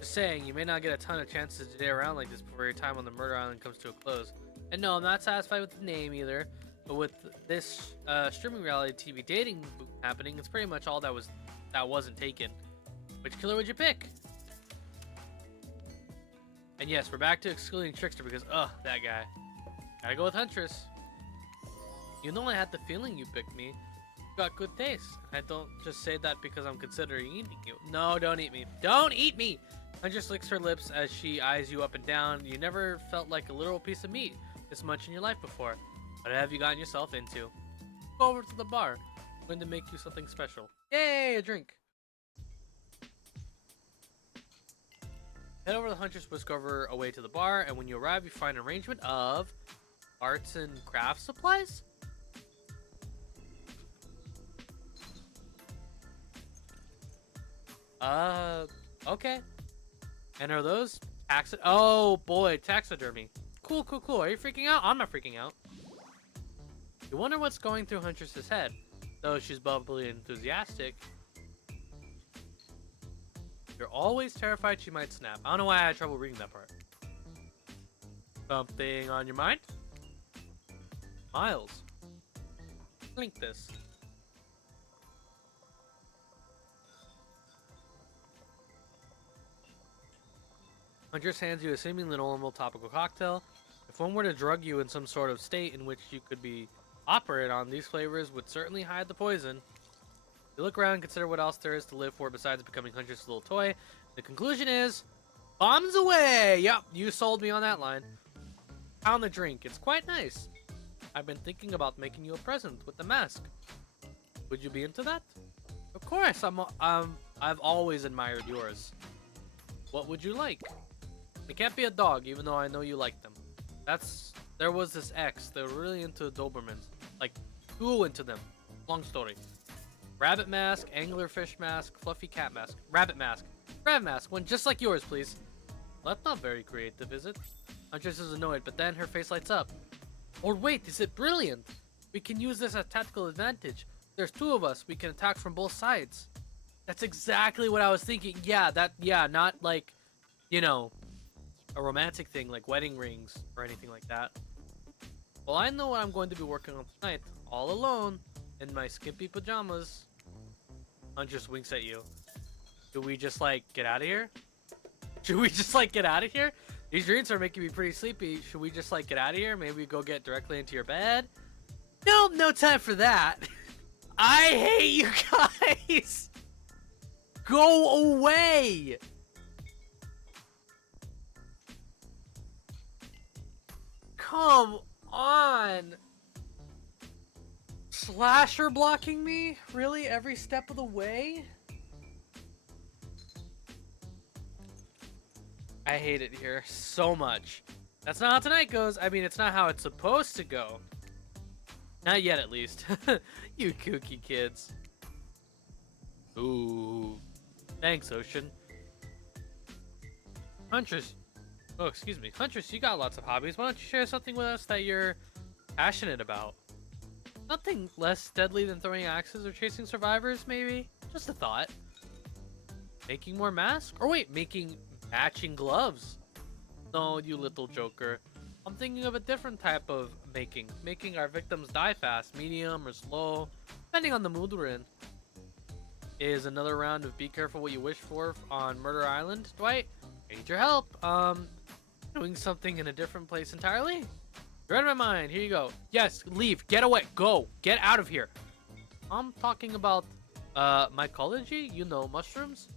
Just saying, you may not get a ton of chances to stay around like this before your time on the murder island comes to a close. And no, I'm not satisfied with the name either, but with this streaming reality TV dating boom happening, it's pretty much all that wasn't taken. Which killer would you pick? And yes, we're back to excluding Trickster because, that guy. Gotta go with Huntress. You know I had the feeling you picked me. You got good taste. I don't just say that because I'm considering eating you. No, don't eat me. Don't eat me! Huntress licks her lips as she eyes you up and down. You never felt like a literal piece of meat this much in your life before. What have you gotten yourself into? Go over to the bar. I'm going to make you something special. Yay, a drink! Head over to the Huntress whisk over away to the bar, and when you arrive, you find an arrangement of arts and craft supplies? Okay. And are those oh boy, taxidermy. Cool. Are you freaking out? I'm not freaking out. You wonder what's going through Huntress's head. Though she's bubbly and enthusiastic, you're always terrified she might snap. I don't know why I had trouble reading that part. Something on your mind? Miles. Link this. Huntress hands you a seemingly normal topical cocktail. If one were to drug you in some sort of state in which you could be operated on, these flavors would certainly hide the poison. You look around and consider what else there is to live for besides becoming Huntress' little toy. The conclusion is, bombs away! Yep, you sold me on that line. Pound the drink. It's quite nice. I've been thinking about making you a present with the mask. Would you be into that? Of course, I've always admired yours. What would you like? It can't be a dog, even though I know you like them. There was this ex. They were really into Dobermans. Like, too into them. Long story. Rabbit mask, anglerfish mask, fluffy cat mask. Rabbit mask. Rabbit mask, one just like yours, please. Well, that's not very creative, is it? Huntress is annoyed, but then her face lights up. Or wait, is it brilliant? We can use this as tactical advantage. There's two of us. We can attack from both sides. That's exactly what I was thinking. Yeah, not like, you know, a romantic thing like wedding rings or anything like that. Well, I know what I'm going to be working on tonight, all alone, in my skimpy pajamas. Huntress winks at you. Should we just, like, get out of here? Should we just, like, get out of here? These dreams are making me pretty sleepy. Should we just, like, get out of here? Maybe we go get directly into your bed? Nope, no time for that. I hate you guys. Go away. Come on. Slasher blocking me? Really? Every step of the way? I hate it here so much. That's not how tonight goes. I mean, it's not how it's supposed to go. Not yet, at least. You kooky kids. Ooh. Thanks, Ocean. Huntress. Oh, excuse me. Huntress, you got lots of hobbies. Why don't you share something with us that you're passionate about? Nothing less deadly than throwing axes or chasing survivors, maybe? Just a thought. Making more masks? Or wait, making matching gloves? No, you little joker. I'm thinking of a different type of making. Making our victims die fast, medium or slow, depending on the mood we're in. Is another round of Be Careful What You Wish For on Murder Island, Dwight? I need your help. Doing something in a different place entirely? You're out of my mind. Here you go. Yes, leave. Get away. Go. Get out of here. I'm talking about, mycology? You know, mushrooms?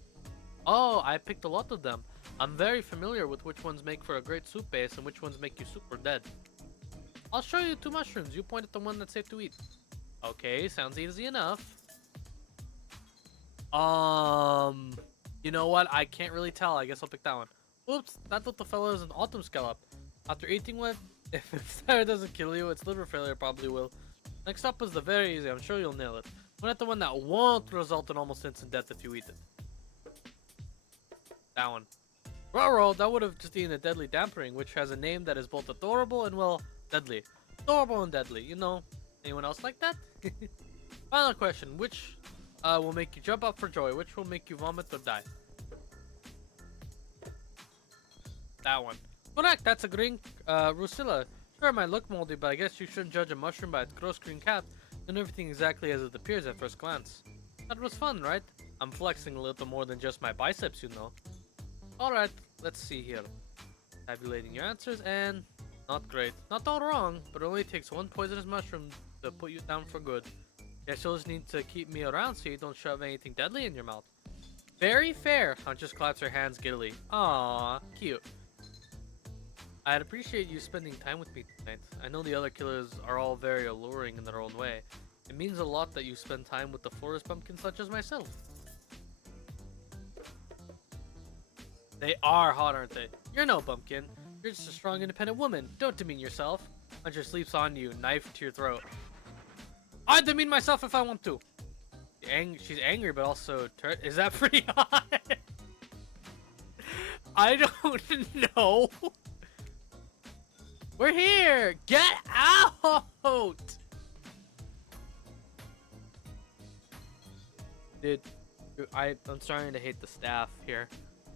Oh, I picked a lot of them. I'm very familiar with which ones make for a great soup base and which ones make you super dead. I'll show you 2 mushrooms. You point at the one that's safe to eat. Okay, sounds easy enough. You know what? I can't really tell. I guess I'll pick that one. Oops, that little fellow is an autumn scallop. After eating one, if its fire doesn't kill you, its liver failure probably will. Next up is the very easy. I'm sure you'll nail it. One at the one that won't result in almost instant death if you eat it. That one. Ruh-roh, that would have just been a deadly dampering, which has a name that is both adorable and, well, deadly. Adorable and deadly, you know. Anyone else like that? Final question. Which will make you jump up for joy? Which will make you vomit or die? That one. Correct, that's a green Rusilla. Sure, it might look moldy, but I guess you shouldn't judge a mushroom by its gross green cap and everything exactly as it appears at first glance. That was fun, right? I'm flexing a little more than just my biceps, you know. Alright, let's see here. Tabulating your answers, and not great. Not all wrong, but it only takes one poisonous mushroom to put you down for good. Guess you'll just need to keep me around so you don't shove anything deadly in your mouth. Very fair. Huntress claps her hands giddily. Aww, cute. I'd appreciate you spending time with me tonight. I know the other killers are all very alluring in their own way. It means a lot that you spend time with the forest bumpkins such as myself. They are hot, aren't they? You're no bumpkin. You're just a strong, independent woman. Don't demean yourself. Hunter sleeps on you, knife to your throat. I demean myself if I want to. She's angry, but also... Is that pretty hot? I don't know. We're here! Get out! Dude, I'm starting to hate the staff here.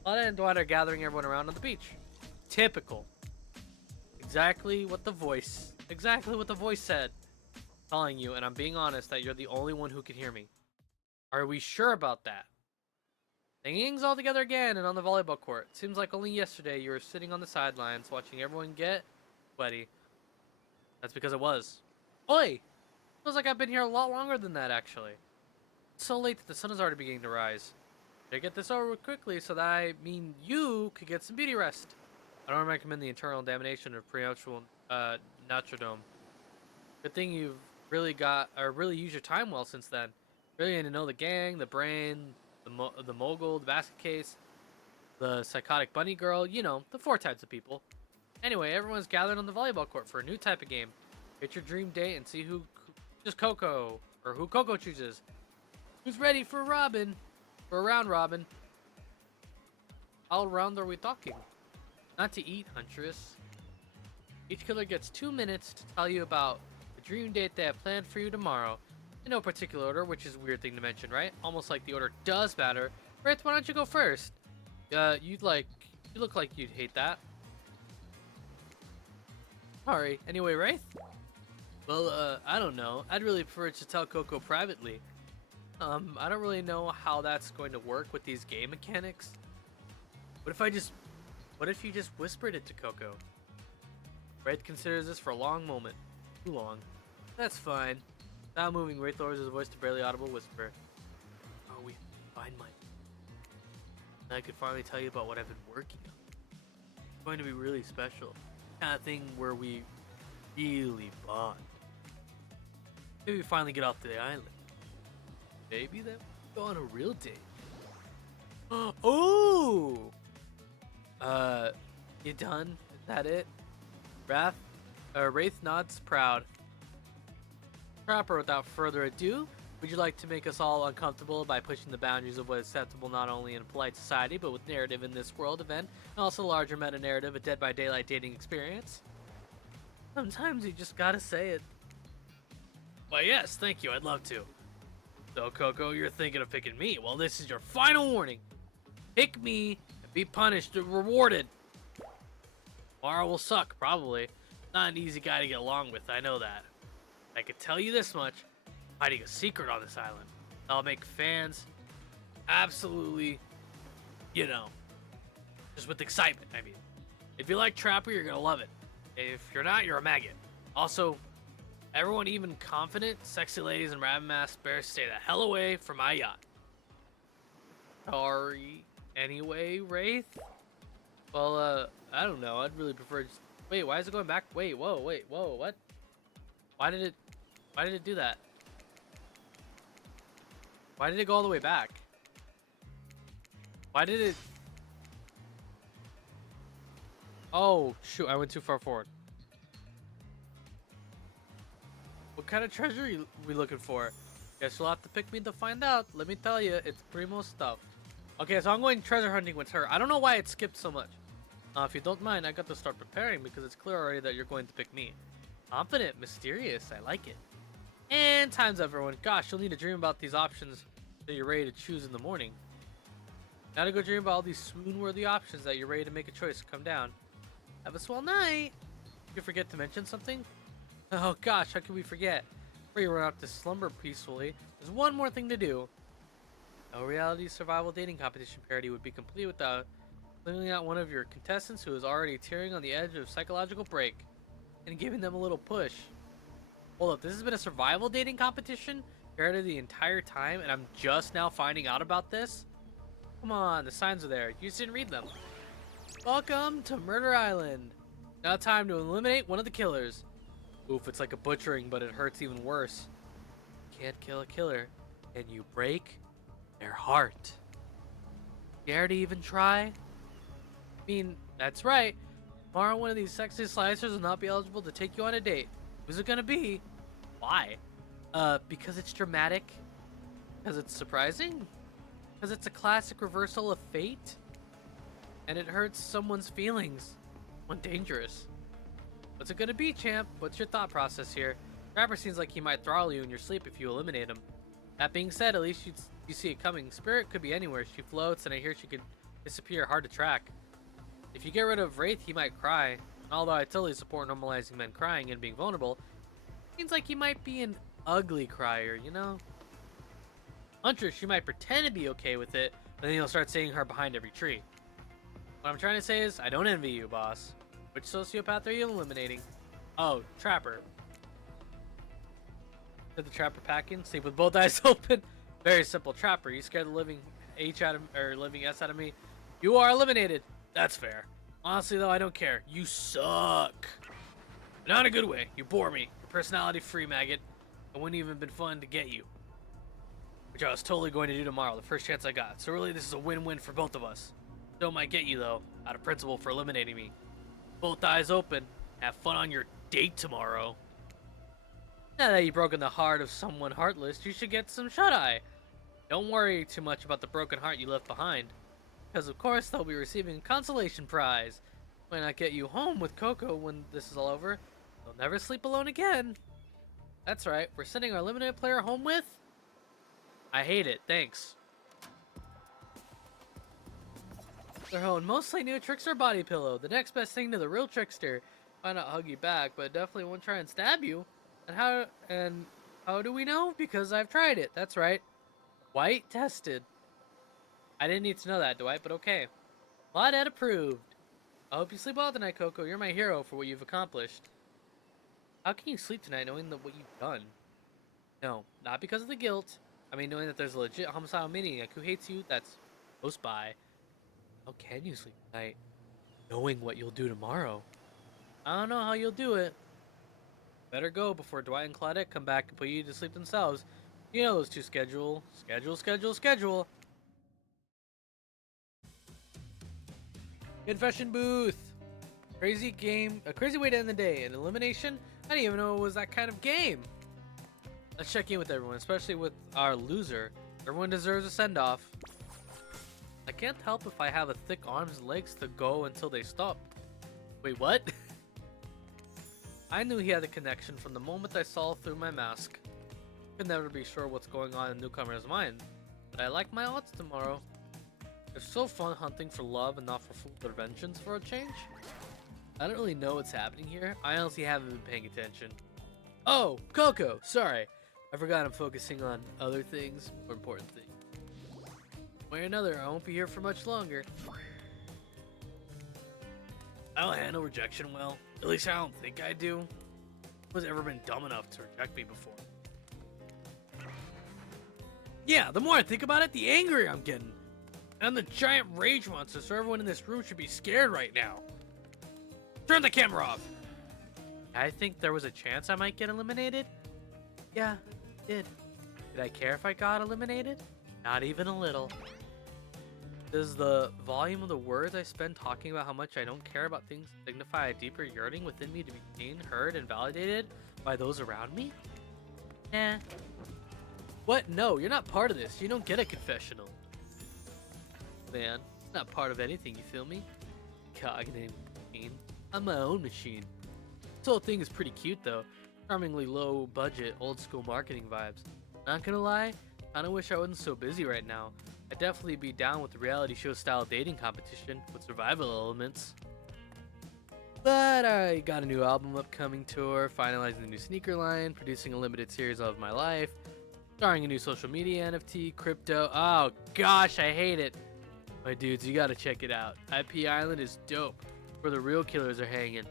Lana and Dwight are gathering everyone around on the beach. Typical. Exactly what the voice said. Telling you, and I'm being honest, that you're the only one who can hear me. Are we sure about that? The gang's all together again and on the volleyball court. Seems like only yesterday you were sitting on the sidelines watching everyone get sweaty. That's because it was. Oi! Feels like I've been here a lot longer than that, actually. It's so late that the sun is already beginning to rise. Better get this over with quickly so that you could get some beauty rest. I don't recommend the internal damnation of prenuptial Natrodome. Good thing you've really used your time well since then. Really getting to know the gang, the brain, the mogul, the basket case, the psychotic bunny girl, you know, the 4 types of people. Anyway, everyone's gathered on the volleyball court for a new type of game. Get your dream date and see who chooses Coco, or who Coco chooses. Who's ready for Robin? For a round robin. How round are we talking? Not to eat, Huntress. Each killer gets 2 minutes to tell you about the dream date they have planned for you tomorrow. In no particular order, which is a weird thing to mention, right? Almost like the order does matter. Wraith, why don't you go first? You look like you'd hate that. Sorry. Anyway, Wraith? Well, I don't know. I'd really prefer to tell Coco privately. I don't really know how that's going to work with these game mechanics. What if you just whispered it to Coco? Wraith considers this for a long moment. Too long. That's fine. Without moving, Wraith lowers his voice to barely audible whisper. Oh, we find my... And I could finally tell you about what I've been working on. It's going to be really special. Kind of thing where we really bond. Maybe we finally get off to the island. Maybe then we go on a real date. Oh! You done? Is that it? Wraith nods proud. Proper without further ado, Would you like to make us all uncomfortable by pushing the boundaries of what is acceptable not only in polite society, but with narrative in this world event, and also larger meta-narrative, a Dead by Daylight dating experience? Sometimes you just gotta say it. Why yes, thank you, I'd love to. So Coco, you're thinking of picking me. Well, this is your final warning. Pick me and be punished or rewarded. Tomorrow will suck, probably. Not an easy guy to get along with, I know that. I can tell you this much. I'm hiding a secret on this island. I'll make fans absolutely, you know, just with excitement, I mean. If you like Trapper, you're gonna love it. If you're not, you're a maggot. Also, everyone even confident, sexy ladies, and rabbit masked bears stay the hell away from my yacht. Sorry. Anyway, Wraith? Well, I don't know. I'd really prefer just... Wait, why is it going back? Wait, whoa, what? Why did it do that? Why did it go all the way back? Why did it... Oh, shoot, I went too far forward. What kind of treasure are we looking for? Guess you'll have to pick me to find out. Let me tell you, it's primo stuff. Okay, so I'm going treasure hunting with her. I don't know why it skipped so much. If you don't mind, I got to start preparing because it's clear already that you're going to pick me. Confident, mysterious, I like it. And time's up, everyone. Gosh, you'll need to dream about these options that you're ready to choose in the morning. Now to go dream about all these swoon-worthy options that you're ready to make a choice. Come down. Have a swell night. Did you forget to mention something? Oh gosh, how could we forget? Before you run off to slumber peacefully, there's one more thing to do. No reality survival dating competition parody would be complete without singling out one of your contestants who is already teetering on the edge of psychological break and giving them a little push. Hold up, this has been a survival dating competition parody the entire time and I'm just now finding out about this? Come on, the signs are there. You just didn't read them. Welcome to Murder Island. Now time to eliminate one of the killers. Oof, it's like a butchering, but it hurts even worse. You can't kill a killer, and you break their heart. Dare to even try? I mean, that's right. Tomorrow one of these sexy slicers will not be eligible to take you on a date. Who's it gonna be? Why? Because it's dramatic? Because it's surprising? Because it's a classic reversal of fate? And it hurts someone's feelings when dangerous. What's it gonna be, champ? What's your thought process here? Trapper seems like he might throttle you in your sleep if you eliminate him. That being said, at least you see it coming. Spirit could be anywhere. She floats, and I hear she could disappear, hard to track. If you get rid of Wraith, he might cry. And although I totally support normalizing men crying and being vulnerable, it seems like he might be an ugly crier, you know? Huntress, she might pretend to be okay with it, but then you'll start seeing her behind every tree. What I'm trying to say is, I don't envy you, boss. Which sociopath are you eliminating? Oh, Trapper. Did the Trapper packing? Sleep with both eyes open? Very simple, Trapper. You scared the living living S out of me? You are eliminated. That's fair. Honestly, though, I don't care. You suck. Not in a good way. You bore me. Your personality free, maggot. It wouldn't even been fun to get you. Which I was totally going to do tomorrow, the first chance I got. So really, this is a win-win for both of us. Still might get you, though, out of principle for eliminating me. Both eyes open. Have fun on your date tomorrow. Now that you've broken the heart of someone heartless, you should get some shut-eye. Don't worry too much about the broken heart you left behind. Because of course they'll be receiving a consolation prize. Might not get you home with Coco when this is all over. They'll never sleep alone again. That's right, we're sending our limited player home with... I hate it, thanks. Their own mostly new trickster body pillow. The next best thing to the real trickster. Might not hug you back, but definitely won't try and stab you. And how do we know? Because I've tried it. That's right. White tested. I didn't need to know that, Dwight, but okay. Claudette approved. I hope you sleep well tonight, Coco. You're my hero for what you've accomplished. How can you sleep tonight knowing that what you've done? No, not because of the guilt. I mean, knowing that there's a legit homicidal maniac who hates you, that's close by. How can you sleep tonight knowing what you'll do tomorrow? I don't know how you'll do it. Better go before Dwight and Claudette come back and put you to sleep themselves. You know those two schedule. Confession booth. Crazy game. A crazy way to end the day. An elimination? I didn't even know it was that kind of game. Let's check in with everyone, especially with our loser. Everyone deserves a send-off. I can't help if I have a thick arms and legs to go until they stop. Wait, what? I knew he had a connection from the moment I saw through my mask. Could never be sure what's going on in the newcomer's mind, but I like my odds tomorrow. It's so fun hunting for love and not for food or vengeance for a change. I don't really know what's happening here. I honestly haven't been paying attention. Oh, Coco, sorry. I forgot I'm focusing on other things, more important things. One way or another, I won't be here for much longer. I don't handle rejection well. At least I don't think I do. Who's ever been dumb enough to reject me before? Yeah, the more I think about it, the angrier I'm getting. And I'm the giant rage monster, so everyone in this room should be scared right now. Turn the camera off! I think there was a chance I might get eliminated? Yeah, I did. Did I care if I got eliminated? Not even a little. Does the volume of the words I spend talking about how much I don't care about things signify a deeper yearning within me to be seen, heard, and validated by those around me? Nah. What? No, you're not part of this. You don't get a confessional. Man, it's not part of anything, you feel me? Cognitive machine. I'm my own machine. This whole thing is pretty cute though. Charmingly low budget, old school marketing vibes. Not gonna lie, kinda wish I wasn't so busy right now. I'd definitely be down with the reality show style dating competition with survival elements. But I got a new album upcoming tour, finalizing the new sneaker line, producing a limited series of my life, starring a new social media NFT, crypto. Oh gosh, I hate it. My dudes, you gotta check it out. IP Island is dope, where the real killers are hanging.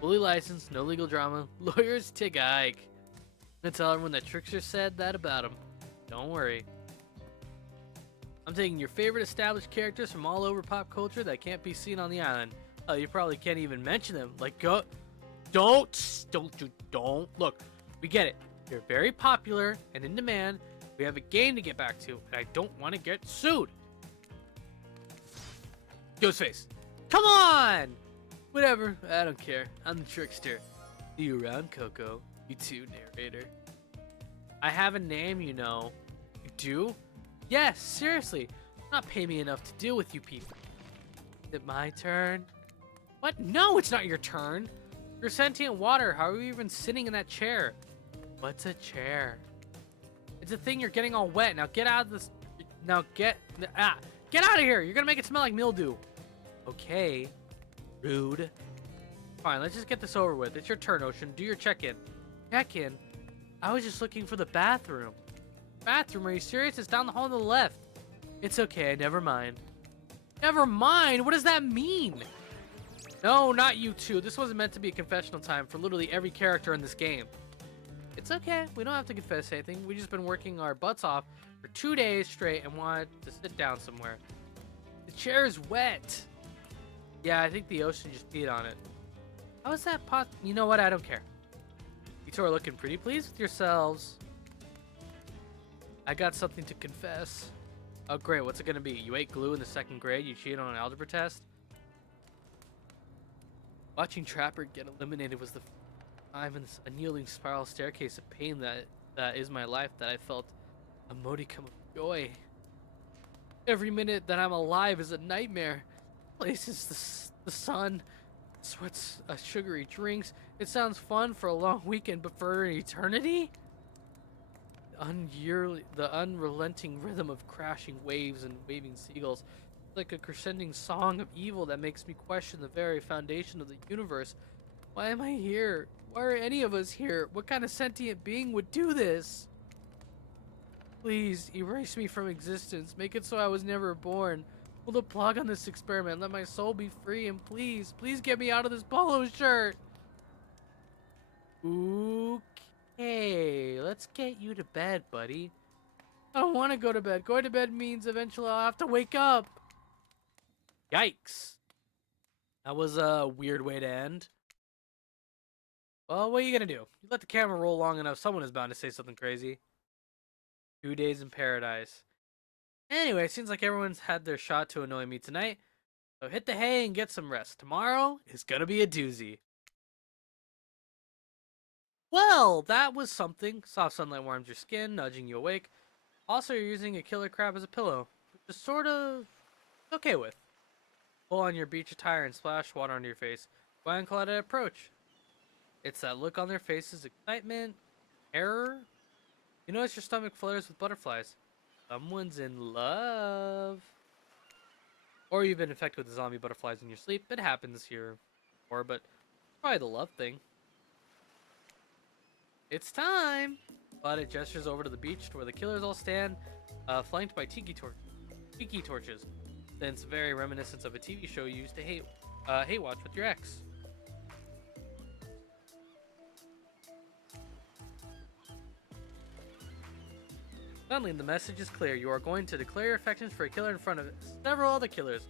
Fully licensed, no legal drama, lawyers take a hike. I'm gonna tell everyone that Trickster said that about him. Don't worry. I'm taking your favorite established characters from all over pop culture that can't be seen on the island. Oh, you probably can't even mention them. Like, don't. Look, we get it. You're very popular and in demand. We have a game to get back to, and I don't want to get sued. Ghostface, come on! Whatever, I don't care. I'm the Trickster. See you around, Coco. You too, narrator. I have a name, you know. You do? Yes, seriously. Not pay me enough to deal with you people. Is it my turn? What? No, it's not your turn. You're sentient water. How are you even sitting in that chair? What's a chair? It's a thing you're getting all wet. Now get out of this. Now get out of here. You're gonna make it smell like mildew. Okay. Rude. Fine, let's just get this over with. It's your turn, Ocean. Do your check-in. Check-in? I was just looking for the bathroom. Bathroom? Are you serious? It's down the hall to the left. It's okay. Never mind. Never mind? What does that mean? No, not you two. This wasn't meant to be a confessional time for literally every character in this game. It's okay. We don't have to confess anything. We've just been working our butts off for 2 days straight and wanted to sit down somewhere. The chair is wet. Yeah, I think the ocean just peed on it. How is that pot? You know what? I don't care. You two are looking pretty pleased with yourselves. I got something to confess. Oh, great. What's it going to be? You ate glue in the 2nd grade? You cheated on an algebra test? Watching Trapper get eliminated was the time in this unyielding spiral staircase of pain that is my life that I felt a modicum of joy. Every minute that I'm alive is a nightmare. Places the sun, sweats, sugary drinks. It sounds fun for a long weekend, but for an eternity? The unrelenting rhythm of crashing waves and waving seagulls. Like a crescending song of evil that makes me question the very foundation of the universe. Why am I here? Why are any of us here? What kind of sentient being would do this? Please, erase me from existence. Make it so I was never born. Pull the plug on this experiment. Let my soul be free, and please, please get me out of this polo shirt. Okay, let's get you to bed, buddy. I don't want to go to bed. Going to bed means eventually I'll have to wake up. Yikes. That was a weird way to end. Well, what are you gonna do? You let the camera roll long enough, someone is bound to say something crazy. 2 days in paradise. Anyway, it seems like everyone's had their shot to annoy me tonight. So hit the hay and get some rest. Tomorrow is gonna be a doozy. Well, that was something. Soft sunlight warms your skin, nudging you awake. Also, you're using a killer crab as a pillow, which is sort of okay with. Pull on your beach attire and splash water onto your face. Why and Claudette approach? It's that look on their faces, excitement, terror. You notice your stomach flutters with butterflies. Someone's in love. Or you've been infected with the zombie butterflies in your sleep. It happens here before, but probably the love thing. It's time! Claudette gestures over to the beach to where the killers all stand, flanked by tiki torches. It's very reminiscent of a TV show you used to hate watch with your ex. Suddenly, the message is clear. You are going to declare your affections for a killer in front of several other killers.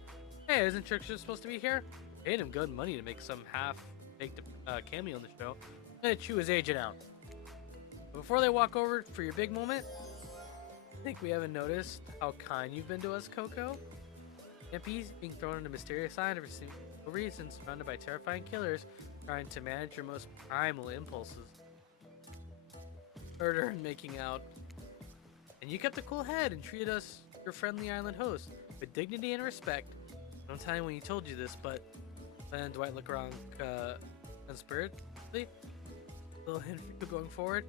Hey, isn't Trickster supposed to be here? Paid him good money to make some half-baked cameo on the show. I'm gonna chew his agent out. But before they walk over for your big moment, I think we haven't noticed how kind you've been to us, Coco. Impy's being thrown into mysterious island for no reason, surrounded by terrifying killers trying to manage your most primal impulses. Murder and making out. And you kept a cool head and treated us, your friendly island host, with dignity and respect. Don't tell anyone you told you this, but then Dwight look around conspiratively. Little hint for you going forward.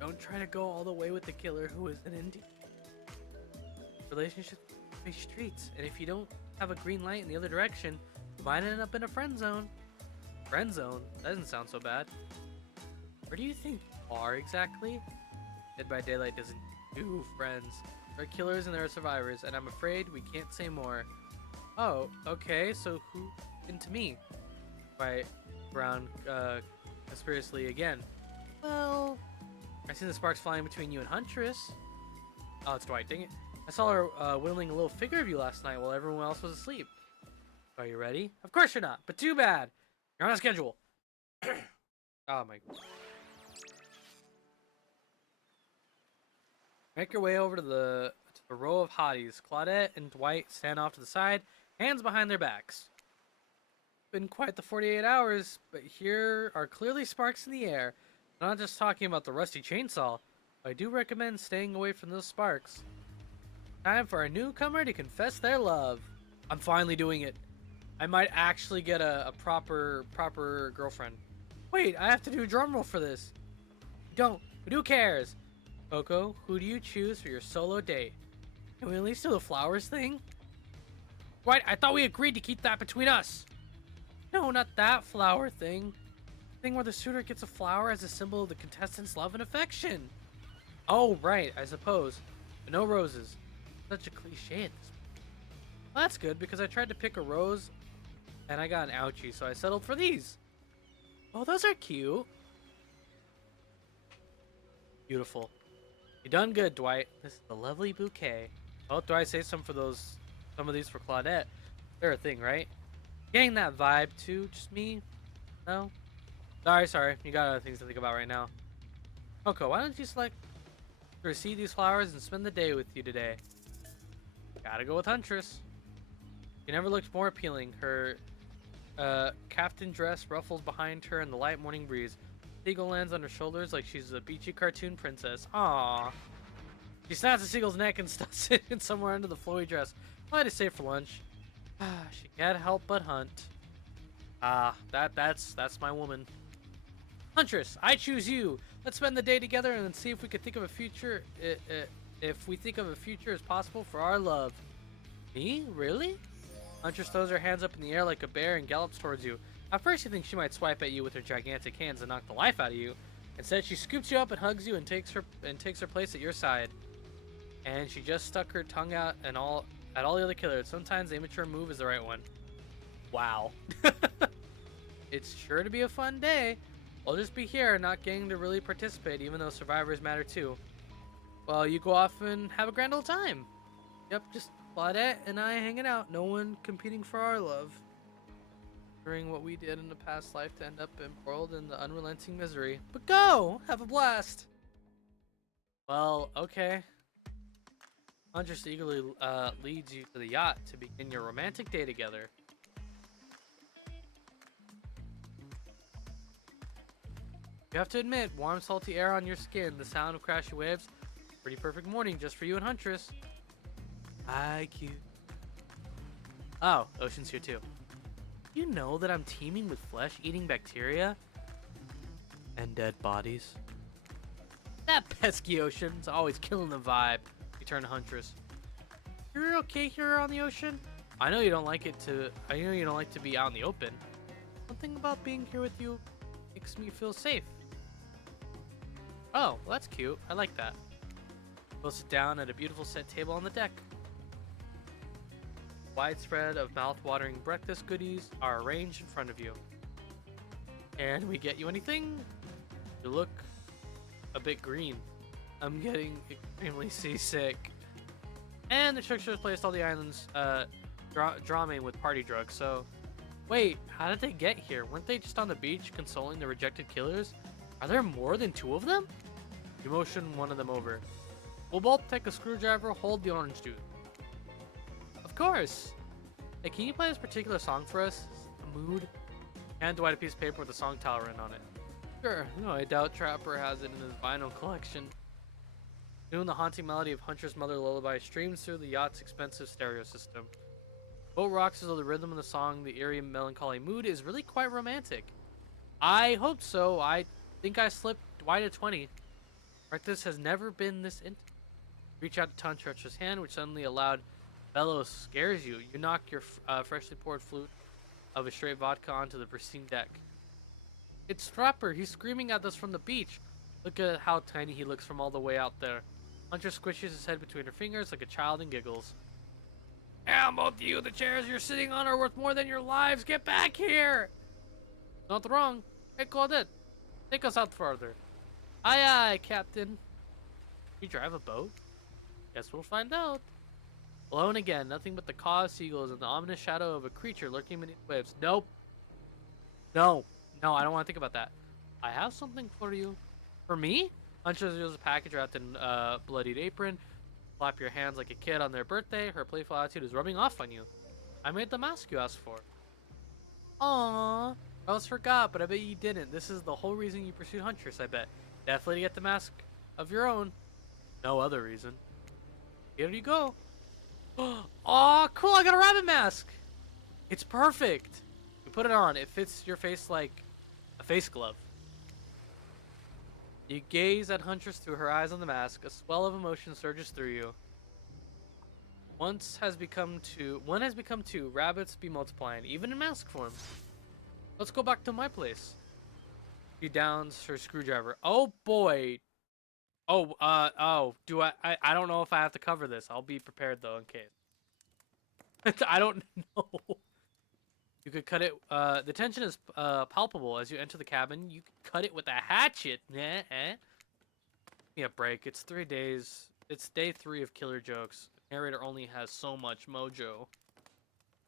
Don't try to go all the way with the killer who is an indie. Relationships are streets, and if you don't have a green light in the other direction, you might end up in a friend zone. Friend zone? That doesn't sound so bad. Where do you think you are exactly? Dead by Daylight doesn't do friends. There are killers and there are survivors, and I'm afraid we can't say more. Oh, okay, so who into me? Right around conspiracy again. Well, I see the sparks flying between you and Huntress. Oh, it's Dwight, dang it. I saw her whittling a little figure of you last night while everyone else was asleep. Are you ready? Of course you're not, but too bad. You're on a schedule. Oh my. Make your way over to the row of hotties. Claudette and Dwight stand off to the side, hands behind their backs. Been quite the 48 hours, but here are clearly sparks in the air. I'm not just talking about the rusty chainsaw. I do recommend staying away from those sparks. Time for a newcomer to confess their love. I'm finally doing it. I might actually get a proper girlfriend. Wait, I have to do a drum roll for this. Don't. But who cares? Coco, who do you choose for your solo date? Can we at least do the flowers thing? Right, I thought we agreed to keep that between us. No, not that flower thing. Thing where the suitor gets a flower as a symbol of the contestant's love and affection. Oh, right, I suppose. But no roses. Such a cliche at this point. Well, that's good, because I tried to pick a rose, and I got an ouchie, so I settled for these. Oh, those are cute. Beautiful. You done good, Dwight. This is a lovely bouquet. Oh, do I say some of these for Claudette? They're a thing, right? Getting that vibe too, just me? No? Sorry. You got other things to think about right now. Coco, why don't you select to receive these flowers and spend the day with you today? Gotta go with Huntress. She never looked more appealing. Her caftan dress ruffles behind her in the light morning breeze. Seagull lands on her shoulders like she's a beachy cartoon princess. Aww. She snaps the seagull's neck and stuffs it in somewhere under the flowy dress. Might have saved for lunch. She can't help but hunt. That's my woman. Huntress, I choose you. Let's spend the day together and then see if we could think of a future. If we think of a future as possible for our love. Me? Really? Huntress throws her hands up in the air like a bear and gallops towards you. At first you think she might swipe at you with her gigantic hands and knock the life out of you. Instead she scoops you up and hugs you and takes her place at your side. And she just stuck her tongue out and at all the other killers. Sometimes the immature move is the right one. Wow. It's sure to be a fun day. I'll just be here, not getting to really participate, even though survivors matter too. Well, you go off and have a grand old time. Yep, just Claudette and I hanging out. No one competing for our love. During what we did in the past life to end up embroiled in the unrelenting misery. But go! Have a blast! Well, okay. Huntress eagerly leads you to the yacht to begin your romantic day together. You have to admit, warm, salty air on your skin, the sound of crashing waves. Pretty perfect morning just for you and Huntress. Hi, cute. Oh, Ocean's here too. You know that I'm teeming with flesh-eating bacteria? And dead bodies. That pesky Ocean's always killing the vibe. You turn to Huntress. You're okay here on the ocean? I know you don't like to be out in the open. Something about being here with you makes me feel safe. Oh, well, that's cute. I like that. We'll sit down at a beautiful set table on the deck. Widespread of mouth-watering breakfast goodies are arranged in front of you. Can we get you anything? You look a bit green. I'm getting extremely seasick. And the tricksters placed all the islands drumming with party drugs, so... Wait, how did they get here? Weren't they just on the beach consoling the rejected killers? Are there more than 2 of them? You motion one of them over. We'll both take a screwdriver, hold the orange juice. Of course! Hey, can you play this particular song for us? A mood? Hand Dwight a piece of paper with a song title written on it. Sure, no, I doubt Trapper has it in his vinyl collection. Soon the haunting melody of Hunter's Mother Lullaby streams through the yacht's expensive stereo system. Boat rocks as though the rhythm of the song, the eerie melancholy mood, is really quite romantic. I hope so. I think I slipped Dwight a 20. Practice has never been this intimate. Reach out to Huntress's hand, which suddenly a loud bellow scares you. You knock your freshly poured flute of a straight vodka onto the pristine deck. It's Trapper. He's screaming at us from the beach. Look at how tiny he looks from all the way out there. Hunter squishes his head between her fingers like a child and giggles. Damn, both of you, the chairs you're sitting on are worth more than your lives. Get back here! Not wrong. Hey, Claudette, take us out further. Aye, aye, Captain. You drive a boat? Guess we'll find out. Alone again, nothing but the caw of seagulls and the ominous shadow of a creature lurking beneath waves. Nope. No, I don't want to think about that. I have something for you. For me? Hunter reveals a package wrapped in a bloodied apron. Clap your hands like a kid on their birthday. Her playful attitude is rubbing off on you. I made the mask you asked for. Aww. I almost forgot, but I bet you didn't. This is the whole reason you pursued Huntress, I bet. Definitely to get the mask of your own. No other reason. Here you go. Aw, cool, I got a rabbit mask. It's perfect. You put it on. It fits your face like a face glove. You gaze at Huntress through her eyes on the mask. A swell of emotion surges through you. One has become two. Rabbits be multiplying, even in mask form. Let's go back to my place. She downs her screwdriver. Oh boy. Oh, do I don't know if I have to cover this. I'll be prepared though in case. I don't know. You could cut it. The tension is palpable as you enter the cabin. You could cut it with a hatchet. Give me a break. It's 3 days. It's day 3 of killer jokes. The narrator only has so much mojo.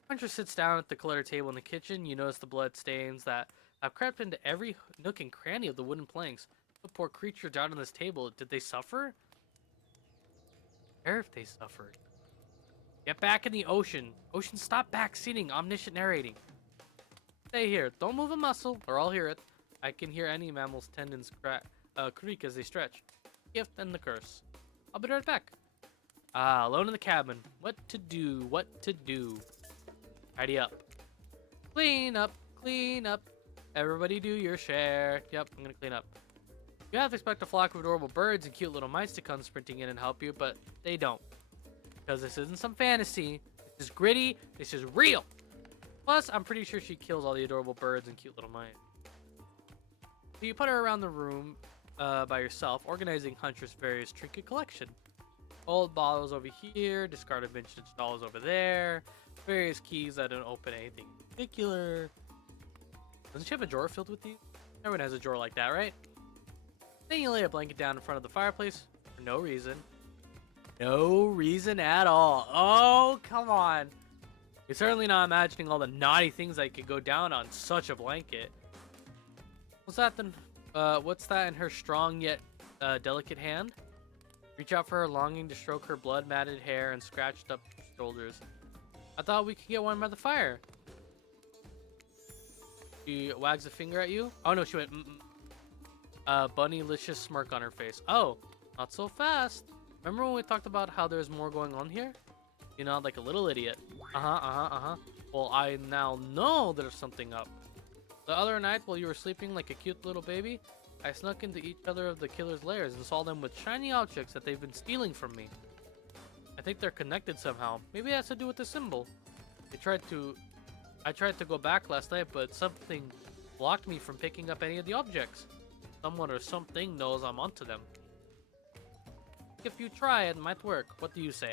Hunter sits down at the cluttered table in the kitchen. You notice the blood stains that have crept into every nook and cranny of the wooden planks. The poor creature died on this table. Did they suffer? Or if they suffered. Get back in the ocean. Ocean, stop backseating. Omniscient narrating. Stay here. Don't move a muscle, or I'll hear it. I can hear any mammal's tendons creak as they stretch. Gift and the curse. I'll be right back. Alone in the cabin. What to do? What to do? Tidy up. Clean up. Clean up. Everybody do your share. Yep, I'm gonna clean up. You have to expect a flock of adorable birds and cute little mice to come sprinting in and help you, but they don't. Because this isn't some fantasy. This is gritty. This is real. Plus, I'm pretty sure she kills all the adorable birds and cute little mice. So you put her around the room by yourself, organizing Huntress' various trinket collection. Old bottles over here, discarded vintage dolls over there, various keys that don't open anything in particular. Doesn't she have a drawer filled with these? Everyone has a drawer like that, right? Then you lay a blanket down in front of the fireplace for no reason. No reason at all. Oh, come on. You're certainly not imagining all the naughty things that could go down on such a blanket. What's that then? What's that in her strong yet delicate hand? Reach out for her, longing to stroke her blood-matted hair and scratched up shoulders. I thought we could get one by the fire. She wags a finger at you. Oh no, she went. Bunnylicious smirk on her face. Oh, not so fast. Remember when we talked about how there's more going on here? You know, like a little idiot. Well, I now know there's something up. The other night, while you were sleeping like a cute little baby, I snuck into each other of the killer's lairs and saw them with shiny objects that they've been stealing from me. I think they're connected somehow. Maybe it has to do with the symbol. I tried to go back last night, but something blocked me from picking up any of the objects. Someone or something knows I'm onto them. If you try, it might work. What do you say?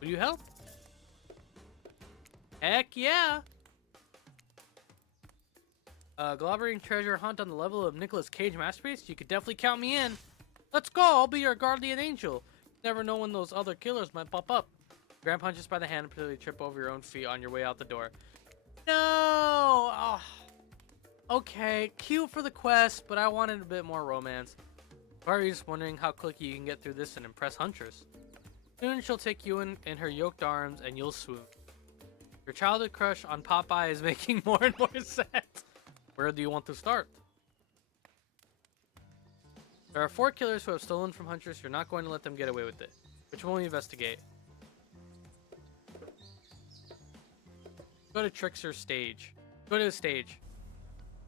Will you help? Heck yeah! Globbering treasure hunt on the level of Nicolas Cage masterpiece? You could definitely count me in. Let's go! I'll be your guardian angel. You never know when those other killers might pop up. Grab punches by the hand until you trip over your own feet on your way out the door. No! Oh. Okay, cute for the quest, but I wanted a bit more romance. Or are you just wondering how quickly you can get through this and impress Huntress? Soon she'll take you in her yoked arms and you'll swoon. Your childhood crush on Popeye is making more and more sense. Where do you want to start? There are 4 killers who have stolen from Huntress. You're not going to let them get away with it. Which one will you investigate? Go to Trickster stage. Go to the stage.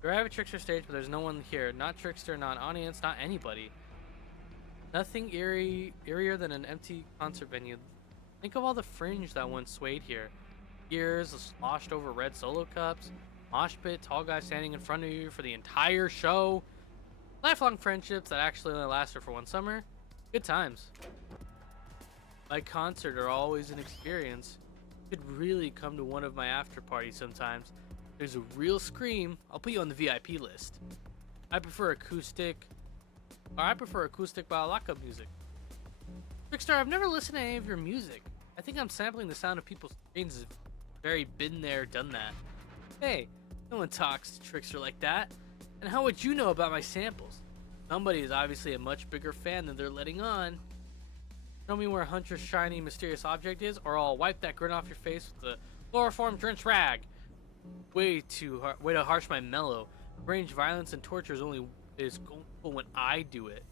You arrive at Trickster stage, but there's no one here. Not Trickster, not audience, not anybody. Nothing eerier than an empty concert venue. Think of all the fringe that once swayed here. Gears, sloshed over red solo cups, mosh pit, tall guy standing in front of you for the entire show. Lifelong friendships that actually only lasted for one summer. Good times. My concert are always an experience. You could really come to one of my after parties sometimes. There's a real scream. I'll put you on the VIP list. I prefer acoustic balalaika music. Trickstar, I've never listened to any of your music. I think I'm sampling the sound of people's screens. Very been there, done that. Hey, no one talks to Trickster like that. And how would you know about my samples? Somebody is obviously a much bigger fan than they're letting on. Show me where Hunter's shiny, mysterious object is, or I'll wipe that grin off your face with the chloroform drenched rag. Way to harsh my mellow. Range violence and torture is cool when I do it.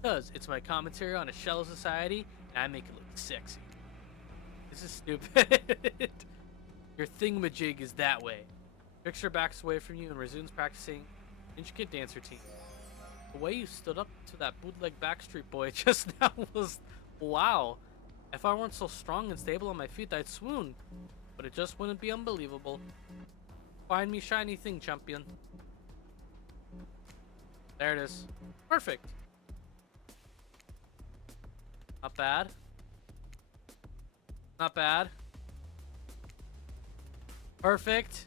Because it's my commentary on a shallow society, and I make it look sexy. This is stupid. Your thingamajig is that way. Trickster backs away from you and resumes practicing intricate dance routine. The way you stood up to that bootleg Backstreet Boy just now was wow. If I weren't so strong and stable on my feet, I'd swoon. But it just wouldn't be unbelievable. Find me shiny thing, champion. There it is. Perfect. Not bad. Not bad. Perfect.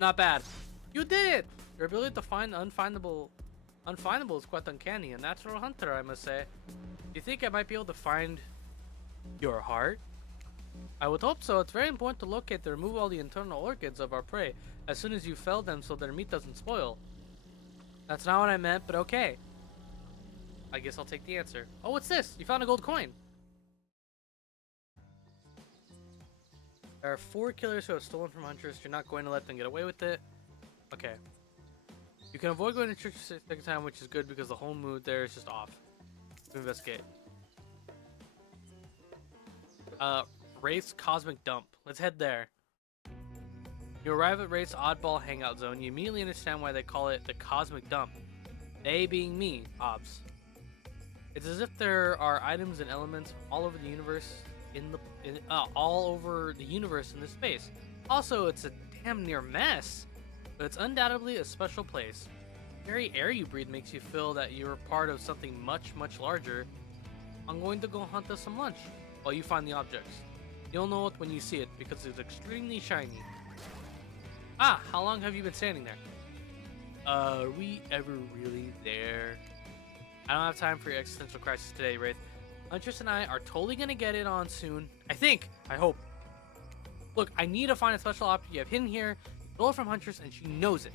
Not bad. You did it! Your ability to find unfindable is quite uncanny. A natural hunter, I must say. Do you think I might be able to find your heart? I would hope so. It's very important to locate and remove all the internal organs of our prey as soon as you fell them so their meat doesn't spoil. That's not what I meant, but okay. I guess I'll take the answer. Oh, what's this? You found a gold coin. There are 4 killers who have stolen from Huntress. You're not going to let them get away with it. Okay. You can avoid going to church a second time, which is good because the whole mood there is just off. Let's investigate. Wraith's Cosmic Dump. Let's head there. You arrive at Wraith's Oddball Hangout Zone. You immediately understand why they call it the Cosmic Dump. They being me, Obs. It's as if there are items and elements all over the universe all over the universe in this space. Also, it's a damn near mess, but it's undoubtedly a special place. The very air you breathe makes you feel that you're part of something much, much larger. I'm going to go hunt us some lunch while you find the objects. You'll know it when you see it because it's extremely shiny. Ah, how long have you been standing there? Are we ever really there? I don't have time for your existential crisis today, Wraith. Huntress and I are totally gonna get it on soon. I hope. Look, I need to find a special object you have hidden here. Stole it from Huntress and she knows it.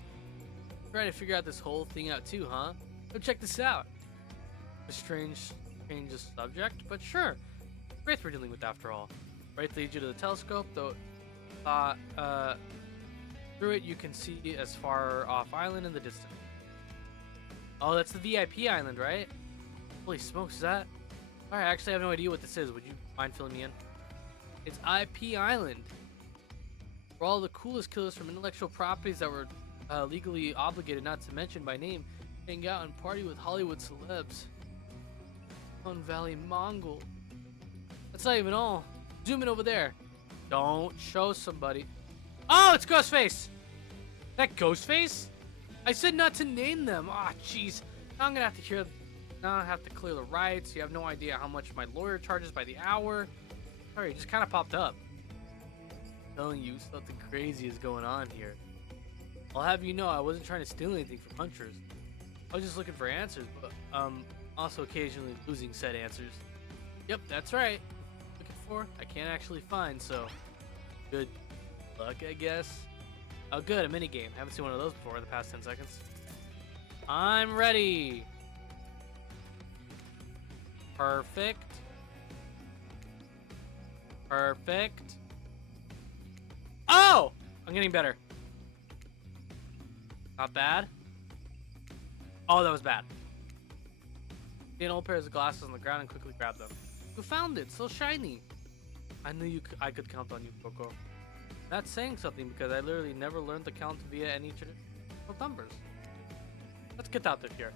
Try to figure out this whole thing out too, huh? Go check this out. A strange subject, but sure. Wraith we're dealing with after all. Wraith leads you to the telescope, though through it you can see as far off island in the distance. Oh, that's the VIP island, right? Holy smokes, is that? Alright, I actually have no idea what this is. Would you mind filling me in? It's IP Island. Where all the coolest killers from intellectual properties that were legally obligated not to mention by name hang out and party with Hollywood celebs. Sun Valley Mongol. That's not even all. Zoom in over there. Don't show somebody. Oh, it's Ghostface! That Ghostface? I said not to name them. Ah, jeez. Now I'm gonna have to hear. Now I have to clear the rights. You have no idea how much my lawyer charges by the hour. Sorry, it just kind of popped up. I'm telling you, something crazy is going on here. I'll have you know, I wasn't trying to steal anything from hunters. I was just looking for answers, but also occasionally losing said answers. Yep, that's right. Looking for, I can't actually find, so good luck, I guess. Oh, good, a minigame. Haven't seen one of those before in the past 10 seconds. I'm ready. Perfect. Perfect. Oh! I'm getting better. Not bad. Oh, that was bad. See an old pair of glasses on the ground and quickly grab them. You found it, so shiny. I knew I could count on you, Coco. That's saying something because I literally never learned to count via any traditional numbers. Let's get out of here.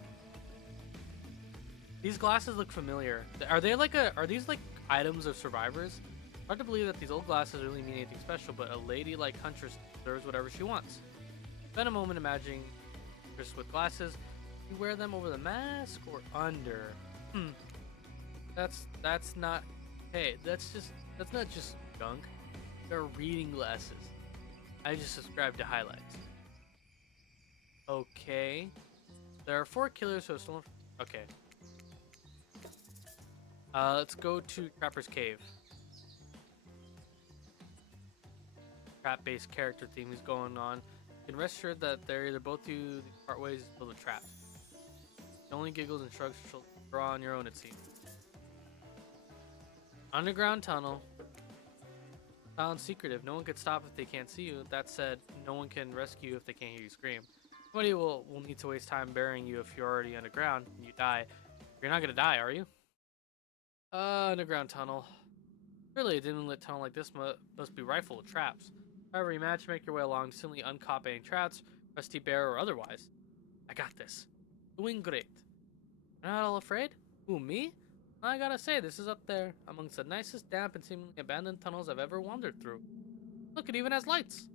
These glasses look familiar. Are they like are these like items of survivors? Hard to believe that these old glasses really mean anything special, but a lady like Huntress deserves whatever she wants. Spend a moment imagining Huntress with glasses. You wear them over the mask or under? That's not. Hey, that's not just junk. They're reading glasses. I just subscribed to highlights. Okay. There are 4 killers who have stolen. Okay. Let's go to Trapper's Cave. Trap-based character theme is going on. You can rest assured that they're either both you part ways to build a trap. Only giggles and shrugs she'll draw on your own, it seems. Underground tunnel. Sounds secretive. No one could stop if they can't see you. That said, no one can rescue you if they can't hear you scream. Nobody will need to waste time burying you if you're already underground and you die. You're not gonna die, are you? Underground tunnel. Surely a dimly lit tunnel like this must be rife full of traps. However, you manage to make your way along, simply uncaught by any traps, rusty bear or otherwise. I got this. Doing great. You're not all afraid? Who, me? I gotta say, this is up there, amongst the nicest, damp, and seemingly abandoned tunnels I've ever wandered through. Look, it even has lights.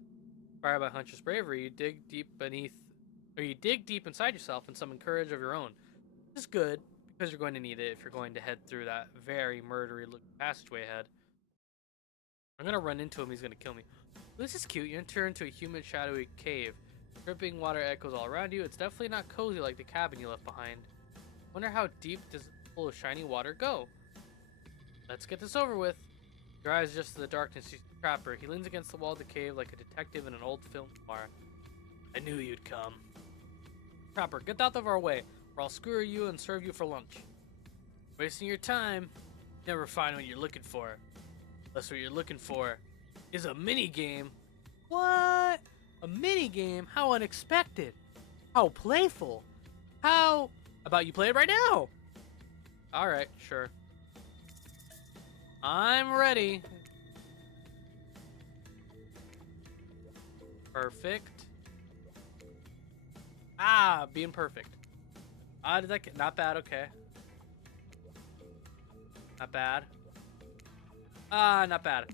Inspired by Huntress' bravery, you dig deep inside yourself and summon courage of your own. This is good, because you're going to need it if you're going to head through that very murdery-looking passageway ahead. I'm gonna run into him, he's gonna kill me. This is cute. You enter into a humid, shadowy cave. Dripping water echoes all around you. It's definitely not cozy like the cabin you left behind. Wonder how deep does this pool of shiny water go? Let's get this over with. Your eyes adjust to the darkness. You see the Trapper. He leans against the wall of the cave like a detective in an old film noir. I knew you'd come. Trapper, get out of our way, or I'll skewer you and serve you for lunch. Wasting your time. Never find what you're looking for. Unless what you're looking for is a mini game. What? A mini game? How unexpected. How playful. How about you play it right now? Alright, sure. I'm ready. Perfect. Ah, being perfect. Did that get not bad, okay. Not bad. Not bad.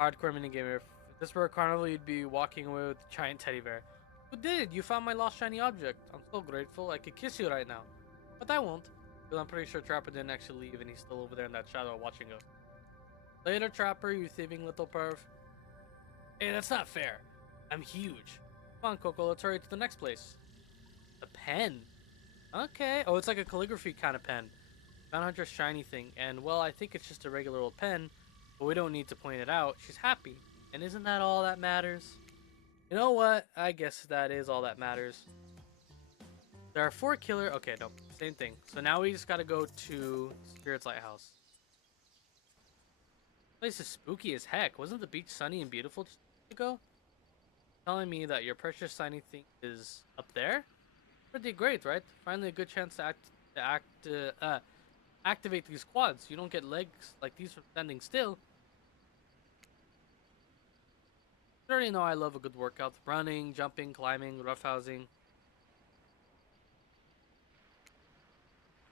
Hardcore minigame. If this were a carnival, you'd be walking away with a giant teddy bear. Who did? You found my lost shiny object. I'm so grateful. I could kiss you right now. But I won't. Because I'm pretty sure Trapper didn't actually leave and he's still over there in that shadow watching us. Later, Trapper, you thieving little perv. Hey, that's not fair. I'm huge. Come on, Coco, let's hurry to the next place. A pen. Okay. Oh, it's like a calligraphy kind of pen. Found Hunter's shiny thing. And, well, I think it's just a regular old pen. But we don't need to point it out. She's happy. And isn't that all that matters? You know what? I guess that is all that matters. There are 4 killer... Okay, no. Same thing. So now we just gotta go to Spirit's Lighthouse. This place is spooky as heck. Wasn't the beach sunny and beautiful just a week ago? Telling me that your precious shiny thing is up there? Pretty great, right? Finally a good chance to activate these quads. You don't get legs like these from standing still. You already know I love a good workout. Running, jumping, climbing, roughhousing.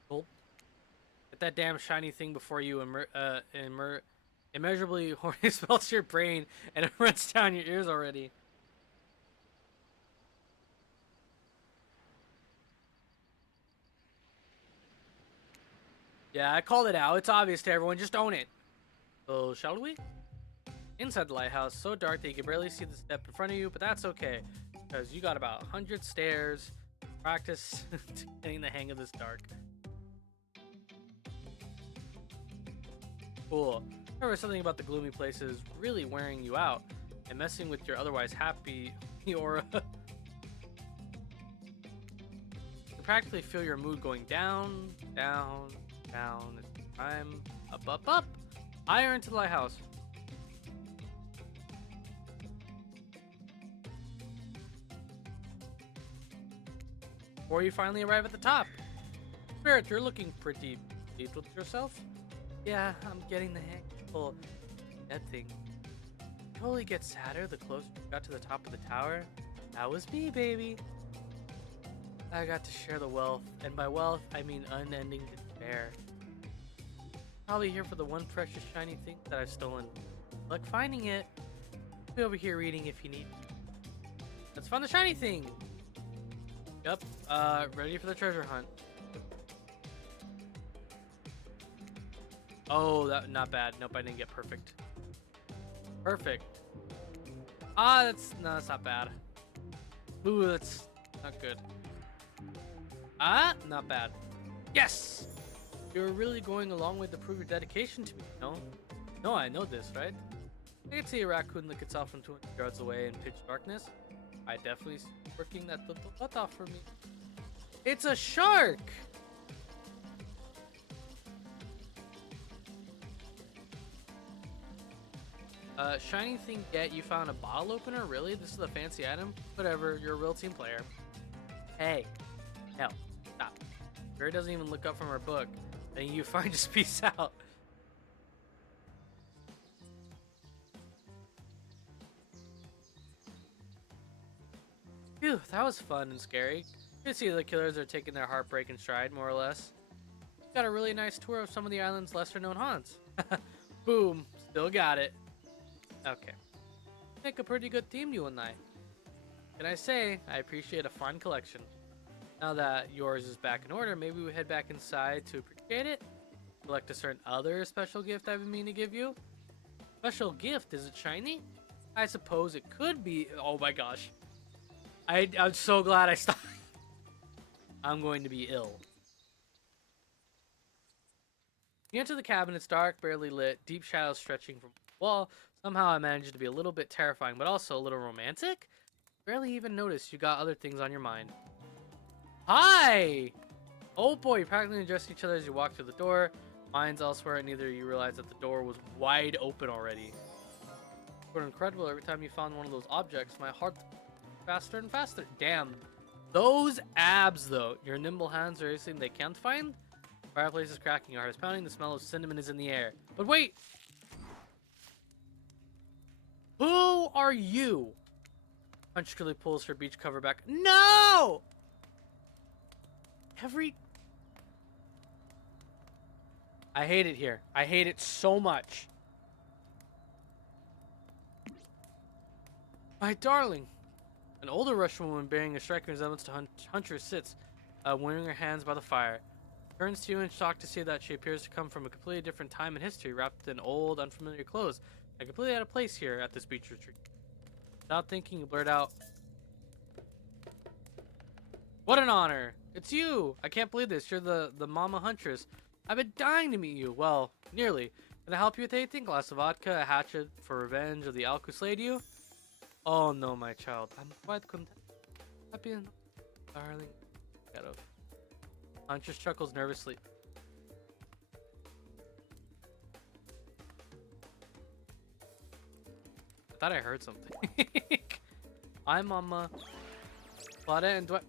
Cool. Get that damn shiny thing before you immeasurably horny spells your brain and it runs down your ears already. Yeah, I called it out. It's obvious to everyone. Just own it. So, shall we? Inside the lighthouse, so dark that you can barely see the step in front of you, but that's okay. Because you got about 100 stairs. Practice getting the hang of this dark. Cool. However, something about the gloomy place is really wearing you out and messing with your otherwise happy aura. You practically feel your mood going down, down, down. It's time up, up, up. Higher into the lighthouse. Before you finally arrive at the top. Spirit, you're looking pretty pleased with yourself. Yeah, I'm getting the hang of that thing. Totally gets sadder the closer you got to the top of the tower. That was me, baby. I got to share the wealth, and by wealth, I mean unending despair. Probably here for the one precious shiny thing that I've stolen. Luck finding it. I'll be over here reading if you need. Let's find the shiny thing. Yep, ready for the treasure hunt. Oh, that not bad. Nope, I didn't get perfect. Perfect. That's not bad. Ooh, that's not good. Not bad. Yes! You're really going a long way to prove your dedication to me, no? No, I know this, right? I can see a raccoon look itself from 200 yards away in pitch darkness. I definitely see it working that butt off for me. It's a shark! Shiny thing get, you found a bottle opener? Really? This is a fancy item? Whatever, you're a real team player. Hey. Hell. Stop. Girl doesn't even look up from her book. And you fine, just peace out. Phew, that was fun and scary. You can see the killers are taking their heartbreak in stride, more or less. Got a really nice tour of some of the island's lesser-known haunts. Boom. Still got it. Okay. Make a pretty good team, you and I. Can I say, I appreciate a fine collection. Now that yours is back in order, maybe we head back inside to appreciate it? Select a certain other special gift I've been meaning to give you? Special gift? Is it shiny? I suppose it could be. Oh my gosh. I'm so glad I stopped. I'm going to be ill. You enter the cabin, it's dark, barely lit, deep shadows stretching from the wall. Somehow I managed to be a little bit terrifying, but also a little romantic? Barely even noticed you got other things on your mind. Hi! Oh boy, you practically address each other as you walk through the door. Minds elsewhere, and neither of you realize that the door was wide open already. It was incredible. Every time you found one of those objects, my heart faster and faster. Damn. Those abs, though. Your nimble hands are everything they can't find? Fireplace is cracking, your heart is pounding, the smell of cinnamon is in the air. But wait! Who are you? Punch truly pulls her beach cover back. No! I hate it here. I hate it so much. My darling. An older Russian woman bearing a striking resemblance to Hunter sits, warming her hands by the fire. Turns to you in shock to see that she appears to come from a completely different time in history, wrapped in old, unfamiliar clothes, and completely out of place here at this beach retreat. Without thinking, you blurt out, "What an honor! It's you! I can't believe this. You're the Mama Huntress. I've been dying to meet you. Well, nearly. Can I help you with anything? Glass of vodka, a hatchet for revenge of the elk who slayed you?" Oh no, my child. I'm quite content. Happy and darling. Get up. Huntress chuckles nervously. I thought I heard something. Hi, Mama. Claudette and Dwight.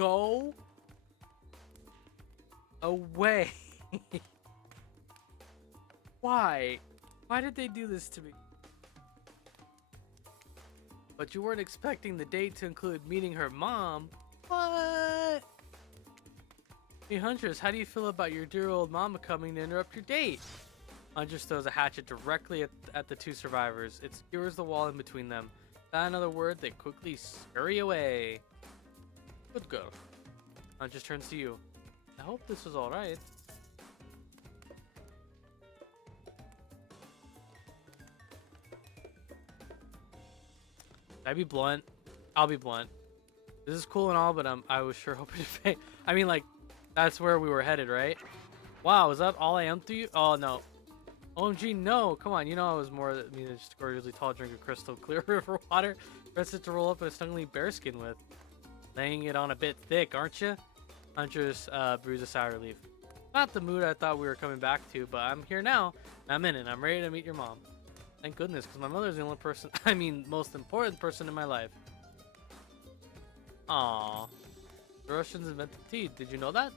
Go away. Why? Why did they do this to me? But you weren't expecting the date to include meeting her mom. What? Hey Huntress, how do you feel about your dear old mama coming to interrupt your date? Huntress throws a hatchet directly at the two survivors. It skewers the wall in between them. Without another word, they quickly scurry away. Good girl. Huntress turns to you. I hope this was alright. Should I be blunt? I'll be blunt. This is cool and all, but I was sure hoping to pay. I mean, like, that's where we were headed, right? Wow, is that all I am to you? Oh, no. OMG, no. Come on, you know I was more than just a gorgeously tall drink of crystal clear river water. Press it to roll up a stunning bearskin with. Laying it on a bit thick, aren't you? Huntress brews a sour relief. Not the mood I thought we were coming back to, but I'm here now. I'm in it. I'm ready to meet your mom. Thank goodness, because my mother's the only person, I mean, most important person in my life. Aww. The Russians invented tea. Did you know that?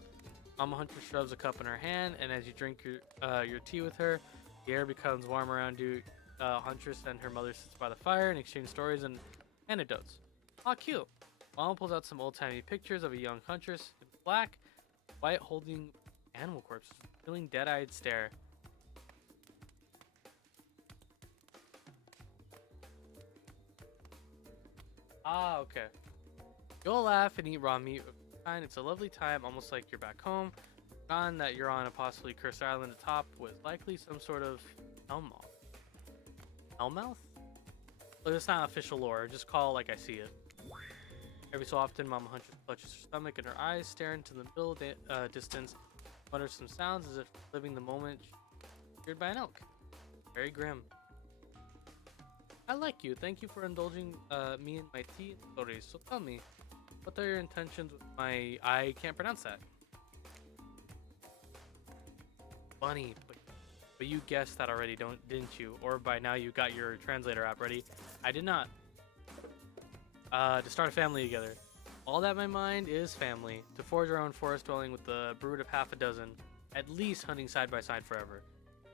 Mama Huntress shoves a cup in her hand, and as you drink your tea with her, the air becomes warm around you. Huntress and her mother sits by the fire and exchange stories and anecdotes. Aw, cute. Mama pulls out some old-timey pictures of a young Huntress in black, white, holding animal corpses, feeling dead-eyed stare. Ah, okay. You'll laugh and eat raw meat. It's a lovely time, almost like you're back home. Gone that you're on a possibly cursed island atop with likely some sort of hellmouth. Hellmouth? Well, it's not official lore. Just call it like I see it. Every so often, Mama Huntress clutches her stomach and her eyes stare into the middle distance, mutters some sounds as if living the moment. Scared by an elk. Very grim. I like you. Thank you for indulging me in my tea stories. So tell me, what are your intentions with my... I can't pronounce that. Funny, but you guessed that already, didn't you? Or by now you got your translator app ready. I did not. To start a family together. All that my mind is family. To forge our own forest dwelling with the brood of half a dozen. At least hunting side by side forever.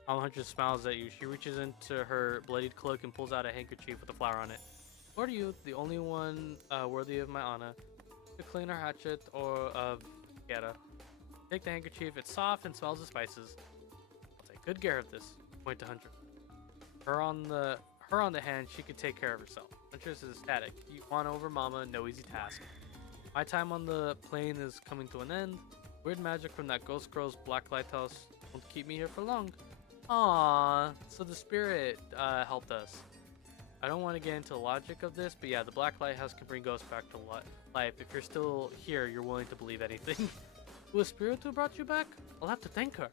Mama Huntress smiles at you. She reaches into her bloodied cloak and pulls out a handkerchief with a flower on it. Or to you, the only one worthy of my honor, to clean her hatchet or of Geta. Take the handkerchief. It's soft and smells of spices. I'll take good care of this. Point to Huntress. Her on the hand, she could take care of herself. Huntress is ecstatic. You want over Mama, no easy task. My time on the plane is coming to an end. Weird magic from that ghost girl's black lighthouse won't keep me here for long. Aww, so the spirit helped us. I don't want to get into the logic of this, but yeah, the black lighthouse can bring ghosts back to life. If you're still here, you're willing to believe anything. Was spirit who brought you back? I'll have to thank her.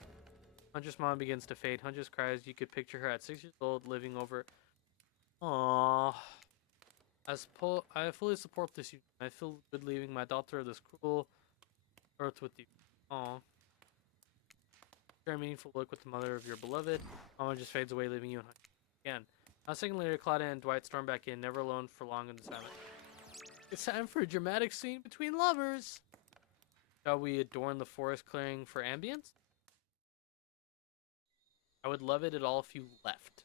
Huntress' mom begins to fade. Huntress cries. You could picture her at 6 years old, living over. Aww. I fully support this union. I feel good leaving my daughter of this cruel earth with you. Aww. Share a meaningful look with the mother of your beloved. Mama just fades away, leaving you and Huntress again. A second later, Claudia and Dwight storm back in, never alone for long in the silence. It's time for a dramatic scene between lovers. Shall we adorn the forest clearing for ambience? I would love it at all if you left.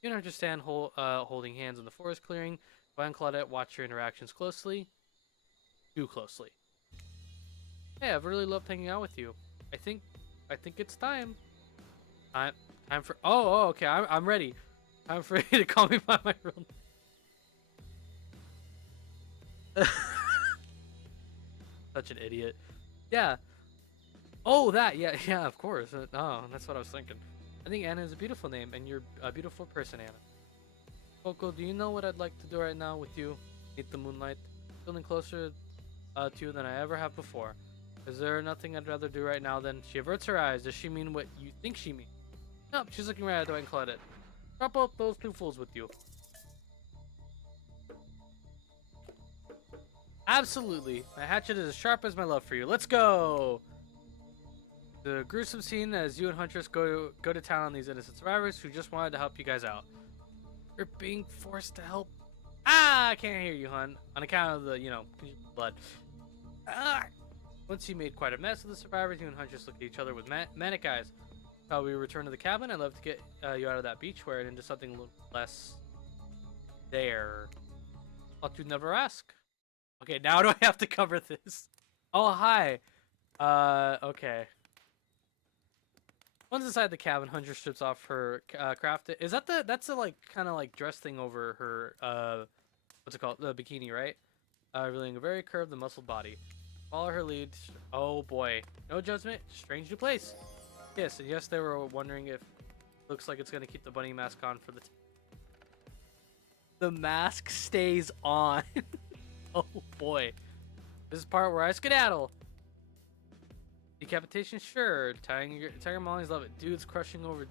You and Huntress stand holding hands in the forest clearing. Dwight and Claudette watch your interactions closely. Too closely. Hey, I've really loved hanging out with you. I think it's time. Time for... Oh, okay, I'm ready. Time for you to call me by my real name. Such an idiot. Yeah. Oh, that. Yeah, of course. Oh, that's what I was thinking. I think Anna is a beautiful name, and you're a beautiful person, Anna. Coco, do you know what I'd like to do right now with you? Meet the moonlight. Feeling closer to you than I ever have before. Is there nothing I'd rather do right now than... She averts her eyes. Does she mean what you think she means? Nope, she's looking right at Dwight and Claudette. Drop out those two fools with you. Absolutely. My hatchet is as sharp as my love for you. Let's go! The gruesome scene as you and Huntress go to town on these innocent survivors who just wanted to help you guys out. You're being forced to help. Ah, I can't hear you, hun. On account of the, blood. Ah! Once you made quite a mess of the survivors, you and Huntress look at each other with manic eyes. We return to the cabin. I'd love to get you out of that beach wear and into something a little less there. Thought you'd never ask. Okay, now do I have to cover this? Oh, hi. Okay. Once inside the cabin, Huntress strips off her crafted. Is that that's a like kind of like dress thing over her what's it called? The bikini, right? Revealing a very curved and muscled body. Follow her lead. Oh boy. No judgment. Strange new place. Yes, and yes, they were wondering if looks like it's gonna keep the bunny mask on for the mask stays on. Oh boy. This is the part where I skedaddle. Decapitation, sure. Tiger mollies, love it. Dudes crushing over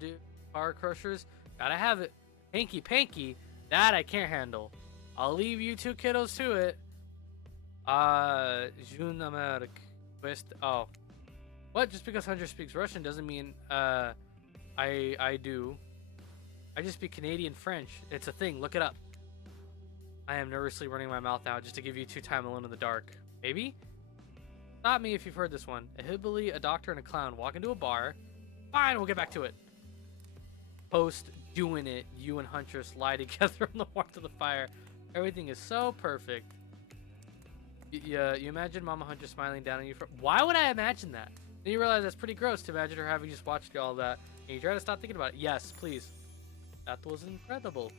bar crushers, gotta have it. Hanky panky, that I can't handle. I'll leave you two kiddos to it. June Amerique. Oh. What? Just because Hunter speaks Russian doesn't mean, I do. I just speak Canadian French. It's a thing. Look it up. I am nervously running my mouth out just to give you two time alone in the dark. Maybe? Stop me if you've heard this one. A hillbilly, a doctor, and a clown walk into a bar. Fine, we'll get back to it. Post doing it, you and Huntress lie together on the warmth of the fire. Everything is so perfect. You imagine Mama Huntress smiling down on you. Why would I imagine that? Then you realize that's pretty gross to imagine her having just watched all that. And you try to stop thinking about it. Yes, please. That was incredible.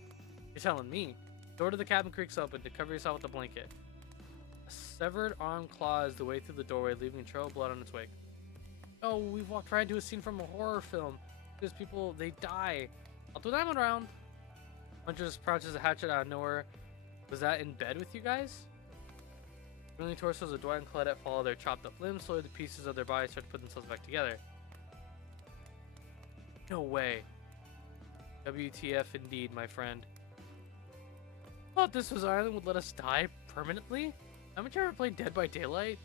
You're telling me. Door to the cabin creaks open to cover yourself with a blanket. A severed arm claws the way through the doorway, leaving a trail of blood on its wake. Oh, we've walked right into a scene from a horror film. There's people, they die. I'll do that one round. Huntress crouches a hatchet out of nowhere. Was that in bed with you guys? Really torsos of Dwight and Claudette follow their chopped up limbs, slowly the pieces of their bodies start to put themselves back together. No way. WTF indeed, my friend. Thought this was Ireland would let us die permanently? Haven't you ever played Dead by Daylight?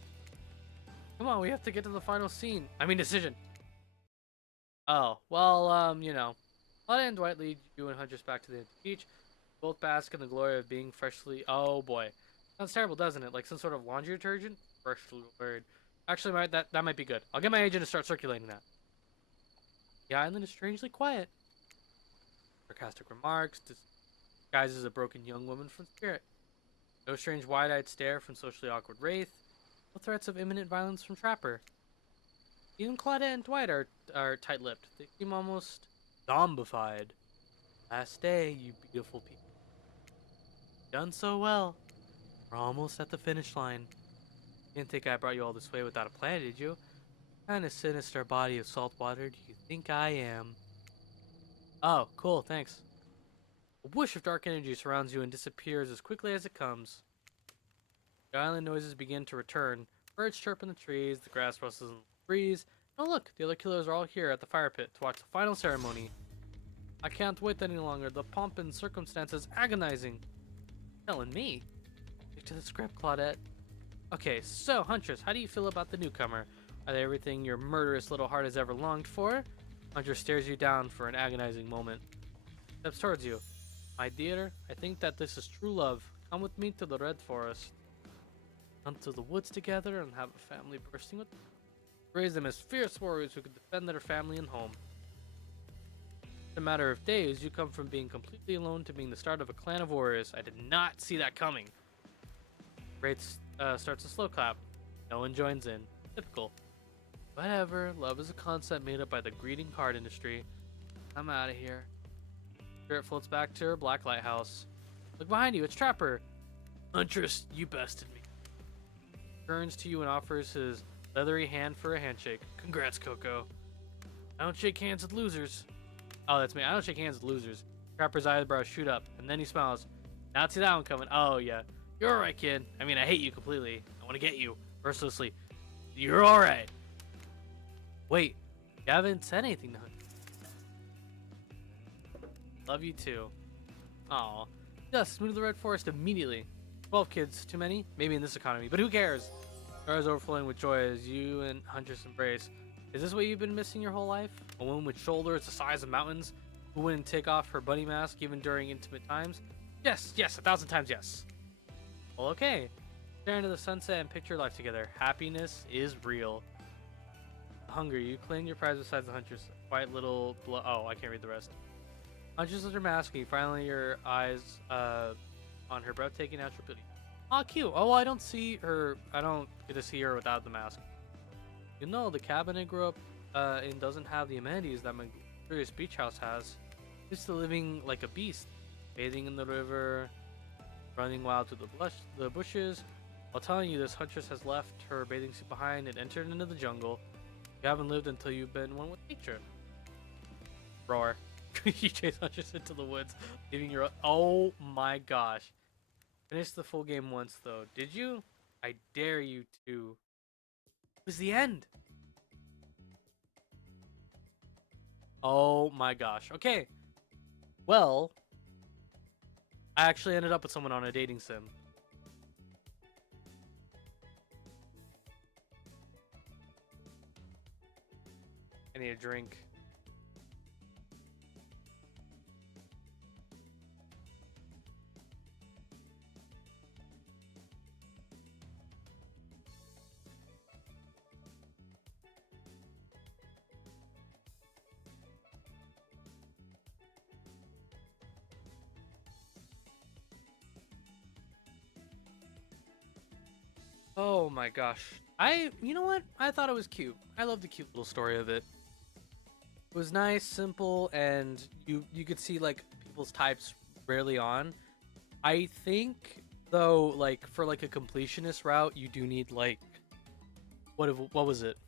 Come on, we have to get to the final scene. I mean, decision. Oh, well, you know. Claudette and Dwight lead you and Huntress back to the beach. Both bask in the glory of being freshly... Oh, boy. Sounds terrible, doesn't it? Like some sort of laundry detergent? Freshly word. Actually, that might be good. I'll get my agent to start circulating that. The island is strangely quiet. Sarcastic remarks, disguises a broken young woman from spirit. No strange wide-eyed stare from socially awkward wraith. No threats of imminent violence from trapper. Even Claudette and Dwight are tight-lipped. They seem almost zombified. Last day, you beautiful people. Done so well. We're almost at the finish line. Didn't think I brought you all this way without a plan, did you? What kind of sinister body of salt water do you think I am? Oh, cool, thanks. A whoosh of dark energy surrounds you and disappears as quickly as it comes. The island noises begin to return. Birds chirp in the trees, the grass rustles in the breeze. Oh look, the other killers are all here at the fire pit to watch the final ceremony. I can't wait any longer. The pomp and circumstances agonizing. Telling me. Stick to the script, Claudette. Okay, so Huntress, how do you feel about the newcomer? Are they everything your murderous little heart has ever longed for? Huntress stares you down for an agonizing moment. Steps towards you. My dear, I think that this is true love. Come with me to the Red Forest. Hunt to the woods together and have a family bursting with them. Raise them as fierce warriors who could defend their family and home. In a matter of days, you come from being completely alone to being the start of a clan of warriors. I did not see that coming. Wraith starts a slow clap. No one joins in. Typical. Whatever, love is a concept made up by the greeting card industry. I'm out of here. Spirit floats back to her black lighthouse. Look behind you, it's Trapper. Huntress, you bested me. Turns to you and offers his leathery hand for a handshake. Congrats, Coco. I don't shake hands with losers. Oh, that's me. I don't shake hands with losers. Trapper's eyebrows shoot up, and then he smiles. Not see that one coming. Oh, yeah. You're alright, kid. I mean, I hate you completely. I want to get you. Mercilessly. You're alright. Wait. You haven't said anything to him. Love you too. Aw. Yes, move to the Red Forest immediately. 12 kids. Too many? Maybe in this economy. But who cares? Her eyes overflowing with joy as you and Huntress embrace. Is this what you've been missing your whole life? A woman with shoulders the size of mountains who wouldn't take off her bunny mask even during intimate times? Yes, yes, 1,000 times yes. Well, okay. Stare into the sunset and picture life together. Happiness is real. Hunger. You claim your prize besides the huntress. Quiet little oh, I can't read the rest. Huntress is her mask. You finally your eyes on her breathtaking natural beauty. Aw, cute. Oh, I don't see her. I don't get to see her without the mask. You know, the cabin I grew up in doesn't have the amenities that my luxurious beach house has. Used to living like a beast, bathing in the river, running wild through the bushes. While telling you this, Huntress has left her bathing suit behind and entered into the jungle. You haven't lived until you've been one with nature. Roar. You chase Huntress into the woods, leaving your... Oh my gosh. Finished the full game once, though. Did you? I dare you to. It was the end. Oh my gosh. Okay. Well, I actually ended up with someone on a dating sim. I need a drink. Oh my gosh. You know what? I thought it was cute. I love the cute little story of it. It was nice, simple, and you could see like people's types rarely on. I think though, like for like a completionist route, you do need like what was it?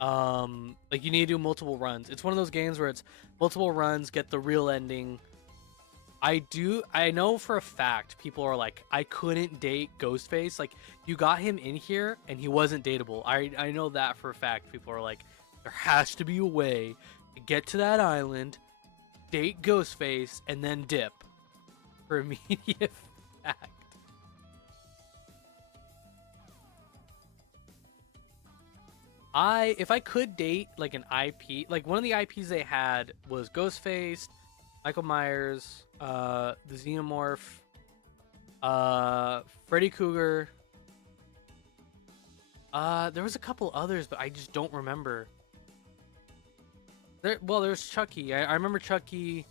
Like you need to do multiple runs. It's one of those games where it's multiple runs, get the real ending. I know for a fact people are like, I couldn't date Ghostface. Like you got him in here and he wasn't dateable. I know that for a fact. People are like, there has to be a way to get to that island, date Ghostface, and then dip for immediate fact. If I could date like an IP, like one of the IPs they had was Ghostface, Michael Myers, the Xenomorph, Freddy Krueger. There was a couple others, but I just don't remember. There's Chucky. I remember Chucky.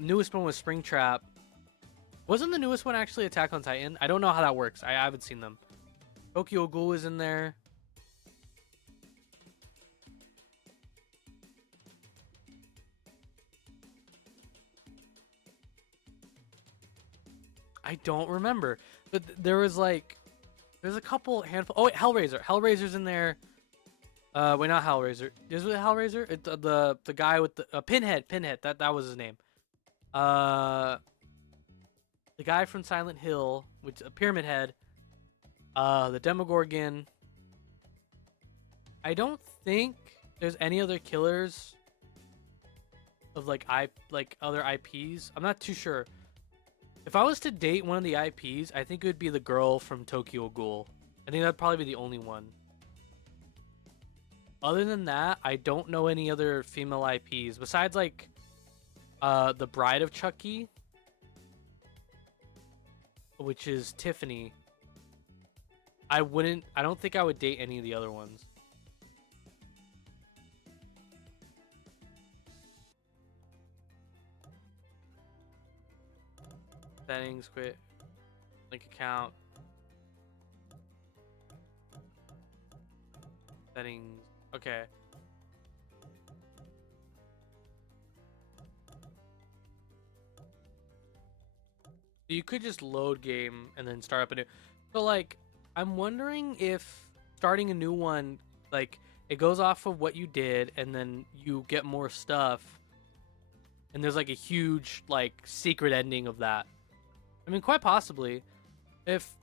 Newest one was Springtrap. Wasn't the newest one actually Attack on Titan? I don't know how that works. I haven't seen them. Tokyo Ghoul is in there. I don't remember, but there's a couple handful. Oh wait, Hellraiser. Hellraiser's in there. Wait, not Hellraiser. Is it Hellraiser? The guy with the Pinhead. Pinhead. That was his name. The guy from Silent Hill, which Pyramid Head. The Demogorgon. I don't think there's any other killers of like other IPs. I'm not too sure. If I was to date one of the IPs, I think it would be the girl from Tokyo Ghoul. I think that'd probably be the only one. Other than that, I don't know any other female IPs besides like the Bride of Chucky, which is Tiffany. I don't think I would date any of the other ones. Settings, quit, link account, settings, okay. You could just load game and then start up a new. So like, I'm wondering if starting a new one, like it goes off of what you did and then you get more stuff. And there's like a huge like secret ending of that. I mean, quite possibly. If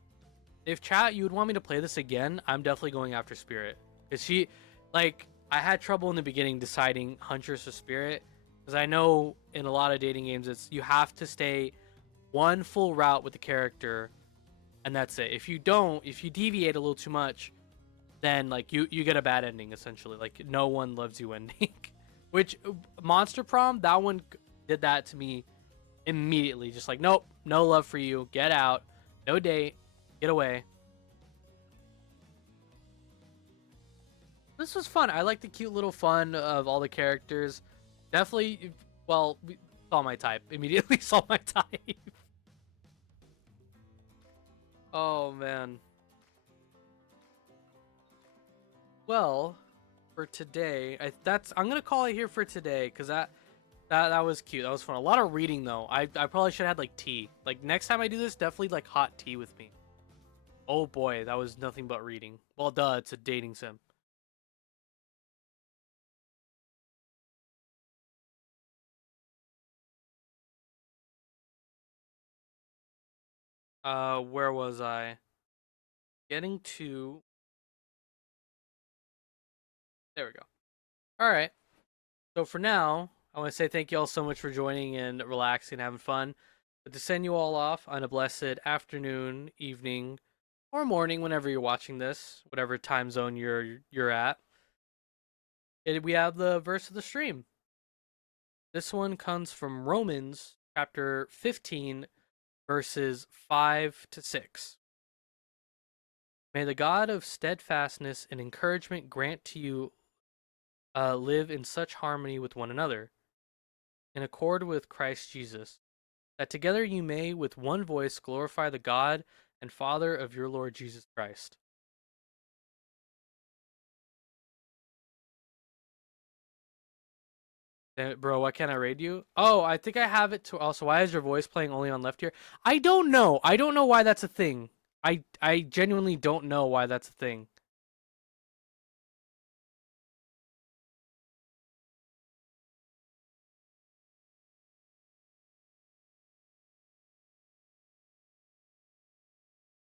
chat, you would want me to play this again, I'm definitely going after Spirit. Because she, like, I had trouble in the beginning deciding Huntress or Spirit. Because I know in a lot of dating games, it's you have to stay one full route with the character. And that's it. If you deviate a little too much, then, like, you get a bad ending, essentially. Like, no one loves you ending. Which, Monster Prom, that one did that to me immediately. Just like, nope, no love for you, get out, no date, get away. This was fun. I like the cute little fun of all the characters. Definitely, well, saw my type. Immediately saw my type. Oh, man. Well, for today, I'm gonna call it here for today, because that was cute. That was fun. A lot of reading, though. I probably should have had, like, tea. Like, next time I do this, definitely, like, hot tea with me. Oh, boy. That was nothing but reading. Well, duh. It's a dating sim. Where was I? Getting to... There we go. All right. So for now, I want to say thank you all so much for joining and relaxing and having fun. But to send you all off on a blessed afternoon, evening, or morning, whenever you're watching this, whatever time zone you're at, we have the verse of the stream. This one comes from Romans chapter 15, verses 5 to 6. May the God of steadfastness and encouragement grant to you live in such harmony with one another, in accord with Christ Jesus, that together you may with one voice glorify the God and Father of your Lord Jesus Christ. Damn it, bro, why can't I raid you? Oh, I think I have it to also. Why is your voice playing only on left here? I don't know. I don't know why that's a thing. I genuinely don't know why that's a thing.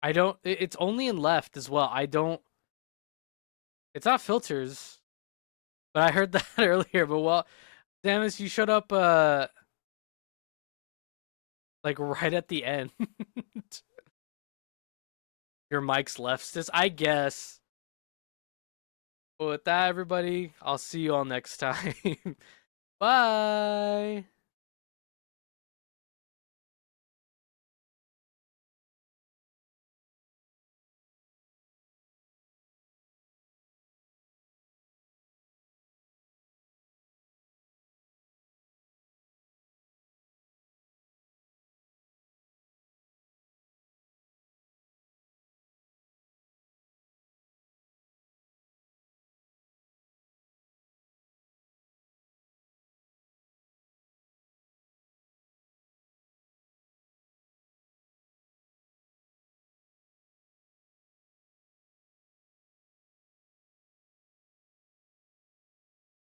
I don't. It's only in left as well. I don't. It's not filters, but I heard that earlier. But well, Damus, you showed up like right at the end. Your mic's left, sis. I guess. Well, with that, everybody, I'll see you all next time. Bye.